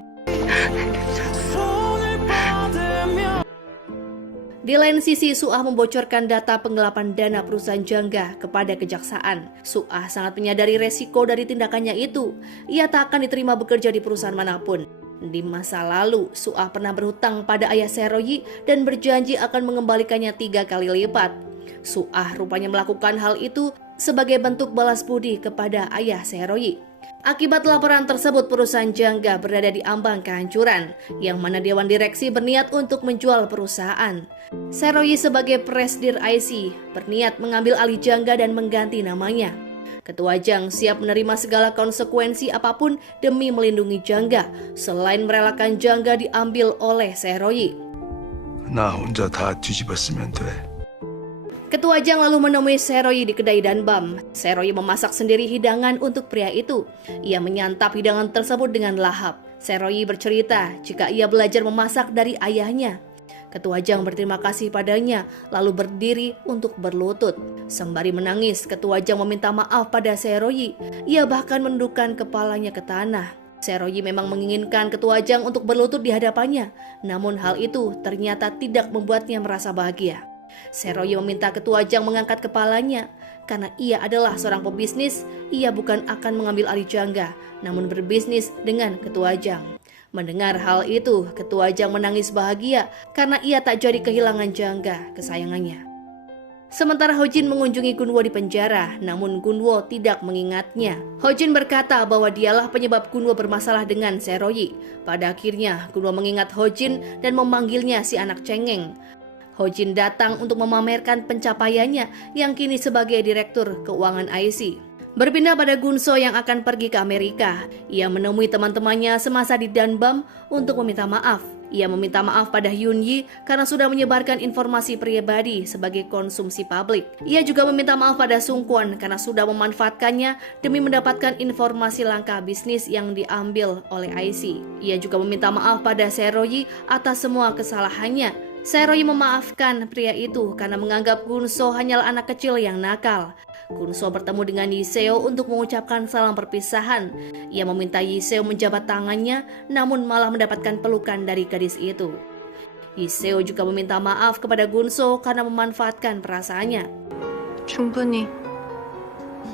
Di lain sisi, Suah membocorkan data penggelapan dana perusahaan Jangga kepada kejaksaan. Suah sangat menyadari resiko dari tindakannya itu. Ia tak akan diterima bekerja di perusahaan manapun. Di masa lalu, Suah pernah berhutang pada ayah Seroyi dan berjanji akan mengembalikannya 3 kali lipat. Suah rupanya melakukan hal itu sebagai bentuk balas budi kepada ayah Seroyi. Akibat laporan tersebut, perusahaan Jangga berada di ambang kehancuran, yang mana Dewan Direksi berniat untuk menjual perusahaan. Seroyi sebagai Presdir IC berniat mengambil alih Jangga dan mengganti namanya. Ketua Jang siap menerima segala konsekuensi apapun demi melindungi Jangga, selain merelakan Jangga diambil oleh Seroyi. 나 혼자 다 뒤집었으면 돼. Ketua Jang lalu menemui Seroyi di kedai danbam. Seroyi memasak sendiri hidangan untuk pria itu. Ia menyantap hidangan tersebut dengan lahap. Seroyi bercerita jika ia belajar memasak dari ayahnya. Ketua Jang berterima kasih padanya, lalu berdiri untuk berlutut. Sembari menangis, Ketua Jang meminta maaf pada Seroyi. Ia bahkan menundukkan kepalanya ke tanah. Seroyi memang menginginkan Ketua Jang untuk berlutut di hadapannya, namun hal itu ternyata tidak membuatnya merasa bahagia. Seroyi meminta Ketua Jang mengangkat kepalanya. Karena ia adalah seorang pebisnis, ia bukan akan mengambil alih Jangga, namun berbisnis dengan Ketua Jang. Mendengar hal itu, Ketua Jang menangis bahagia karena ia tak jadi kehilangan Jangga, kesayangannya. Sementara Hojin mengunjungi Gunwo di penjara, namun Gunwo tidak mengingatnya. Hojin berkata bahwa dialah penyebab Gunwo bermasalah dengan Seroyi. Pada akhirnya, Gunwo mengingat Hojin dan memanggilnya si anak cengeng. Hojin datang untuk memamerkan pencapaiannya yang kini sebagai direktur keuangan IC. Berpindah pada Gunso yang akan pergi ke Amerika, ia menemui teman-temannya semasa di Danbam untuk meminta maaf. Ia meminta maaf pada Hyun-yi karena sudah menyebarkan informasi pribadi sebagai konsumsi publik. Ia juga meminta maaf pada Sung-kwon karena sudah memanfaatkannya demi mendapatkan informasi langkah bisnis yang diambil oleh IC. Ia juga meminta maaf pada Seroyi atas semua kesalahannya. Seroyi memaafkan pria itu karena menganggap Gunso hanyalah anak kecil yang nakal. Gunso bertemu dengan Yiseo untuk mengucapkan salam perpisahan. Ia meminta Yiseo menjabat tangannya, namun malah mendapatkan pelukan dari gadis itu. Yiseo juga meminta maaf kepada Gunso karena memanfaatkan perasaannya. 충분히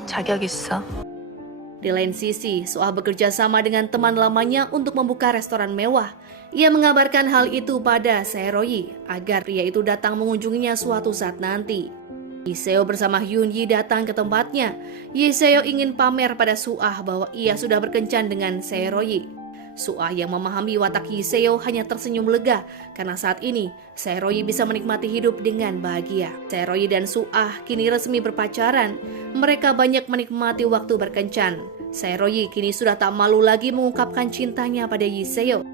자격 있어. Di lain sisi, Soah bekerja sama dengan teman lamanya untuk membuka restoran mewah. Ia mengabarkan hal itu pada Seroyi agar pria itu datang mengunjunginya suatu saat nanti. Yiseo bersama Hyun-yi datang ke tempatnya. Yiseo ingin pamer pada Soah bahwa ia sudah berkencan dengan Seroyi. Soah yang memahami watak Yiseo hanya tersenyum lega karena saat ini Seroyi bisa menikmati hidup dengan bahagia. Seroyi dan Soah kini resmi berpacaran. Mereka banyak menikmati waktu berkencan. Seroyi kini sudah tak malu lagi mengungkapkan cintanya pada Yiseo.